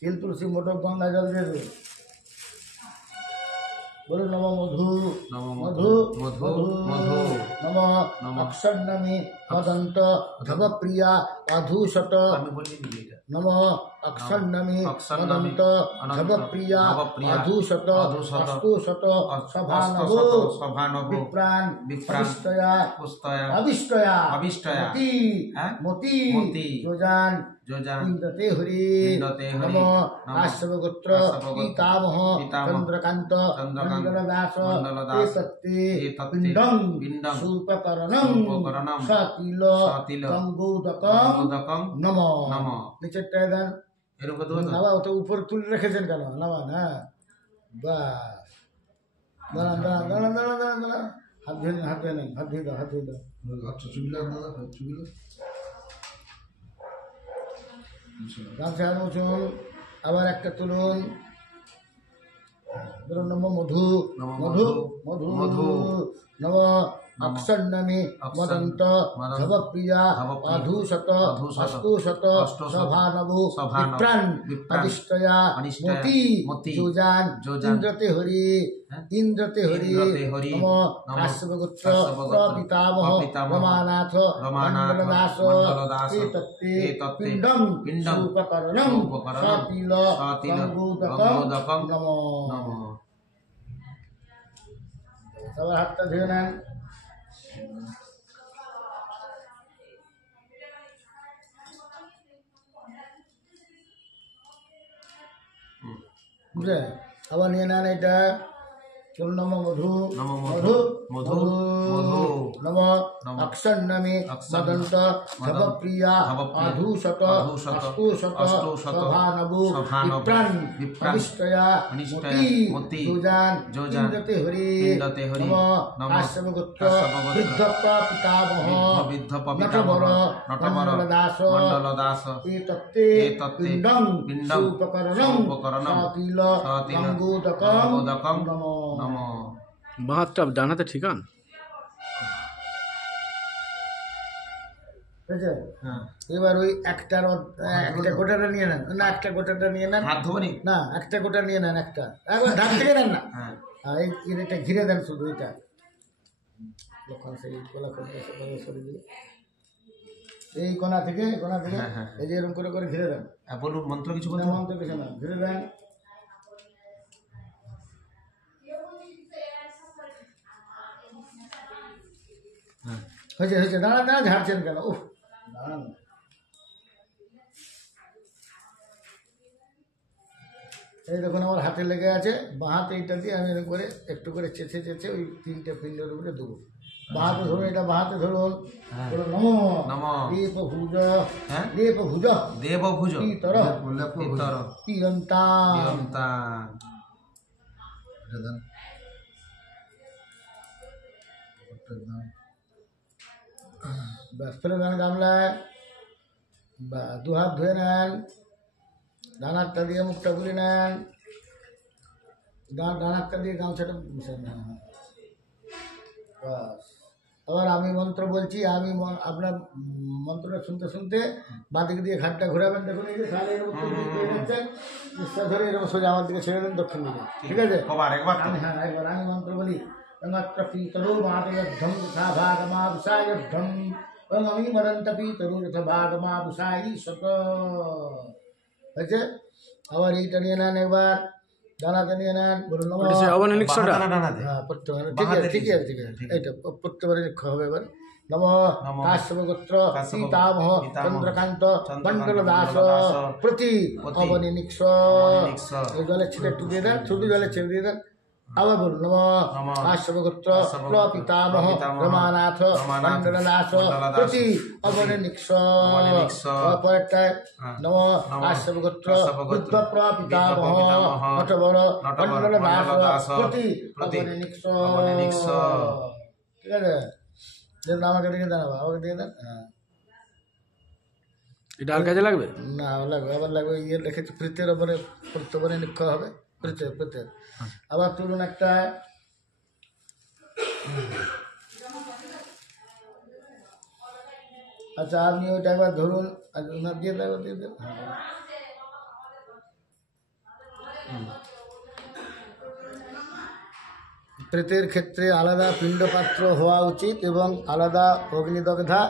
তিল তুলসী মোটক গঙ্গা জল দিয়ে দেবে। বলুন নম মধু নম মধু মধু মধু নম নম অক্ষর্ণমী মদন্ত ধবপ্রিয়া অধূষত আমি বলি দিবি এটা নম অক্ষর্ণমী অক্ষর্ণমী মদন্ত অনন্ত ধবপ্রিয়া ধবপ্রিয়া অধূষত অধূষত অষ্টুশত সভানব সভানব বিপ্রাণ বিপ্রাণ অভিষ্টয়া পুস্তয়া অভিষ্টয়া অভিষ্টয়া মতি হ্যাঁ? মতি মতি যোজান যোজান ইন্দ্রতে হরি ইন্দ্রতে হরি নম নম কাশ্যপ গোত্র কাশ্যপ গোত্র পিতামহ পিতামহ চন্দ্রকান্ত চন্দ্রকান্ত মণ্ডল দাস মণ্ডল দাস এতত্তে এতত্তে পিণ্ডং পিণ্ডং শূর্পকরণং শূর্পকরণং সতিল সতিল গঙ্গোদকং গঙ্গোদকং নম। নম নিচেরটায় দেন। এরকম করতে হবে তো? নামা ওটা উপরে তুলে রেখেছেন কেন? নামা না, বাস। দাঁড়ান দাঁড়ান দাঁড়ান দাঁড়ান দাঁড়ান দাঁড়ান, হাত ধুয়ে নেন, হাত ধুয়ে নেন, হাত ধুয়ে দাও, হাত ধুয়ে দাও। আচ্ছা চুবিলেন দাদা, চুবিলেন। গামছা মুছুন, আবার একটা তুলুন। ধরুন নম মধু নম মধু মধু, মধু মধু। নম অক্ষর্ণমী মদন্ত মদন্ত, ধবপ্রিয়া ধবপ্রিয়া, অধূষত অধূষত, অষ্টুশত অষ্টশত, সভানবু সভানব, বিপ্রাণ বিপ্রাণ, অধিষ্ঠয়া অনিষ্টয়া, মতি মতি, যোজান যোজান, ইন্দ্রতে হরি হ্যাঁ? ইন্দ্রতে হরি ইন্দ্রতে হরি, নম নম কাশ্যপ গোত্র কাশ্যপ গোত্র, প্রপিতামহ প্রপিতামহ, রমানাথ রমানাথ, মণ্ডল দাস মণ্ডল দাস, এতত্তে এতত্তে পিণ্ডং পিণ্ডং শূর্পকরণং শূর্পকরণং সতিল সতিল গঙ্গোদকং গঙ্গোদকং নম। নম সবার হাতটা ধুয়ে নেন। বুঝলে? আবার নিয়ে নেন এটা। চলুন নম মধু নম মধু, মধু মধু, মধু। নম অক্ষন্নমে মদন্ত ধবপ্রিয়া আধুশত অষ্টুশত সভানবু বিপ্রাণ অবিষ্টয়া মতি যোজান ইন্দ্রতে হরি নম কাশ্যপগোত্র বৃদ্ধপ্র পিতামহ নটবর মণ্ডলদাস এতত্তে পিণ্ডং সুপকরণং সতিল গঙ্গোদকং নমঃ। বাঁ হাতটা ডান হাতে ঠিকান। বুঝেছে? এবার ওই একটা গোটাটা নিয়ে নেন, না একটা গোটাটা নিয়ে নেন, হাত ধোবো নি? না একটা গোটা নিয়ে নেন, একটা একবার ধার থেকে নেন না, হ্যাঁ আর এই এটা ঘিরে দেন শুধু এটা লক্ষণ সেই কোলা করতে সরিয়ে দিলে এই কোনা থেকে এই যে এরকম করে করে ঘিরে দেন। বলুন মন্ত্র কিছু কোনো বলতে হবে? মন্ত্র কিছু না, ঘিরে দেন। হ্যাঁ হয়েছে দাঁড়ান ঝাড়ছেন কেন? উহ দাঁড়ান। এই দেখুন আমার হাতে লেগে আছে, বাঁ হাতে এইটা দিয়ে আমি এরকম করে একটু করে চেঁচে ওই তিনটে পিণ্ডের উপরে দেবো। বাঁ হাতে ধরুন, এটা বাঁ হাতে ধরুন, নম দেবভুজ দেবভুজ দেবভুজ পিতর পিতর পিরন্তাং পিরন্তাং। এটা দেন। একদম। ব্যাস ফেলে দেন গামলায়, বা দু হাত ধুয়ে নেন, ডান হাতটা দিয়ে মুখটা গুলি নেন, ডান হাতটা দিয়ে গামছাটা মুছে নেন। বাস আবার আমি মন্ত্র বলছি, আপনার মন্ত্রটা শুনতে শুনতে বাঁদিকে দিয়ে ঘাটটা ঘোরাবেন। দেখুন এই যে সালে এরকম উত্তর দিকে পেয়ে যাচ্ছেন, নিঃশ্বাস ধরে এরকম সোজা আমার দিকে ছেড়ে দেন দক্ষিণ দিকে, ঠিক আছে? একবার একবার আমি মন্ত্র বলি, মাত্র পিতরো মাতয়দ্ধম যথা ভাগমাবসায়দ্ধম আমি মরন্ত পিতরো যথা ভাগমাবসায়ী শত। হয়েছে? আবার এইটা নিয়ে নেন, একবার ডানাতে নিয়ে নেন, বলুন নম। অবনী নিঃস্বটা হ্যাঁ প্রত্যেকবার ঠিক আছে এইটা প্রত্যেকবারে লিখা হবে। এবার নম কাশ্যপগোত্র সীতামহ চন্দ্রকান্ত মণ্ডল দাস প্রতি অবনী নিঃস। এই জলে ছেড়ে একটু দিয়ে দেন, শুধু জলে ছেড়ে দিয়ে দেন। আবার বলুন নম কাশ্যপগোত্র পিতামহ রমানাথ মণ্ডল দাস প্রতি অবনী নিঃস। পরেরটায় নম কাশ্যপগোত্র বুদ্ধপ্র পিতামহ নটবর মণ্ডল দাস প্রতি অবনী নিঃস। ঠিক আছে? যেন আমাকে দিয়ে দেন, আমাকে দিয়ে দেন। হ্যাঁ এটা আর কাজে লাগবে না, লাগবে আবার লাগবে। ইয়ে লিখেছে প্রীতের ওপরে প্রত্যেকবারে লিখা হবে, প্রীতের। আবার তুলুন একটা, আচ্ছা আপনি ওইটা একবার ধরুন, দিয়ে দেন। প্রেতের ক্ষেত্রে আলাদা পিণ্ডপাত্র হওয়া উচিত এবং আলাদা অগ্নিদগ্ধা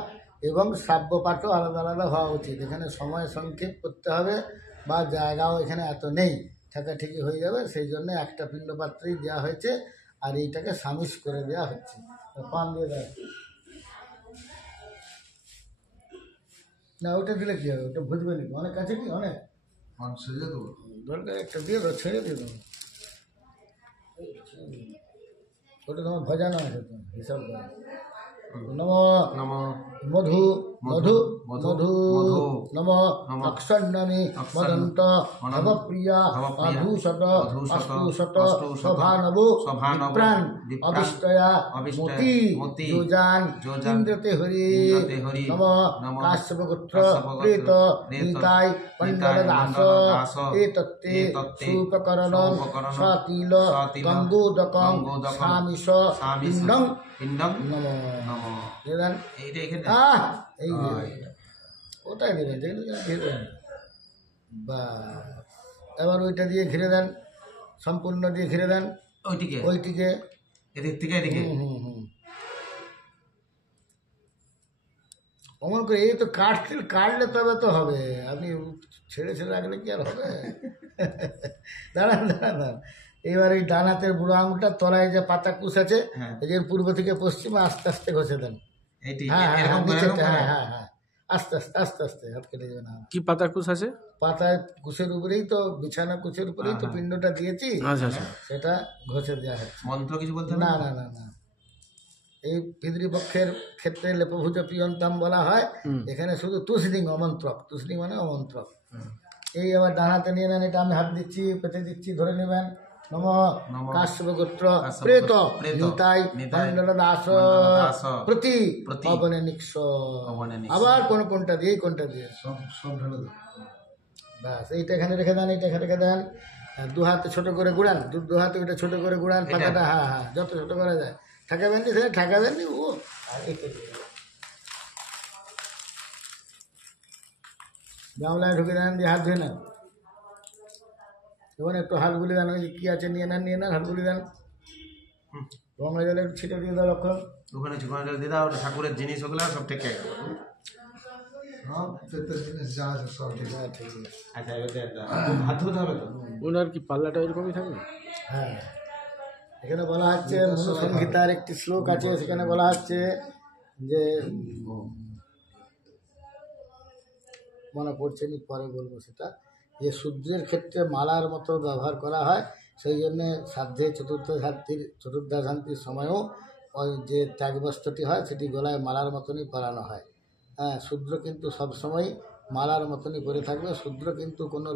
এবং শ্রাব্যপাঠও আলাদা আলাদা হওয়া উচিত। এখানে সময় সংক্ষেপ করতে হবে, বা জায়গাও এখানে এত নেই, ঠেকাঠেকি হয়ে যাবে, সেই জন্য একটা পিণ্ডপাত্রই দেওয়া হয়েছে, আর এইটাকে সামিশ করে দেওয়া হচ্ছে। পান দিয়ে দেয় না, ওটা দিলে কী হবে? ওটা বুঝবে নাকি? অনেক কাছে কি অনেক সেজে দেবো। দরকার একটা দিয়ে দাও, ছেড়ে দিয়ে দাও। ওটা তোমার ভজানো আছে, তো হিসাব করে। নম মধু মধু মধু নম অক্ষন্নমে মদন্ত ভবপ্রিয়া আধুশত অষ্টুশত সভানবু বিপ্রাণ অবিষ্টয়া মতি যোজান ইন্দ্রতে হরি নম কাশ্যপগোত্র প্রেত নিতাই মণ্ডল দাস এতত্তে সুপকরণং সতিল গঙ্গোদকং স্বামিষ পিণ্ডং নমঃ। এই ওটাই দেবেন, দেখবেন বা এবার ওইটা দিয়ে ঘিরে দেন, সম্পূর্ণ দিয়ে ঘিরে দেন ওইটিকে এদিক থেকে এদিকে। অমন করে এই তো কাটলে তবে তো হবে, আপনি ছেড়ে রাখলে কি আর হবে? দাঁড়ান। এবার এই ডান হাতের বুড়ো আঙুলটা তলায় যে পাতা কুশ আছে, এই যে পূর্ব থেকে পশ্চিমে আস্তে আস্তে ঘষে দেন। হ্যাঁ, আস্তে হাত কেটে যাবে না। কি পাতা কুশ আছে? পাতায় কুশের উপরেই তো, বিছানা কুশের উপরেই তো পিণ্ডটা দিয়েছি, আচ্ছা, সেটা ঘষে দেওয়া হচ্ছে। মন্ত্র কিছু বলতে না, এই পিতৃপক্ষের ক্ষেত্রে লেপভুজ পিয়ন্তাম বলা হয়। এখানে শুধু তুষ্ণিং অমন্ত্রক, তুষ্ণিং মানে অমন্ত্রক। এই আবার ডান হাতে নিয়ে নেন, এটা আমি হাত দিচ্ছি, পেতে দিচ্ছি, ধরে নেবেন। নম কাশ্যপ গোত্র প্রেত নিতাই মণ্ডল দাস প্রতি অবনে নিক্ষ। আবার কোনটা দিয়ে কোনটা দিয়ে সব সব ঢেলে দাও। ব্যাস এইটা এখানে রেখে দেন, এইটা এখানে রেখে দেন। দু হাতে ছোট করে গুড়ান, দু হাতে ওইটা ছোট করে গুড়ান পাতাটা। হ্যাঁ হ্যাঁ, যত ছোট করা যায়। ঠেকাবেন নি, সেটা ঠেকাবেন নি। ও আর এইটা গামলায় ঢুকে দেন, দিয়ে হাত ধুয়ে নেন। এবং একটু হাত গুলি দেন, ওই কি আছে নিয়ে নেন, হাত গুলি দেন। গঙ্গা জলে একটু ছিটে দিয়ে দাও লক্ষণ। ওখানে চিকন জল দিয়ে দাও, ওটা ঠাকুরের জিনিস ওগুলো সব ঠিক আছে। সব প্রত্যেক জিনিস যা আছে সব ঠিক আছে। ঠিক আছে। আচ্ছা এটা হাত ধুতে হবে তো? ওনার কি পাল্লাটা এরকমই থাকবে? হ্যাঁ, এখানে বলা হচ্ছে মনুসংহিতার একটি শ্লোক আছে, সেখানে বলা হচ্ছে যে মনে পড়ছে নি, পরে বলবো সেটা, যে সূর্যের ক্ষেত্রে মালার মতো ব্যবহার করা হয়। সেই জন্যে শ্রাদ্ধে চতুর্দশান্তির সময়ও ওই যে ত্যাগবস্ত্রটি হয় সেটি গলায় মালার মতনই পরানো হয়। হ্যাঁ, শূদ্র কিন্তু সবসময় মালার মতনই পরে থাকবে। শূদ্র কিন্তু কোনো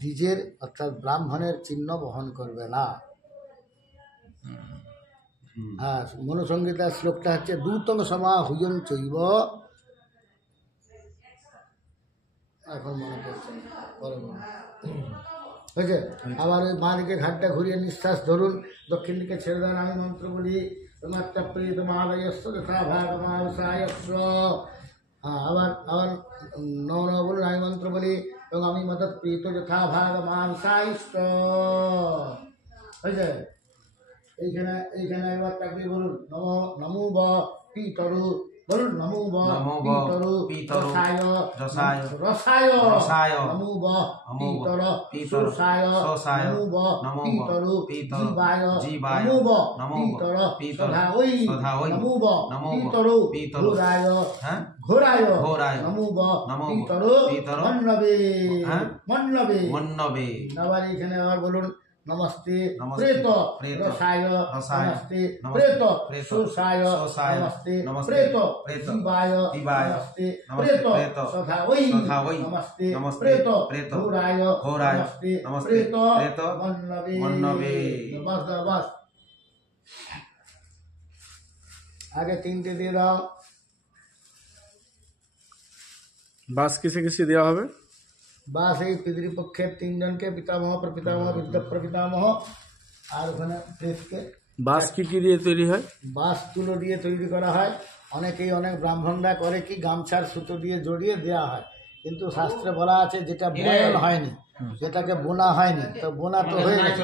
দ্বিজের অর্থাৎ ব্রাহ্মণের চিহ্ন বহন করবে না। হ্যাঁ, মনুসংহিতার শ্লোকটা হচ্ছে দূতং সমা হুয়ন চৈব। এখন মনে পড়ছে না, পরে বলবো। হয়েছে? আবার ওই বাঁ দিকে ঘাটটা ঘুরিয়ে নিঃশ্বাস ধরুন, দক্ষিণ দিকে ছেড়ে দেন। আমি মন্ত্র বলি, তোমাত্তা প্রীত মহালয়স্য যথা ভাগমাবসায়স্য। হ্যাঁ, আবার আবার নব বলুন, আমি মন্ত্র বলি, এবং আমি মত প্রীত যথা ভাগমাবসায়স্য। হয়েছে? এইখানে একবার তাকে বলুন, নমো ব পিতরু, বলুন নমো ব পিতরু রসায় নমো ব পিতর রসায় নমো ব পিতরু জীবায় নমো ব পিতর সধা ওই নমো ব পিতরু ঘোরায় নমো ব পিতরু মন্নবে। আবার এখানে আবার বলুন, নমস্তে প্রেত রসায় নমস্তে প্রেত সুসায় নমস্তে প্রেত জীবায় নমস্তে প্রেত সধা ওই নমস্তে প্রেত ঘোরায় নমস্তে প্রেত মন্নবে। বাস আগে তিনটে দিয়ে দাও। বাস কিসে কিসে দেওয়া হবে? বাস এই পিতৃপক্ষের তিনজনকে, পিতামহ, প্রপিতামহ, বৃদ্ধ প্রপিতামহ, আর ওখানে প্রেতকে। বাস কি কি দিয়ে তৈরি হয়? বাস তুলো দিয়ে তৈরি করা হয়। অনেকেই অনেক ব্রাহ্মণরা করে কি গামছার সুতো দিয়ে জড়িয়ে দেওয়া হয়, কিন্তু শাস্ত্রে বলা আছে যেটা বয়ন হয়নি, যেটাকে বোনা হয়নি, তো বোনা তো হয়ে গেছে।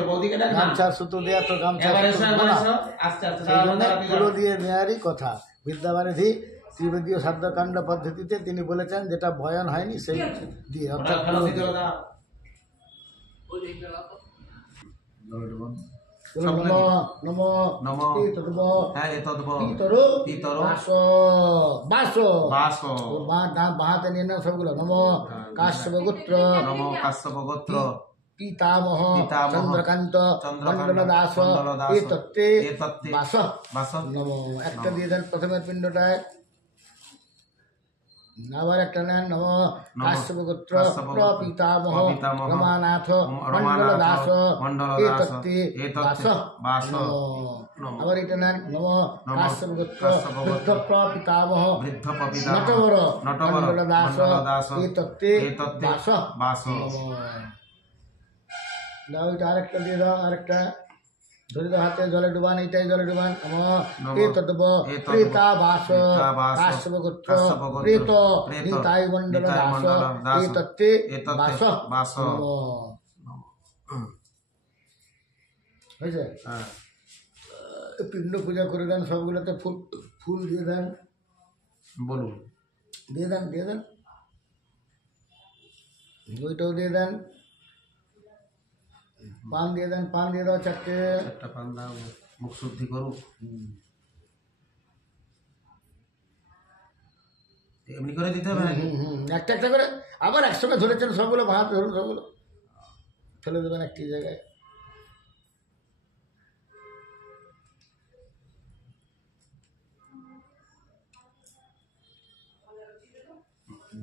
গামছার সুতো দেওয়া তো গামছার সুতো বোনা, সেই জন্য তুলো দিয়ে নেওয়ারই কথা। বিদ্যাবারিধি ত্রিবেদীয় সাধ্যকাণ্ড পদ্ধতিতে তিনি বলেছেন যেটা বয়ন হয়নি সেই দিয়ে, অর্থাৎ বাহাতে নিয়ে নাও সবগুলো। নম কাশ্যপ গোত্র পিতামহ চন্দ্রকান্ত মন্ডল দাস এই তত্ত্বে বাস নম। একটা দিয়ে দেন প্রথমের পিণ্ডটায়। আবার একটা নেন, নম কাশ্যপ গোত্র প্রপিতামহ রমানাথ মন্ডল দাস এই তত্ত্বে বাস নম। আবার এটা নেন, নম কাশ্যপ গোত্র বৃদ্ধ প্রপিতামহ নটবর মন্ডল দাস এই তত্ত্বে বাস নম। দাও, এটা আরেকটা দিয়ে দাও, আরেকটা ধরে দাও, হাতে জলে ডুবান, এইটাই জলে ডুবান। প্রেতা বাস কাশ্যপ গোত্র প্রেত নিতাই মন্ডল দাস এই তত্ত্বে বাস হয়েছে? পিণ্ড পূজা করে দেন, সবগুলোতে ফুল দিয়ে দেন। বলুন, দিয়ে দেন ওইটাও দিয়ে দেন। পান দিয়ে দেন, পান দিয়ে দাও চারটে। একটা পান দাও, মুখ শুদ্ধি করুক। এমনি করে দিতে হবে নাকি? একটা একটা করে আবার একসঙ্গে ধরেছেন সবগুলো, ভাত ধরুন সবগুলো ফেলে দেবেন একটি জায়গায়।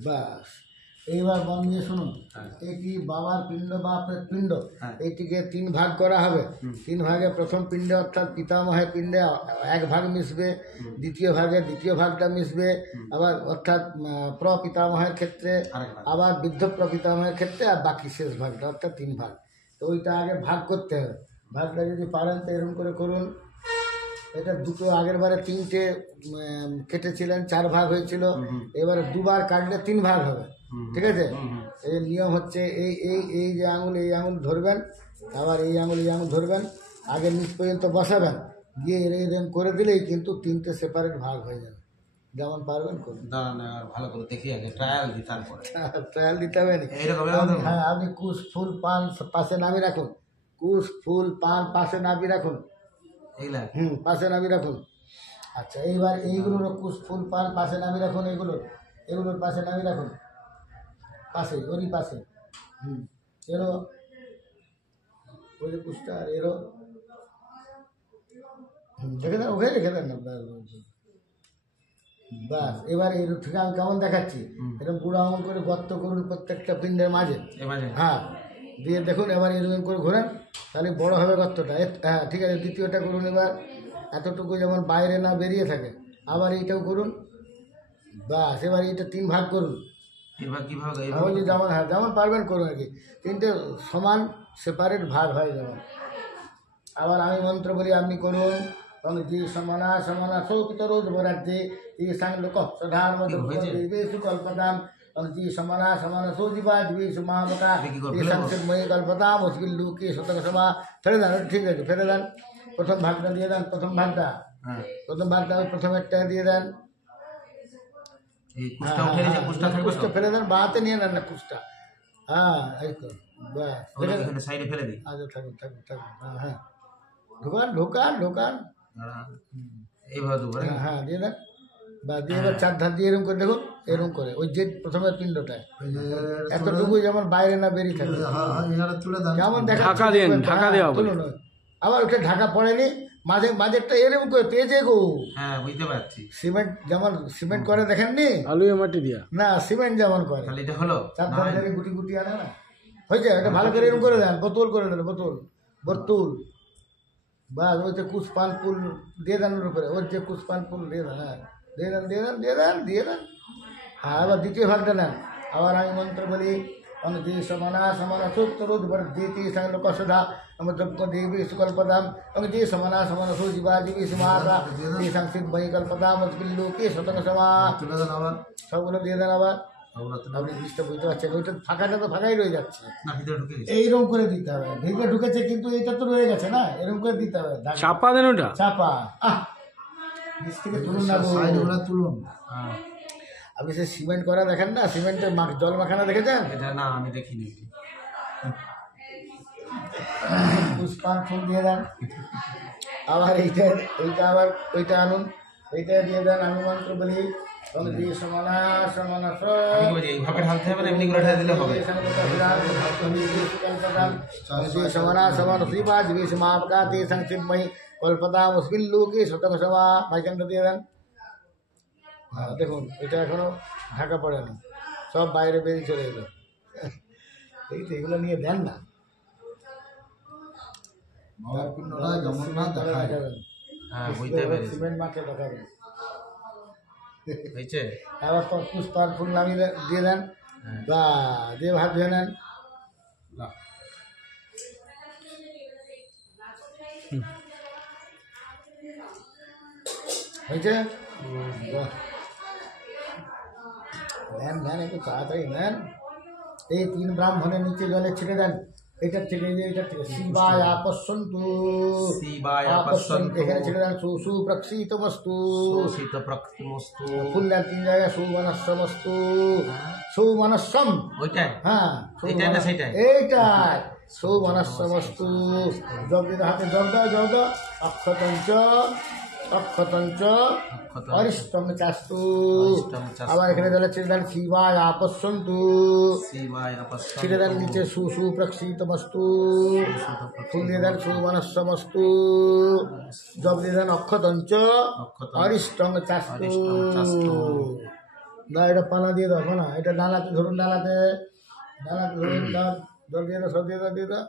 বাস এইবার মন দিয়ে শুনুন, এটি বাবার পিণ্ড বা পিণ্ড, এইটিকে 3 ভাগ করা হবে। 3 ভাগে প্রথম পিণ্ডে অর্থাৎ পিতামহের পিণ্ডে 1 ভাগ মিশবে, দ্বিতীয় ভাগে দ্বিতীয় ভাগটা মিশবে, আবার অর্থাৎ প্রপিতামহের ক্ষেত্রে, আবার বৃদ্ধ প্রপিতামহের ক্ষেত্রে, আর বাকি শেষ ভাগটা অর্থাৎ 3 ভাগ। তো ওইটা আগে ভাগ করতে হবে। ভাগটা যদি পারেন তো এরকম করে করুন। এটা দুটো, আগের বারে 3টে কেটেছিলেন, 4 ভাগ হয়েছিল, এবারে 2 বার কাটলে 3 ভাগ হবে। ঠিক আছে? এই নিয়ম হচ্ছে এই এই এই যে আঙুল, এই আঙুল ধরবেন, আবার এই আঙুল ধরবেন, আগে নিচ পর্যন্ত বসাবেন, গিয়ে এরকম করে দিলেই কিন্তু 3টে সেপারেট ভাগ হয়ে যাবে। যেমন পারবেন করুন। দাঁড়ান ভালো করে দেখি আগে, ট্রায়াল দিই তারপরে। ট্রায়াল দিতে হবে না। হ্যাঁ, আপনি কুশ ফুল পান পাশে নামিয়ে রাখুন, কুশ ফুল পান পাশে নামিয়ে রাখুন, পাশে নামিয়ে রাখুন। আচ্ছা, এইবার এইগুলোর কুশ ফুল পান পাশে নামিয়ে রাখুন, এগুলোর পাশে নামিয়ে রাখুন, পাশে, ওরই পাশে। এরো ওই যে কুশটা, আর এরো দেখে দেন, ওখানে রেখে দেন না। বাস, এবার এর থেকে আমি কেমন দেখাচ্ছি, এরকম বুড়ো আঙুল করে গর্ত করুন প্রত্যেকটা পিণ্ডের মাঝে। হ্যাঁ, দিয়ে দেখুন, এবার এরকম করে ঘোরান, তাহলে বড় হবে গর্তটা। হ্যাঁ, ঠিক আছে। দ্বিতীয়টা করুন, এবার এতটুকু যেমন বাইরে না বেরিয়ে থাকে। আবার এইটাও করুন। বাস, এবার এইটা 3 ভাগ করুন। ওই যে যেমন, হ্যাঁ যেমন পারবেন করুন আর কি। 3টে সমান সেপারেট ভাগ হয় যেমন। আবার আমি মন্ত্র বলি, আপনি করুন। জি সমানা সমানা সৌপিতরো যুবরাজ্যে জি সাংলোক সধার্ম দেবেশু কল্পতাম জি সমানা সমানা সৌজিবা দিবেশু মহামতা জি সংসদময়ী কল্পতাম অস্কিল্লুকে শতক সমা। ফেলে দেন, ঠিক আছে, ফেলে দেন। প্রথম ভাগটা দিয়ে দেন, প্রথম ভাগটা ওই প্রথমেরটা দিয়ে দেন। কুশটা ফেলে দেন, বাঁতে নিয়ে নেন না কুশটা। হ্যাঁ, এই তো ব্যাস, ফেলে দিই। আচ্ছা, থাকুন। হ্যাঁ, ঢোকান। এইভাবে দেবো। হ্যাঁ, দিয়ে দেন। বা দিয়ে এবার 4 ধার দিয়ে এরকম করে দেখুন, এরকম করে ওই যে প্রথমে পিণ্ডটায় এতটুকু যেমন বাইরে না বেরিয়ে থাকে, কেমন ঢাকা দেন, ঢাকা দেওয়া বলে। তুলুন। আবার ওটা ঢাকা পড়েনি, মাঝেরটা এরকম করে তেজে গো। হ্যাঁ, বুঝতে পারছি। সিমেন্ট যেমন সিমেন্ট করে দেখেননি, আলু মাটি দিয়া না সিমেন্ট যেমন করে, তাহলে এটা হলো 4 ধার ধরে গুটি আনে না, হয়েছে। এটা ভালো করে এরকম করে দেন, বোতল করে দেন, বোতল। বাস, ওই যে কুশপান ফুল দিয়ে দেন ওর উপরে, ওর যে কুশপান ফুল দিয়ে দেন। হ্যাঁ, দিয়ে দেন। হ্যাঁ, এবার দ্বিতীয় ভাগটা নেন। আবার আমি মন্ত্র বলি, জি সমানা সমানা সূত্রোদ বর্ধিতি সংলোক সদা যজ্ঞ দেবী সুকল্পদাম জি সমানা সমানা সুজিবা দিবি সুমাতা জি সংসিদ বহি কল্পদাম অস্কিল্লুকে শতক সমা। সবগুলো দিয়ে দেন। আবার আপনি জিনিসটা বুঝতে পারছেন, ওইটা ফাঁকাটা তো ফাঁকাই রয়ে যাচ্ছে। এইরকম করে দিতে হবে। ভিতরে ঢুকেছে কিন্তু এটা তো রয়ে গেছে না, এরকম করে দিতে হবে। চাপা দেন, ওটা চাপা। নিচ থেকে তুলুন না, তুলুন। আপনি সে সিমেন্ট করা দেখেন না, সিমেন্টের জল মাখানা দেখেছেন? না, আমি দেখিনি। পুষ্পান ফুল দিয়ে দেন। আবার এইটা আবার ওইটা আনুন, এইটা দিয়ে দেন। আমি মন্ত্র বলি, সমানা সমানা এইভাবে ঢালতে হবে না, এমনি করে ঢালে দিলে হবে। সমানা সমানা শ্রীপা দিবি সমাপকাতে সংসিদময়ী কল্পতাম অস্কিল্লুকে শতক সমা। ভাইখানটা দিয়ে দেন। হ্যাঁ, দেখুন এটা এখনো ঢাকা পড়ে না, সব বাইরে বেরিয়ে চলে এলো। এই তো, এগুলো নিয়ে দেন না। সিমেন্ট মাঠে দেখাবেন। আবার তো পুষ্পার ফুল নামিয়ে দিয়ে দেন, বা দিয়ে ভাত ধুয়ে নেন। হয়েছে? নেন, একটু তাড়াতাড়ি নেন। এই 3 ব্রাহ্মণের নিচে জলে ছেড়ে দেন। এইটার থেকে শিবায় আপশ্যন্তু, এখানে ছেড়ে দেন। সুপ্রক্ষিতমস্তু, ফুল দেন 3 জায়গায়। সুমনস্যমস্তু, সুমনস্যম, হ্যাঁ এইটাই সুমনস্যমস্তু। জব দিতে হাতে জব দাও। অক্ষতঞ্চ অরিষ্টং চাস্তু। আবার এখানে জলে ছেড়ে দেন শিবায় আপশ্যন্তু, ছেড়ে দেন নিচে সুপ্রক্ষিতমস্তু। ফুল দিয়ে দেন সুমনস্যমস্তু, জব দিয়ে দেন অক্ষতঞ্চ অরিষ্টং চাস্তু। না এটা পানা দিয়ে দাও, পানা এটা ডালাতে ধরুন, ডালাতে ধরুন, দাও জল দিয়ে দাও, সব দিয়ে দাও, দিয়ে দাও,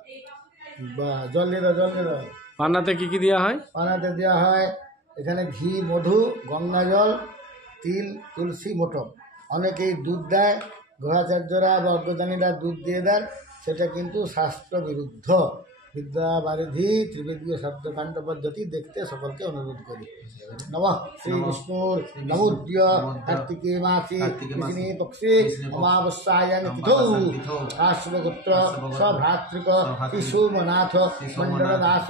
বা জল দিয়ে দাও, জল দিয়ে দাও। পান্নাতে কি কি দেওয়া হয়? পানাতে দেওয়া হয় এখানে ঘি, মধু, গঙ্গা জল, তিল, তুলসী, মোটক। অনেকেই দুধ দেয়, গ্রহাচার্যরা বা অজ্ঞদানীরা দুধ দিয়ে দেন, সেটা কিন্তু শাস্ত্র বিরুদ্ধ। বিদ্যা বারিধি ত্রিবেদীয় শব্দকাণ্ড পদ্ধতি দেখতে সকলকে অনুরোধ করি। নমঃ শ্রী বিষ্ণুর নমোদ্য কার্তিকে মাসি কৃষ্ণে পক্ষে অমাবস্যায়াং তিথৌ কাশ্যপগোত্র সভ্রাতৃক শিশুমনাথ মণ্ডলদাস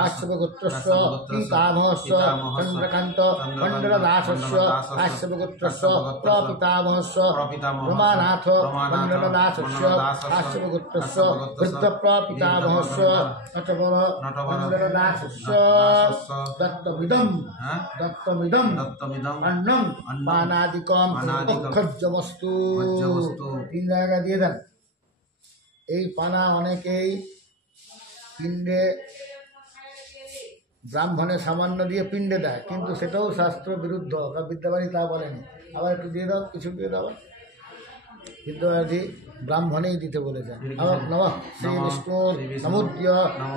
কাশ্যপগোত্রস্য পিতামহস্য চন্দ্রকান্ত মণ্ডলদাসস্য কাশ্যপগোত্রস্য প্রপিতামহস্য রমানাথ মণ্ডলদাসস্য কাশ্যপগোত্রস্য বৃদ্ধপ্রপিতামহস্য নটবর মণ্ডলদাসস্য দত্তমিদম অন্নম পানাদিকম অক্ষজ্যবস্তু। 3 জায়গা দিয়ে দেন। এই পানা অনেকেই পিণ্ডে ব্রাহ্মণে সামান্য দিয়ে পিণ্ডে দেয়, কিন্তু সেটাও শাস্ত্র বিরুদ্ধ। বিদ্যাবাড়ি তা বলেনি। আবার একটু দিয়ে দাও, কিছু দিয়ে দাও। বিদ্যাবাড়ি ব্রাহ্মণেই দিতে বলেছেন। আবার নমঃ শ্রী বিষ্ণুর নমোদ্য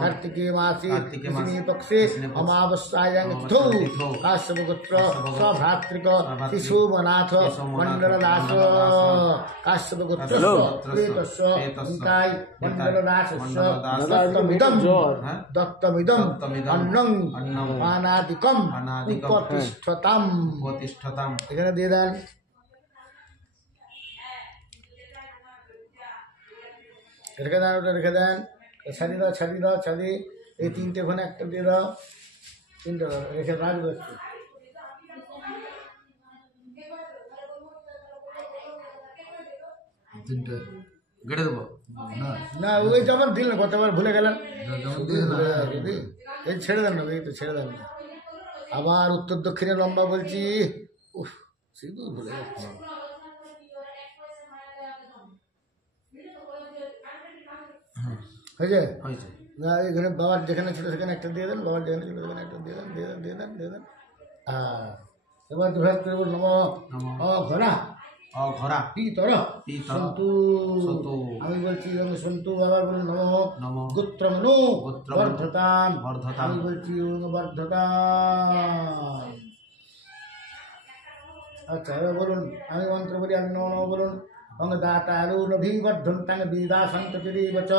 কার্তিকে মাসি কৃষ্ণে পক্ষে অমাবস্যায়াং তিথৌ কাশ্যপগোত্র সভ্রাতৃক শিশুমনাথ মণ্ডলদাস কাশ্যপগোত্রস্য প্রেতস্য নিতাই মণ্ডলদাসস্য দত্তমিদম অন্নং পানাদিকম উপতিষ্ঠতাম। এখানে দিয়ে দেন। রেখে দেন, ওটা রেখে দেন। ছাড়ি দাও, ছাড়ি দাও, ছাড়ি। এই 3টে ওখানে একটা দিয়ে দাও, 3টে রেখে রাখবো একটু। তিনটে গেড়ে দেবো না না ওই যেমন দিলেন, কতবার ভুলে গেলেন। যেমন দিয়ে না এই ছেড়ে দেন না, এই তো ছেড়ে দেন না। আবার উত্তর দক্ষিণে লম্বা বলছি। উফ, সিঁদুর ভুলে যাচ্ছি। হয়েছে? হয়েছে। না এখানে বাবার যেখানে ছিল সেখানে একটা দিয়ে দেন, বাবার যেখানে ছিল সেখানে একটা দিয়ে দেন, দিয়ে দেন, দিয়ে দেন, দিয়ে দেন। এবার দুহাত করে বলুন নম ঘোরা ঘোরা পিতর সন্তু। আমি বলছি সন্তু, বাবার বলুন নম গোত্রমনু বর্ধতাম। আমি বলছি বর্ধতাম। আচ্ছা এবার বলুন, আমি মন্ত্র বলি, আপনি নম নম বলুন। অঙ্গদাতারুনভিবর্ধন্তাং বিদা সন্ততিরিব চ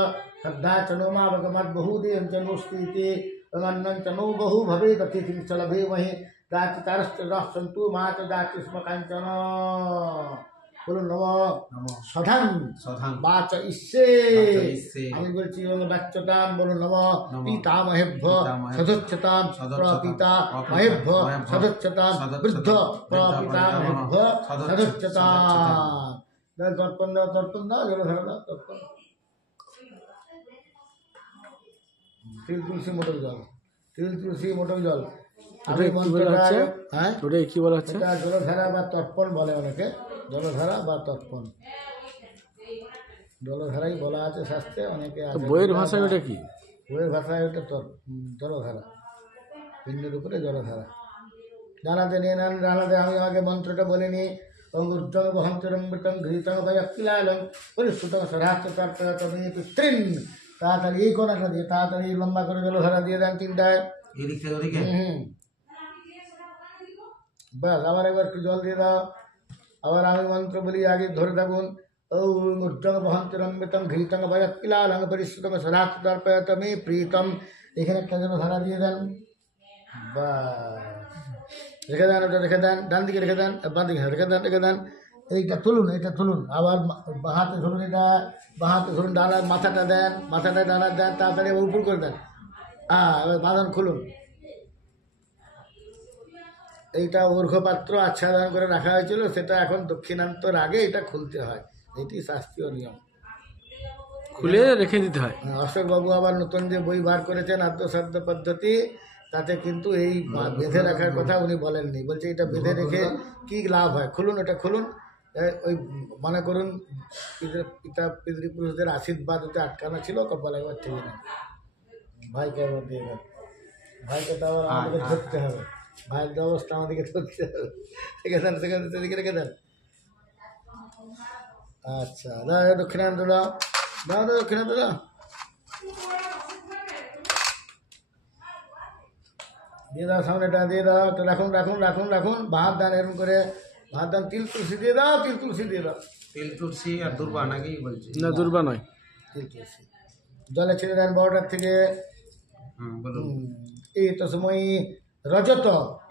শ্রদ্ধা চ নো মা ভগবৎ বহুদেয়ং চ নোস্তিতে অন্নং চ নো বহু ভবেৎ অতিথিং চ লভেমহে দাচিতারশ্চ নঃ সন্তু মা চ দাচি স্ম কাঞ্চন। বলুন নম সধাং বাচ ইস্যে। আমি বলছি বাচ্যতাম, বলুন নম পিতামহেভ্য সদচ্যতাম প্রপিতা মহেভ্য সদচ্যতাম বৃদ্ধ প্রপিতামহেভ্য সদচ্যতাম। দর্পণ দাও, দর্পণ দাও, জলধারা দাও, দর্পণ। তিল তুলসী মোটক জল, তিল তুলসী মোটক জল। আমি মন্ত্রটা হ্যাঁ কি বলা হচ্ছে? এটা জলধারা বা তর্পণ বলে অনেকে, জলধারা বা তর্পণ। জলধারাই বলা আছে শাস্ত্রে, অনেকে বইয়ের ভাষায় ওটা কি? বইয়ের ভাষায় ওটা জলধারা, পিণ্ডের উপরে জলধারা। জানাতে নিয়ে নেন, জানাতে আমি আগে মন্ত্রটা বলে নিই। ঊর্ধ্বং বহন্তরম্বিতং ঘৃতং ভয়ক্কিলালং পরিশ্রুতং সরাত্রতর্পয়তমে পিতৃন। তাড়াতাড়ি এই কোনাটা দিয়ে তাড়াতাড়ি লম্বা করে জলধারা দিয়ে দেন 3টায়। বাস আবার একবার একটু জল দিয়ে দাও। আবার আমি মন্ত্র বলি, আগে ধরে থাকুন। ঊর্ধ্বং বহন্তরম্বিতং ঘৃতং ভয়ক্কিলালং পরিশ্রুতং সরাত্রতর্পয়তমে প্রীতম। এখানে একটা জলধারা দিয়ে দেন। বাস রেখে দেন, ওটা রেখে দেন, ডান দিকে রেখে দেন, বাঁ দিকে রেখে দেন, রেখে দেন। এইটা তুলুন, এটা তুলুন। আবার বাঁ হাতে ধরুন, এটা বাঁ হাতে ধরুন, ডানার মাথাটা দেন, মাথাটায় ডানা দেন, তাড়াতাড়ি উপর করে দেন। এবার বাঁধন খুলুন। এইটা অর্ঘ্যপাত্র আচ্ছাদন করে রাখা হয়েছিল, সেটা এখন দক্ষিণান্তর আগে এটা খুলতে হয়। এটি শাস্ত্রীয় নিয়ম। খুলে রেখে দিতে হয়। অশোকবাবু আবার নতুন যে বই বার করেছেন আদ্যসাধ্য পদ্ধতি, তাতে কিন্তু এই বেঁধে রাখার কথা উনি বলেননি। বলছে এটা বেঁধে রেখে কি লাভ হয়। খুলুন, এটা খুলুন। ওই মনে করুন পিতা পিতৃপুরুষদের আশীর্বাদ ওতে আটকানো ছিল, কপাল একবার ঠিক নেই। ভাইকে আবার দিয়ে গেল, ভাইকে তো আবার আমাদেরকে ধরতে হবে। ভাইয়ের যে অবস্থা আমাদেরকে দেখতে হবে। রেখে দেন, সেদিকে রেখে দেন। আচ্ছা দাও দক্ষিণান্ত দাও, দাও দাও দক্ষিণান্ত দাও। দিয়ে দাও সামনেটা, দিয়ে দাও তো। রাখুন রাখুন রাখুন রাখুন, ভাত দান এরকম করে, ভাত দান। তিল তুলসী দিয়ে দাও, তিল তুলসী দিয়ে দাও। তিল তুলসী আর দুর্বা নাকি বলছি? না দুর্বা নয়। তিল তুলসী জলে ছেড়ে দেন বড়টার থেকে। বলুন। এই তো সময় রজত,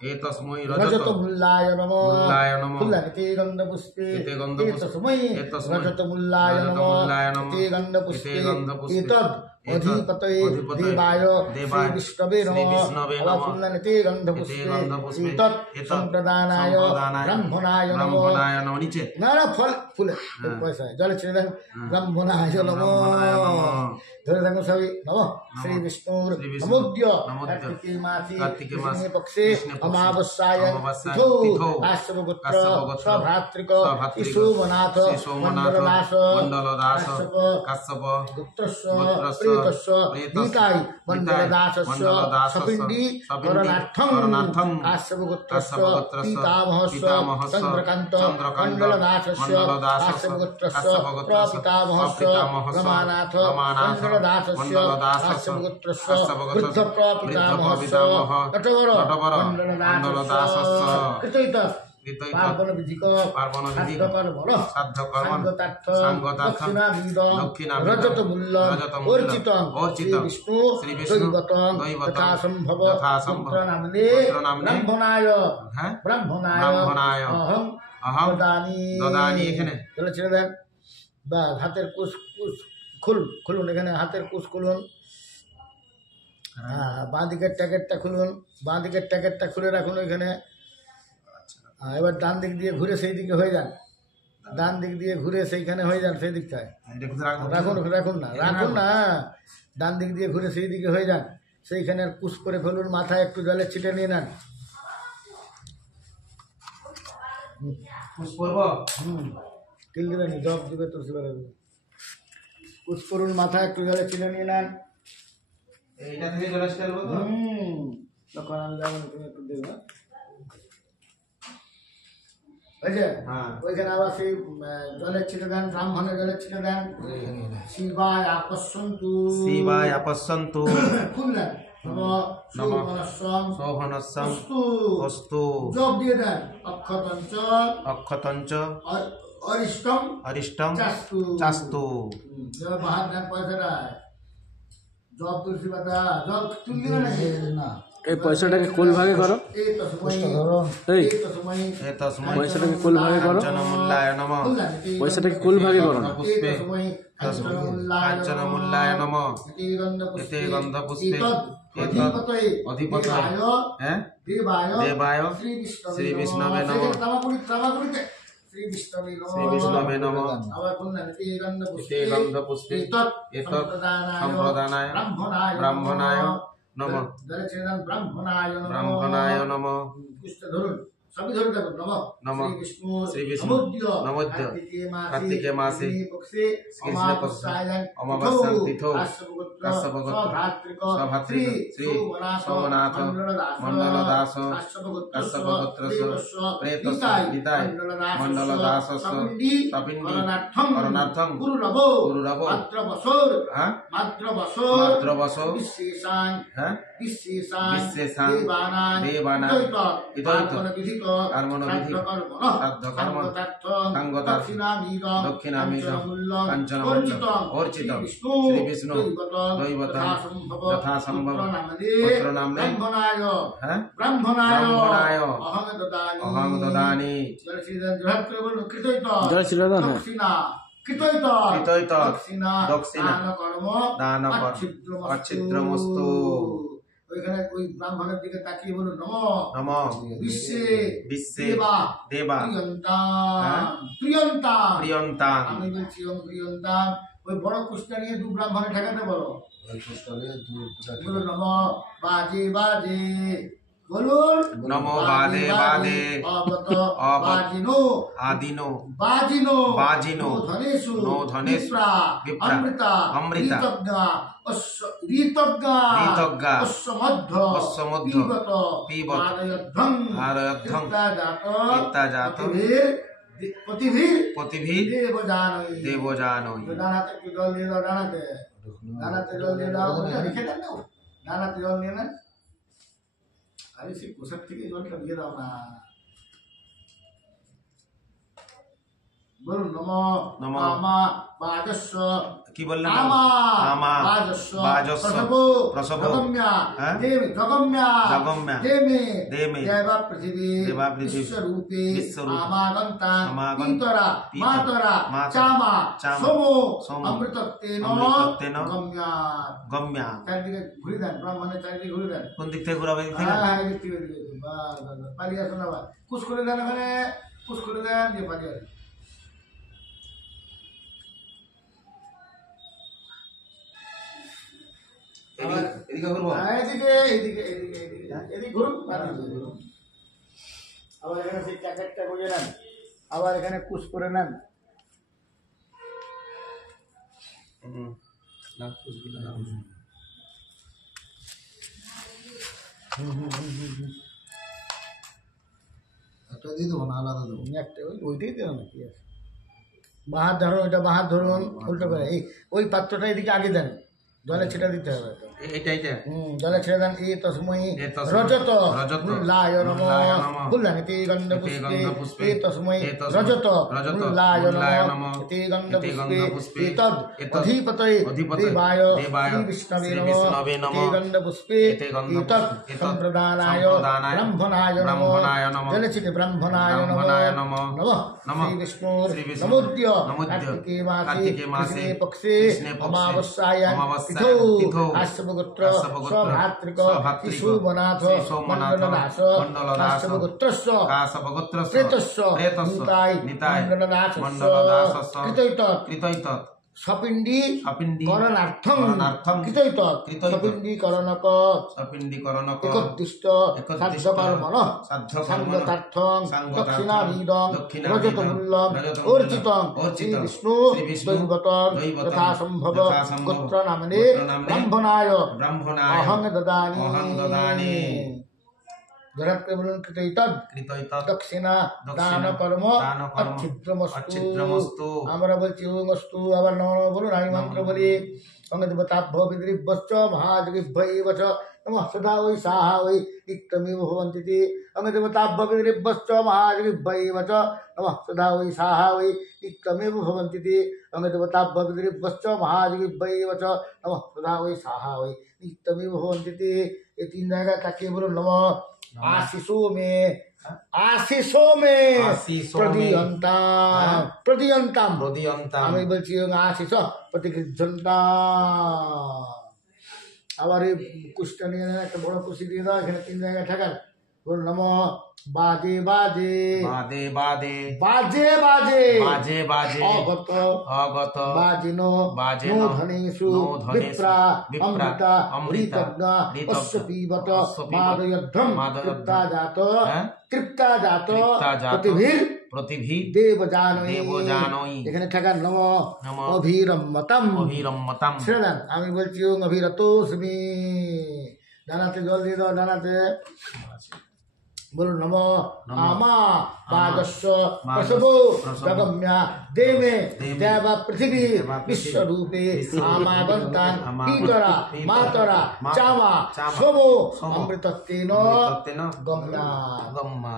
এ তসময় রজত রজত মূল্যায় নমঃ। মূল্যায় নমঃ। ফুল্লানিতে গন্ধপুষ্পে এতে গন্ধপুষ্পে। এই তো সময় এতস্মৈ রজত মূল্যায় রজত নমঃ। মূল্যায় নমঃ। এতে গন্ধপুষ্পে এতে গন্ধপুষ্পে। এতদ অধিপতয়ে অধিপতয়ে দেবায় দেবায় শ্রী বিষ্ণবে শ্রী নমঃ। বিষ্ণবে আবার নমঃ। ফুল্লানিতে গন্ধপুষ্পে এতে গন্ধপুষ্পে। এতদ এতদ সম্প্রদানায় সম্প্রদানায় ব্রহ্মণায় নমঃ। ব্রাহ্মণায় নমঃ। নিচে না না ফল ফুলে পয়সা জলে ছেড়ে দেন। ব্রহ্মণায় নমঃ। ব্রাহ্মণায় নমঃ। ধরে থাকুন সবই। নমঃ শ্রী বিষ্ণুর শ্রী বিষ্ণু নমোদ্য নমোদ্য কার্তিকে মাসি কার্তিকে মাসে কৃষ্ণে পক্ষে কৃষ্ণে পক্ষে অমাবস্যায়ং অমাবস্যায়ং তিথৌ তিথৌ কাশ্যপগোত্র কাশ্যপগোত্র স্বভ্রাতৃক স্বভ্রাতৃক শ্রীসোমনাথ শ্রীসোমনাথ মণ্ডলদাস মণ্ডলদাস কাশ্যপ কাশ্যপ গুপ্তস্য গোত্রস্য প্রেতস্য প্রেতস্য নিতাই মণ্ডলদাসস্য মণ্ডলদাসস্য সপিণ্ডী সপিণ্ডী করণার্থং করণার্থং কাশ্যপগোত্রস্য কাশ্যপগোত্রস্য পিতামহস্য পিতামহস্য চন্দ্রকান্ত চন্দ্রকান্ত মণ্ডলদাসস্য মণ্ডলদাসস্য কাশ্যপগোত্রস্য কাশ্যপগোত্রস্য প্রপিতামহস্য প্রপিতামহস্য রমানাথ রমানাথ মণ্ডলদাসস্য মণ্ডলদাসস্য কাশ্যপগোত্রস্য কাশ্যপগোত্রস্য বৃদ্ধপ্রপিতামহস্য বৃদ্ধপ্রপিতামহ নটবর নটবর মণ্ডলদাসস্য মণ্ডলদাসস্য কৃতৈত কৃতৈত পার্বণ বিধিক পার্বণ বিধিক সাধ্যকর্মণ সাধ্যকর্মণ সাঙ্গতার্থ সাঙ্গতার্থ দক্ষিণাবিদ দক্ষিণাবিদ রজত মূল্য রজতমূল্য অর্চিতং অর্চিতং শ্রী শ্রী বিষ্ণু বিষ্ণু দৈবতং দৈবতং যথাসম্ভব যথাসম্ভব পুত্রনামনে পুত্রনামনে ব্রহ্মণায় হ্যাঁ ব্রহ্মণায় ব্রাহ্মণায় অহং অহং দদানি দদানি এখানে চলে ছেড়ে দেন। বা হাতের কুশ কুশ খুলুন এখানে হাতের কুশ খুলুন। হ্যাঁ বাঁ দিকের ট্যাকেটটা খুলুন, বাঁ দিকের ট্যাকেটটা খুলে রাখুন ওইখানে। এবার ডান দিক দিয়ে ঘুরে সেই দিকে হয়ে যান, ডান দিক দিয়ে ঘুরে সেইখানে হয়ে যান, সেই দিকটায় এটা কোথায় রাখবো? রাখুন রাখুন না রাখুন না, ডান দিক দিয়ে ঘুরে সেই দিকে হয়ে যান, সেইখানে আর কুশ করে ফেলুন, মাথায় একটু জলের ছিটে নিয়ে নেন। পুষ করব তিল দিবেন, জব দিবে তুলসী পাতা দিবে। কুশ করুন, মাথায় একটু জলের ছিটে নিয়ে নেন। এইটা থেকে জল আসতে পারবো তো? তখন আমি যাবো না, তুমি একটু দেবে বুঝলে? হ্যাঁ। ওইখানে আবার সেই জলের ছিটে দেন, ব্রাহ্মণের জলের ছিটে দেন। শিবায় আকর্ষন্তু শিবায় আপশ্যন্তু খুললেন। নমঃ শোভনস্যং শোভনস্যং অস্তু অস্তু জব দিয়ে দেন। অক্ষতঞ্চ অক্ষতঞ্চ অরিষ্টম অরিষ্টং চাস্তু চাস্তু জব বাহার দেন পয়সাটা। জব তুলসী পাতা জব তুল দিবে নাকি? না, এই পয়সাটাকে কুল ভাগে করো। এই তো সময় এই এই তো সময় এতস্মৈ পয়সাটাকে কুল ভাগে করো। কাঞ্চনমূল্যায় নমঃ পয়সাটাকে কুল ভাগে করো না। পুষ্পে কাঞ্চনমূল্যায় নমঃ এতে গন্ধপুষ্পে এতদ অধিপতয়ে হ্যাঁ দেবায় শ্রী বিষ্ণবে নমঃ শ্রী বিষ্ণবে নমঃ এতে গন্ধপুষ্পে এতদ সম্প্রদানায় ব্রাহ্মণায় নমঃ ব্রাহ্মণায় নমঃ ধরুন সবই ধরে থাকুন। নমঃ শ্রী বিষ্ণু নমোদ্য কার্তিকে মাসে কৃষ্ণ পক্ষে অমাবস্যাং তিথৌ কাশ্যপগোত্র স্বভ্রাতৃক শ্রী সোমনাথ মণ্ডলদাস কাশ্যপগোত্রস্য প্রেতস্য নিতাই মণ্ডলদাসস্য সপিণ্ডী করণার্থং পুরুরব হ্যাঁ মাত্রবশো হ্যাঁ বিশেষাং দেবানাং ইতৈত কর্মণবিধিক সাধ্যকর্ম সাঙ্গতার্থ দক্ষিণামিদ কাঞ্চনমূল্য অর্চিতং শ্রী বিষ্ণু দৈবতং যথাসম্ভব পুত্রনামনে হ্যাঁ ব্রাহ্মণায় অহং দদানি জয় শ্রীরাধা। হ্যাঁ কৃতৈত দক্ষিণা দান কর অচ্ছিদ্রমস্তু ওইখানে ওই ব্রাহ্মণের দিকে তাকিয়ে বলুন নমঃ বিশ্বে বিশ্বে দেবা দেবা প্রিয়ন্তাং প্রিয়ন্তাং প্রিয়ন্তাং আমি বলছি ওম প্রিয়ন্তাং। ওই বড় কুষ্টা নিয়ে দু ব্রাহ্মণে ঠেকাতে বলো, বলো নমঃ বাজে বাজে বলুন নমো বাদে বাদে অগত অগত বাজিনো আদিনো বাজিনো বাজিনো ধনেষু নো ধনেষু বিপ্রা বিপ্রা অমৃতা অমৃতা ঋতজ্ঞা ঋতজ্ঞা ঋতজ্ঞা অশ্বমধ্য অশ্বমধ্য পিবত পিবত আরয়ধ্বং আরয়ধ্বং কৃত্তাজাত কৃত্তাজাত পতিভীর পতিভীর দেবজানৈ দেবজানৈ ডানাতে একটু জল দিয়ে দাও ডানাতে জল দিয়ে দাও রেখে দেন না ডানাতে জল দিয়ে নেন আরে সেই কোষার থেকে জলটা দিয়ে দাও না বলুন নম আমা বাজস্ব কি বললেন আমা আমা বাজস্ব বাজস্ব প্রসব প্রসব জগম্যা হ্যাঁ? জগম্যা জগম্যা দেমে দেমে দেবা পৃথিবী দেবা পৃথিবী বিশ্বরূপে বিশ্বরূপে আমাগন্তাং সমাগন্তাং পিতরা পিতরা মাতরা মাতরা চামা চামা সোমো সোমো অমৃতত্বেন অমৃতত্বেন গম্যা গম্যা চারিদিকে ঘুরে দেন ব্রাহ্মণের চারিদিকে ঘুরে দেন কোন দিক থেকে ঘুরাবে এদিক থেকে? হ্যাঁ এদিক থেকে এদিকে বাস বাস বাস। পালিয়ে আসুন আবার পুশ করে দেন ওখানে পুশ করে দেন দিয়ে পালিয়ে আসুন এদিকে ঘুরবো হ্যাঁ, এদিকে এদিকে এদিকে এদিকে এদিকে ঘুরুন পালিয়ে ঘুরুন আবার এখানে সেই প্যাকেটটা গুঁজে নেন আবার এখানে পুশ করে নেন না কুচগুলো না একটা দিয়ে দেবো না আলাদা দেবো একটা ওইটাই দেওয়া নাকি আছে বাহার ধরুন ওইটা বাহার ধরুন উল্টো করে এই ওই পাত্রটা এদিকে আগে দেন জলে ছেটা দিতে হবে তো এইটা জলে ছেড়ে দেন এ তসময়ী এ তস্মৈ রজত রজত মূল্যায় নমঃ মূল্যায় নমঃ বললেন এতে গন্ধ এতে পুষ্পে গন্ধপুষ্পে এ তসময়ী এ তস্মৈ রজত রজত মূল্যায় মূল্যায় নমঃ নমঃ এতে গন্ধ এতে পুষ্পে গন্ধপুষ্পে এতদ এতদ অধিপতয়ে অধিপতয়ে দেবায় দেবায় শ্রী বিষ্ণবে শ্রী নমঃ বিষ্ণবে নমঃ এতে গন্ধ পুষ্পে এতে গন্ধপুষ্পে এতদ এতদ সম্প্রদানায় সম্প্রদানায় ব্রহ্মণায় নমঃ ব্রহ্মণায় নমঃ জলচিতে ব্রহ্মণায় নমঃ ব্রহ্মণায় নমঃ নমঃ নমঃ শ্রী বিষ্ণু শ্রী বিষ্ণু নমোদ্য নমোদ্য কার্তিকে মাসে কার্তিকে মাসে কৃষ্ণে পক্ষে কৃষ্ণে পক্ষে অমাবস্যায়াং অমাবস্যায়াং তিথৌ তিথৌ আশ্রমগোত্র আশ্রমগোত্র স্বভাতৃক স্বভাতৃক শিশুবনাথ শিশুবনাথ মণ্ডলদাস মণ্ডলদাস কাশ্যপগোত্রস্য কাশ্যপগোত্রস্য প্রেতস্য প্রেতস্য নিতাই নিতাই মণ্ডলদাসস্য মণ্ডলদাসস্য কৃতৈতৎ কৃতৈতৎ সপিণ্ডী সপিণ্ডী করণার্থং করণার্থং কৃতৈতৎ কৃতৈতৎ সপিণ্ডীকরণক সপিণ্ডীকরণক একোদ্দিষ্ট একোদ্দিষ্ট সাধ্যকর্মণঃ সাধ্যকর্মণঃ সাঙ্গতার্থং সাঙ্গতার্থং দক্ষিণাভিদং দক্ষিণাভিদং রজতমূল্যং রজতমূল্যং অর্চিতং অর্চিতং শ্রী বিষ্ণু দৈবতং দৈবতং যথাসম্ভব যথাসম্ভব গোত্রনামনে গোত্রনামনে ব্রহ্মণায় ব্রাহ্মণায় অহং দদানি অহং দদানি জনপ্রিয় বলুন কৃতৈতৎ কৃতৈতৎ দক্ষিণা দক্ষিণা দান কর্ম দান কর্ম অচ্ছিদ্রমস্তু অচ্ছিদ্রমস্তু আমরা বলছি ওং অস্তু আবার নম নম বলুন আমি মন্ত্র বলি অঙ্গদেবতাভ্য বিদ্রিভ্যশ্চ মহাদিভ্যৈব চ নমঃ সদা ওই সাহা ওই নিত্যমেব ভবন্তি অঙ্গদেবতাভ্য বিদ্রিভ্যশ্চ মহাদিভ্যৈব চ নমঃ সদা ওই সাহা ওই নিত্যমেব ভবন্তি অঙ্গদেবতাভ্য বিদ্রিভ্যশ্চ মহাদিভ্যৈব চ নমঃ সদা ওই সাহা ওই নিত্যমেব ভবন্তি এই তিন জায়গায় তাকিয়ে বলুন নমঃ आशीषो में आशीषो में प्रदीयन्ताम प्रदीयन्ताम প্রদীয়ন্তাম আমি বলছি আশিস প্রতিগৃহ্যন্তাম আবার এই কুশটা নিয়ে নেন একটা বড় কুশি দিয়ে দাও এখানে তিন জায়গায় ঠেকান বল নম বাজে বাজে বাদে বাদে বাজে বাজে বাজে বাজে অগত অগত বাজিনো বাজিনো নো ধনেষু নো ধনেষু বিপ্রা বিপ্রা অমৃতা অমৃতা ঋতজ্ঞা ঋতজ্ঞা অশ্ব পিবত অশ্ব পিবত মাদয়ধ্বম মাদয়ধ্বম তৃপ্তা জাত হ্যাঁ? তৃপ্তা জাত তৃপ্তা জাত প্রতিভীর প্রতিভি দেবজানৈ দেবজানৈ এখানে ঠেকান নম নম অভিরম্মতম অভিরম্মতাম ছেড়ে দেন আমি বলছি ওং অভিরতোস্মি ডানাতে জল দিয়ে দাও ডানাতে বলুন নম আমা বাজস্ব প্রসব জগম্যা দেমে দেব পৃথিবী বিশ্বরূপে আমাগন্তান পিতরা মাতরা চামা সোমো অমৃতত্বেন গম্যা গম্মা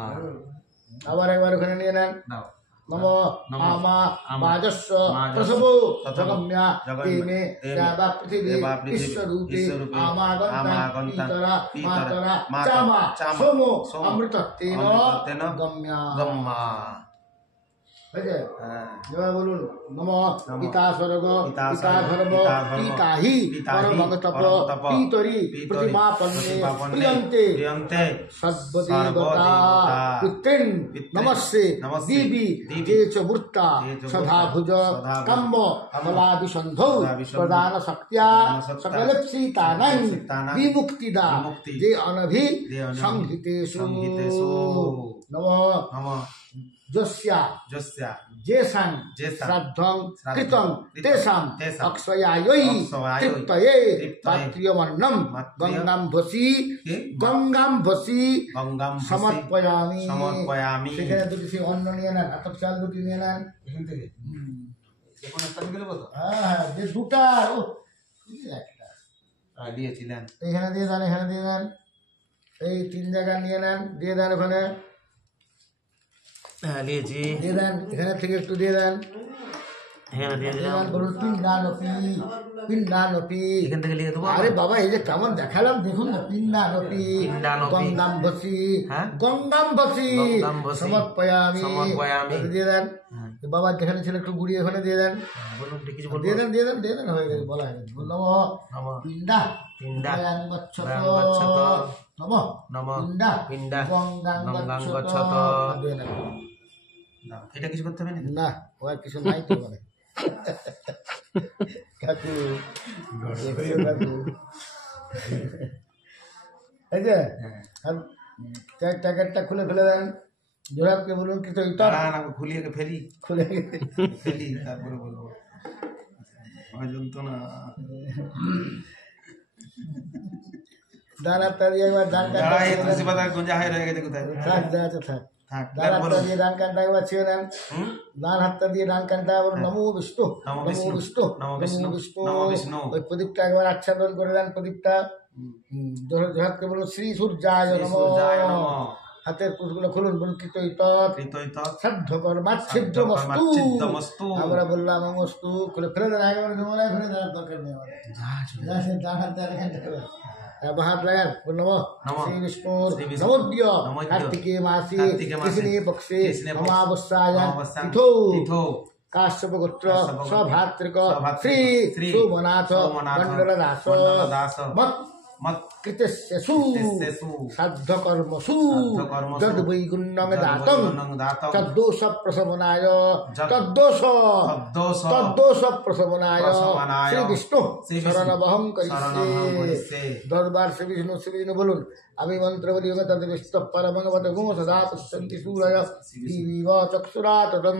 আবার একবার ওখানে নিয়ে নেন দাও নম আমা বাজস্ব প্রসব জগম্যা দেমে দেব পৃথিবী বিশ্বরূপে আমাগন্তান পিতরা মাতরা চামা সোমো অমৃতত্বেন গম্যা গম্মা হয়েছে হ্যাঁ এবার বলুন নম নমঃ পিতা স্বর্গ পিতা পিতা স্বর্গ, ধর্ম পিতা ধর্ম, পিতা হি পিতা হি, পরমং তপ পরমং তপ, পিতরি পিতরি, প্রতিমাপন্নে প্রতিমাপন্নে, প্রিয়ন্তে প্রিয়ন্তে, সর্বদেবতা সর্বদেবতা, পিতৃন পিতৃন, নমস্তে নমস্তে, দিবি দিবি, যে চ মূর্তা যে চ সদাভুজ মূর্তা, সদাভুজ, কম্ম ফলাভিসন্ধৌ ফলাভিসন্ধৌ, প্রদান শক্তিয়া প্রদান শক্ত্যা, সকলেপ্সিতানাং সকলেপ্সিতানাং, বিমুক্তিদা বিমুক্তি, যে অনভি যে অনভি, সংহিতেষু সংহিতেষু, নমঃ নমঃ যস্যা যস্যা যেসাং যেসাং শ্রাদ্ধং শ্রাদ্ধং কৃতং কৃতং তেষাং তেষাং অক্ষয়াयै অক্ষয়াयै তৃপ্তয়ে তৃপ্তয়ে পাত্রিয়মন্নম পাত্রিয় গঙ্গাম্ভসি কি? গঙ্গাম্ভসি গঙ্গাম সমর্পয়ামি সমর্পয়ামি। সেখানে দুটি সেই অন্ন নিয়ে নেন আতপ চাল দুটি নিয়ে নেন এখান থেকে যে কোনো একটা নিয়ে গেলে কত হ্যাঁ যে দুটা ও এই একটা দিয়েছিলেন এখানে দিয়ে দেন এখানে দিয়ে দেন এই 3 জায়গা নিয়ে নেন দিয়ে দেন ওখানে হ্যাঁ নিয়েছি দিয়ে দেন এখানে থেকে একটু দিয়ে দেন হ্যাঁ দিয়ে দিলাম দিলাম বলুন পিণ্ডানপি এখান থেকে লিখে দেবো আরে বাবা এই যে কেমন দেখালাম দেখুন না পিণ্ডানপি পিণ্ডানপি। গঙ্গাম্ভসি হ্যাঁ? গঙ্গাম্ভসি গঙ্গাম্ভসি। সমর্পয়ামি সমর্পয়ামি। একটু দিয়ে দেন হ্যাঁ। বাবা যেখানে ছিল একটু গুড়িয়ে ওখানে দিয়ে দেন বলুন কিছু বলবো দিয়ে দেন হয়ে গেছে বলা হয়ে গেছে বললাম নমঃ পিণ্ডা পিণ্ডা গচ্ছত গচ্ছত নম নমঃ পিণ্ডা পিণ্ডা গঙ্গাং গঙ্গাং গচ্ছত গচ্ছত। দিয়ে দেন। দাও, এটা কিছু করতে হবে না না ও আর কিছু নাই তো মানে কাকু দেখো কাকু এই যে আর ট্যাকেটটা খুলে ফেলে দেন জোরাবকে বলুন কি তো এটা না না খুলিয়ে ফেলি খুলে ফেলি তারপরে বলবো অজন্ত না ডান হাতটা দিয়ে একবার ডান দাঁড়া এই কানটা তুলসী পাতা গুঞ্জা হয়ে রয়ে গেছে কোথায় থাক যা আছে থাক থাক ডান হাতটা বলুন দিয়ে ডান কানটা একবার ছেড়ে দেন হুম? ডান হাতটা দিয়ে ডান কানটা বলুন নমো বিষ্ণু নমো নমো বিষ্ণু, বিষ্ণু নমো নমো বিষ্ণু, বিষ্ণু নমো বিষ্ণু। ওই প্রদীপটা একবার আচ্ছাদন করে দেন প্রদীপটা জোরাবকে বলুন শ্রী সূর্যায় শ্রী নমঃ সূর্যায় নমঃ। হাতের কুটগুলো খুলুন বলুন কৃত কৃতৈত শ্রাদ্ধ কর্মাচ্ছিদ্র মস্তু সাধ্যকর্মাচ্ছিদ্যমস্তু। আমরা বললাম মস্তু খুলে ফেলে দেন একেবারে জমানায় ফেলে দেওয়ার দরকার নেই আমাদের ডান হাত দিয়ে এখানে রেখে দেন। বাহাত লাগান বললাম নমঃ। শ্রী বিষ্ণুর শ্রী বিষ্ণু। নমোদ্য নমোদ্য। কার্তিকে মাসি কার্তিকে মাসি। কৃষ্ণে পক্ষে কৃষ্ণে পক্ষে। অমাবস্যায়াম অমাবস্যায়াম তিথৌ তিথৌ। কাশ্যপ গোত্র কাশ্যপগোত্র। সভাতৃক সভাতৃক। শ্রী শ্রী সোমনাথ সোমনাথ মণ্ডল দাস মণ্ডলদাস। মত মত কৃতস্যসু কৃতস্যসু সাধ্য কর্মসু সাধ্যকর্মসু যদ বৈগুণ্যং দাতং যদ্বৈগুণ্যং দাতং তদ্দোষ প্রশমনায় যদ- তদ্দোষ তদ্দোষ প্রশমনায় প্রশমনায় শ্রী বিষ্ণু শ্রী বিষ্ণু শরণবহং শরণবহং করিষ্যে। 10 বার শ্রী বিষ্ণু বলুন আমি মন্ত্র বলি তদ বিষ্ণু পরমঙ্গবত গুম সদা পুষ্যন্তি সূরয় দিবিব চক্ষুরা তদম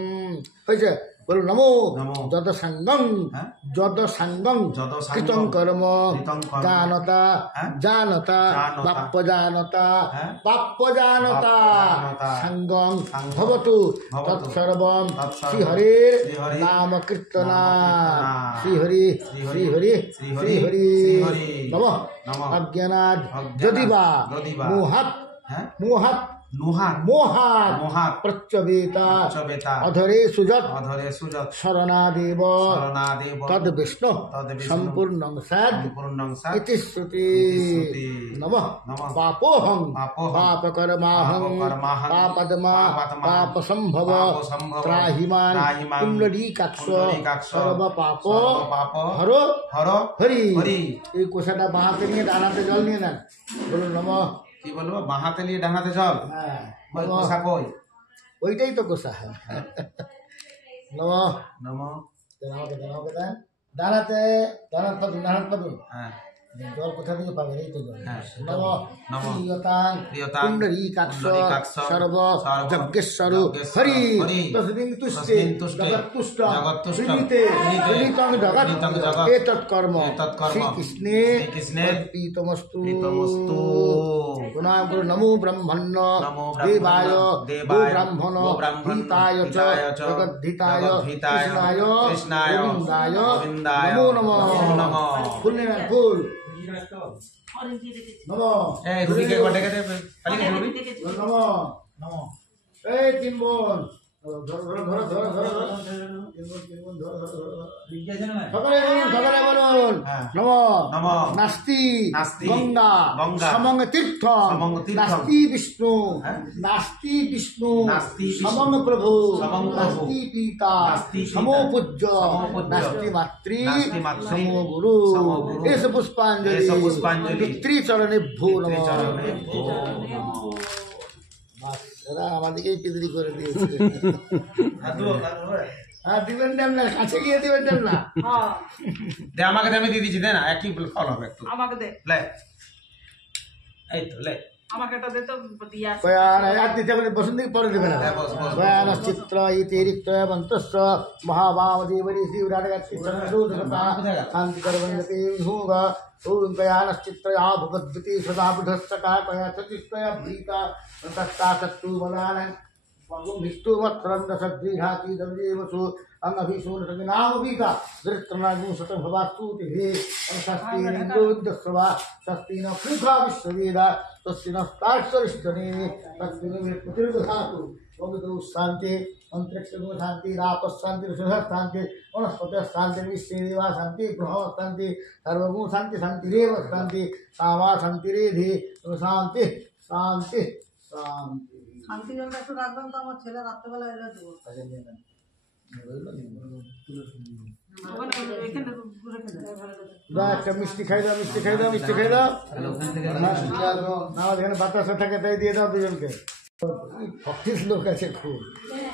হয়েছে বলুন নমো নমো। যদ সাঙ্গং হ্যাঁ? যদ সাঙ্গং যদ সাঙ্গং কৃতং কর্ম কৃতং কর্ম জানতা হ্যাঁ? জানতা জানতা। বাপ্য জানতা হ্যাঁ? বাপ্য জানতা বাপ্য জানতা। সাঙ্গং সাঙ্গং ভবতু ভবতু। তৎসর্বম তৎসর্বম শ্রীহরির শ্রীহরির নাম কীর্তনা নামকীর্তনা। শ্রীহরি শ্রীহরি শ্রীহরি শ্রীহরি শ্রীহরি শ্রীহরি নম নমঃ। অজ্ঞানাদ অজ্ঞানাদ যদিবা যদিবা মোহাত হ্যাঁ মোহাত নুহাত মোহাত মোহাত প্রচ্যবেতা চবেতা অধরে সুজত অধরে সুজত শরণাদেব শরণাদেব তদ বিষ্ণু তদ্বিষ্ণু সম্পূর্ণং সাদ সম্পূর্ণং সাৎ ইতি শ্রুতি শ্রুতি। নমঃ নমঃ। পাপোহং পাপোহং পাপকর্মাহং পাপকর্মাহং পাপদমা পাপদমা পাপসম্ভব পাপসম্ভব ত্রাহিমাং ত্রাহিমাং কুণ্ডলীকাক্ষ কুণ্ডলীকাক্ষ সর্বপাপ সর্বপাপ হর হর হরি হরি। এই কোষাটা বাহাতে নিয়ে ডানাতে জল নিয়ে নেন বলুন নমঃ কি বলবো বাহাতে নিয়ে ডানাতে জল হ্যাঁ ওই নমঃ। কোষা কই ওইটাই তো কোষা নমঃ নমঃ আমাকে দেন ডানাতে ডানাত পাতুন হ্যাঁ জল কোথা থেকে পাবেন এই তো জল হ্যাঁ। নমঃ নমঃ। প্রিয়তাং প্রিয়তাং পুণ্ডরীকাক্ষ পুণ্ডরীকাক্ষ সর্ব সর্ব যজ্ঞেশ্বরু যজ্ঞেশ্বর হরি হরি তস্মিং তুষ্টে তস্মিং তুষ্টে জগৎতুষ্ট জগৎতুষ্ট বিনীতে বিনীতে বিনীতং জগৎ বিনীতং জগৎ এতৎকর্ম এতৎকর্ম শ্রীকৃষ্ণে শ্রীকৃষ্ণে প্রীতমস্তু প্রীতমস্তু। প্রণাম করু নমো ব্রহ্মণ্য নমো দেবায় দেবায় ব্রাহ্মণ গোব্রাহ্মণ হিতায় চ হিতায় চ জগদ্ধিতায় জগদ্ধিতায় কৃষ্ণায় কৃষ্ণায় গোবিন্দায় গোবিন্দায় নমো নমঃ নমো নমঃ। ফুল নেবেন ফুল নমঃ এই রুবিকে একবার ডেকে দে খালি কে রুবি নমঃ নমঃ এই তিন বোন ধরো ধরো ধরো ধরো ধরো ধরো তিনগুণ ধরো ধরো ধরো সকলে বলুন হ্যাঁ। নম নম নাস্তি নাস্তি গঙ্গা গঙ্গা সমং তীর্থ সমং তীর্থম নাস্তি বিষ্ণু হ্যাঁ। নাস্তি বিষ্ণু নাস্তি বিষ্ণু সমং প্রভু সমং প্রভু নাস্তি পিতা নাস্তি পিতা সমো পূজ্য সমপূজ্য নাস্তি মাতৃ নাস্তি মাতৃ সমো গুরু সমো গুরু এস পুষ্পাঞ্জলি এস পুষ্পাঞ্জলি পিতৃচরণেভ্যো নমঃ পিতৃচরণেভ্যো বাস, এরা আমাদেরকেই পিতৃ করে দিয়েছে হ্যাঁ দিবেন দেন না কাছে গিয়ে দিবেন দেন না দে আমাকে দে, আমি দিয়ে দিচ্ছি, দে না একই ফল হবে একটু আমাকে দে লে এই তো লে আমাকে এটা দে তো দিয়া আর দিতে পারে বসন্ত পরে দেবে না হ্যাঁ, বস, বস, বস। চিত্র ইতি রিক্ত মন্ত্রস্য মহাভামদেবরী শিবরাটগতি চন্দ্রদূতকথা শান্তি করবন্দতে ভূগ ওম কয়ানশ্চিত্রয়া ভগদ্গতি সদা বুধস্য কাকয়া চতুষ্টয়া ভীতা তত্তা সত্তু বলান विष्णु मत्रंद सद्विघाती दंदेवसु अंगभिषून नाम भीता दृष्टनागु सतम भवास्तु तिभे शस्ति इंद्रोद्यस्वा शस्ति न कृथा विश्ववेदा तस्य न स्ताक्षरिष्ठने तस्य न प्रतिर्दधातु भगवतो शांति अंतरिक्षगो शांति रापः शांति ऋषभः शांति वनस्पतयः शांति विश्वेदेवा शांति गृहः शांति सर्वगो शांति शांतिरेव शांति सामा शांतिरेधि शांति शांति शांति শান্তি জলটা একটু রাখবেন তো আমার ছেলে রাত্রেবেলা এলে দেবো ওখানে এখানে রেখে দেয় একটা মিষ্টি খাই দাও মিষ্টি খাই দাও মিষ্টি খাই দাও না এখানে বাতাসা থাকে তাই দিয়ে দাও দুজনকে ভক্তিস লোক আছে খুব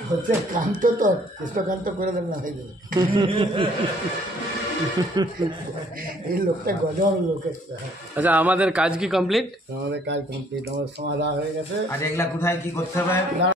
হচ্ছে কান্ত তো কৃষ্ণকান্ত করে দেন না হয়ে যাবে এই লোকটা গজল লোক একটা আচ্ছা আমাদের কাজ কি কমপ্লিট আমাদের কাজ কমপ্লিট আমাদের সমাধা হয়ে গেছে আর এগুলা কোথায় কি করতে হবে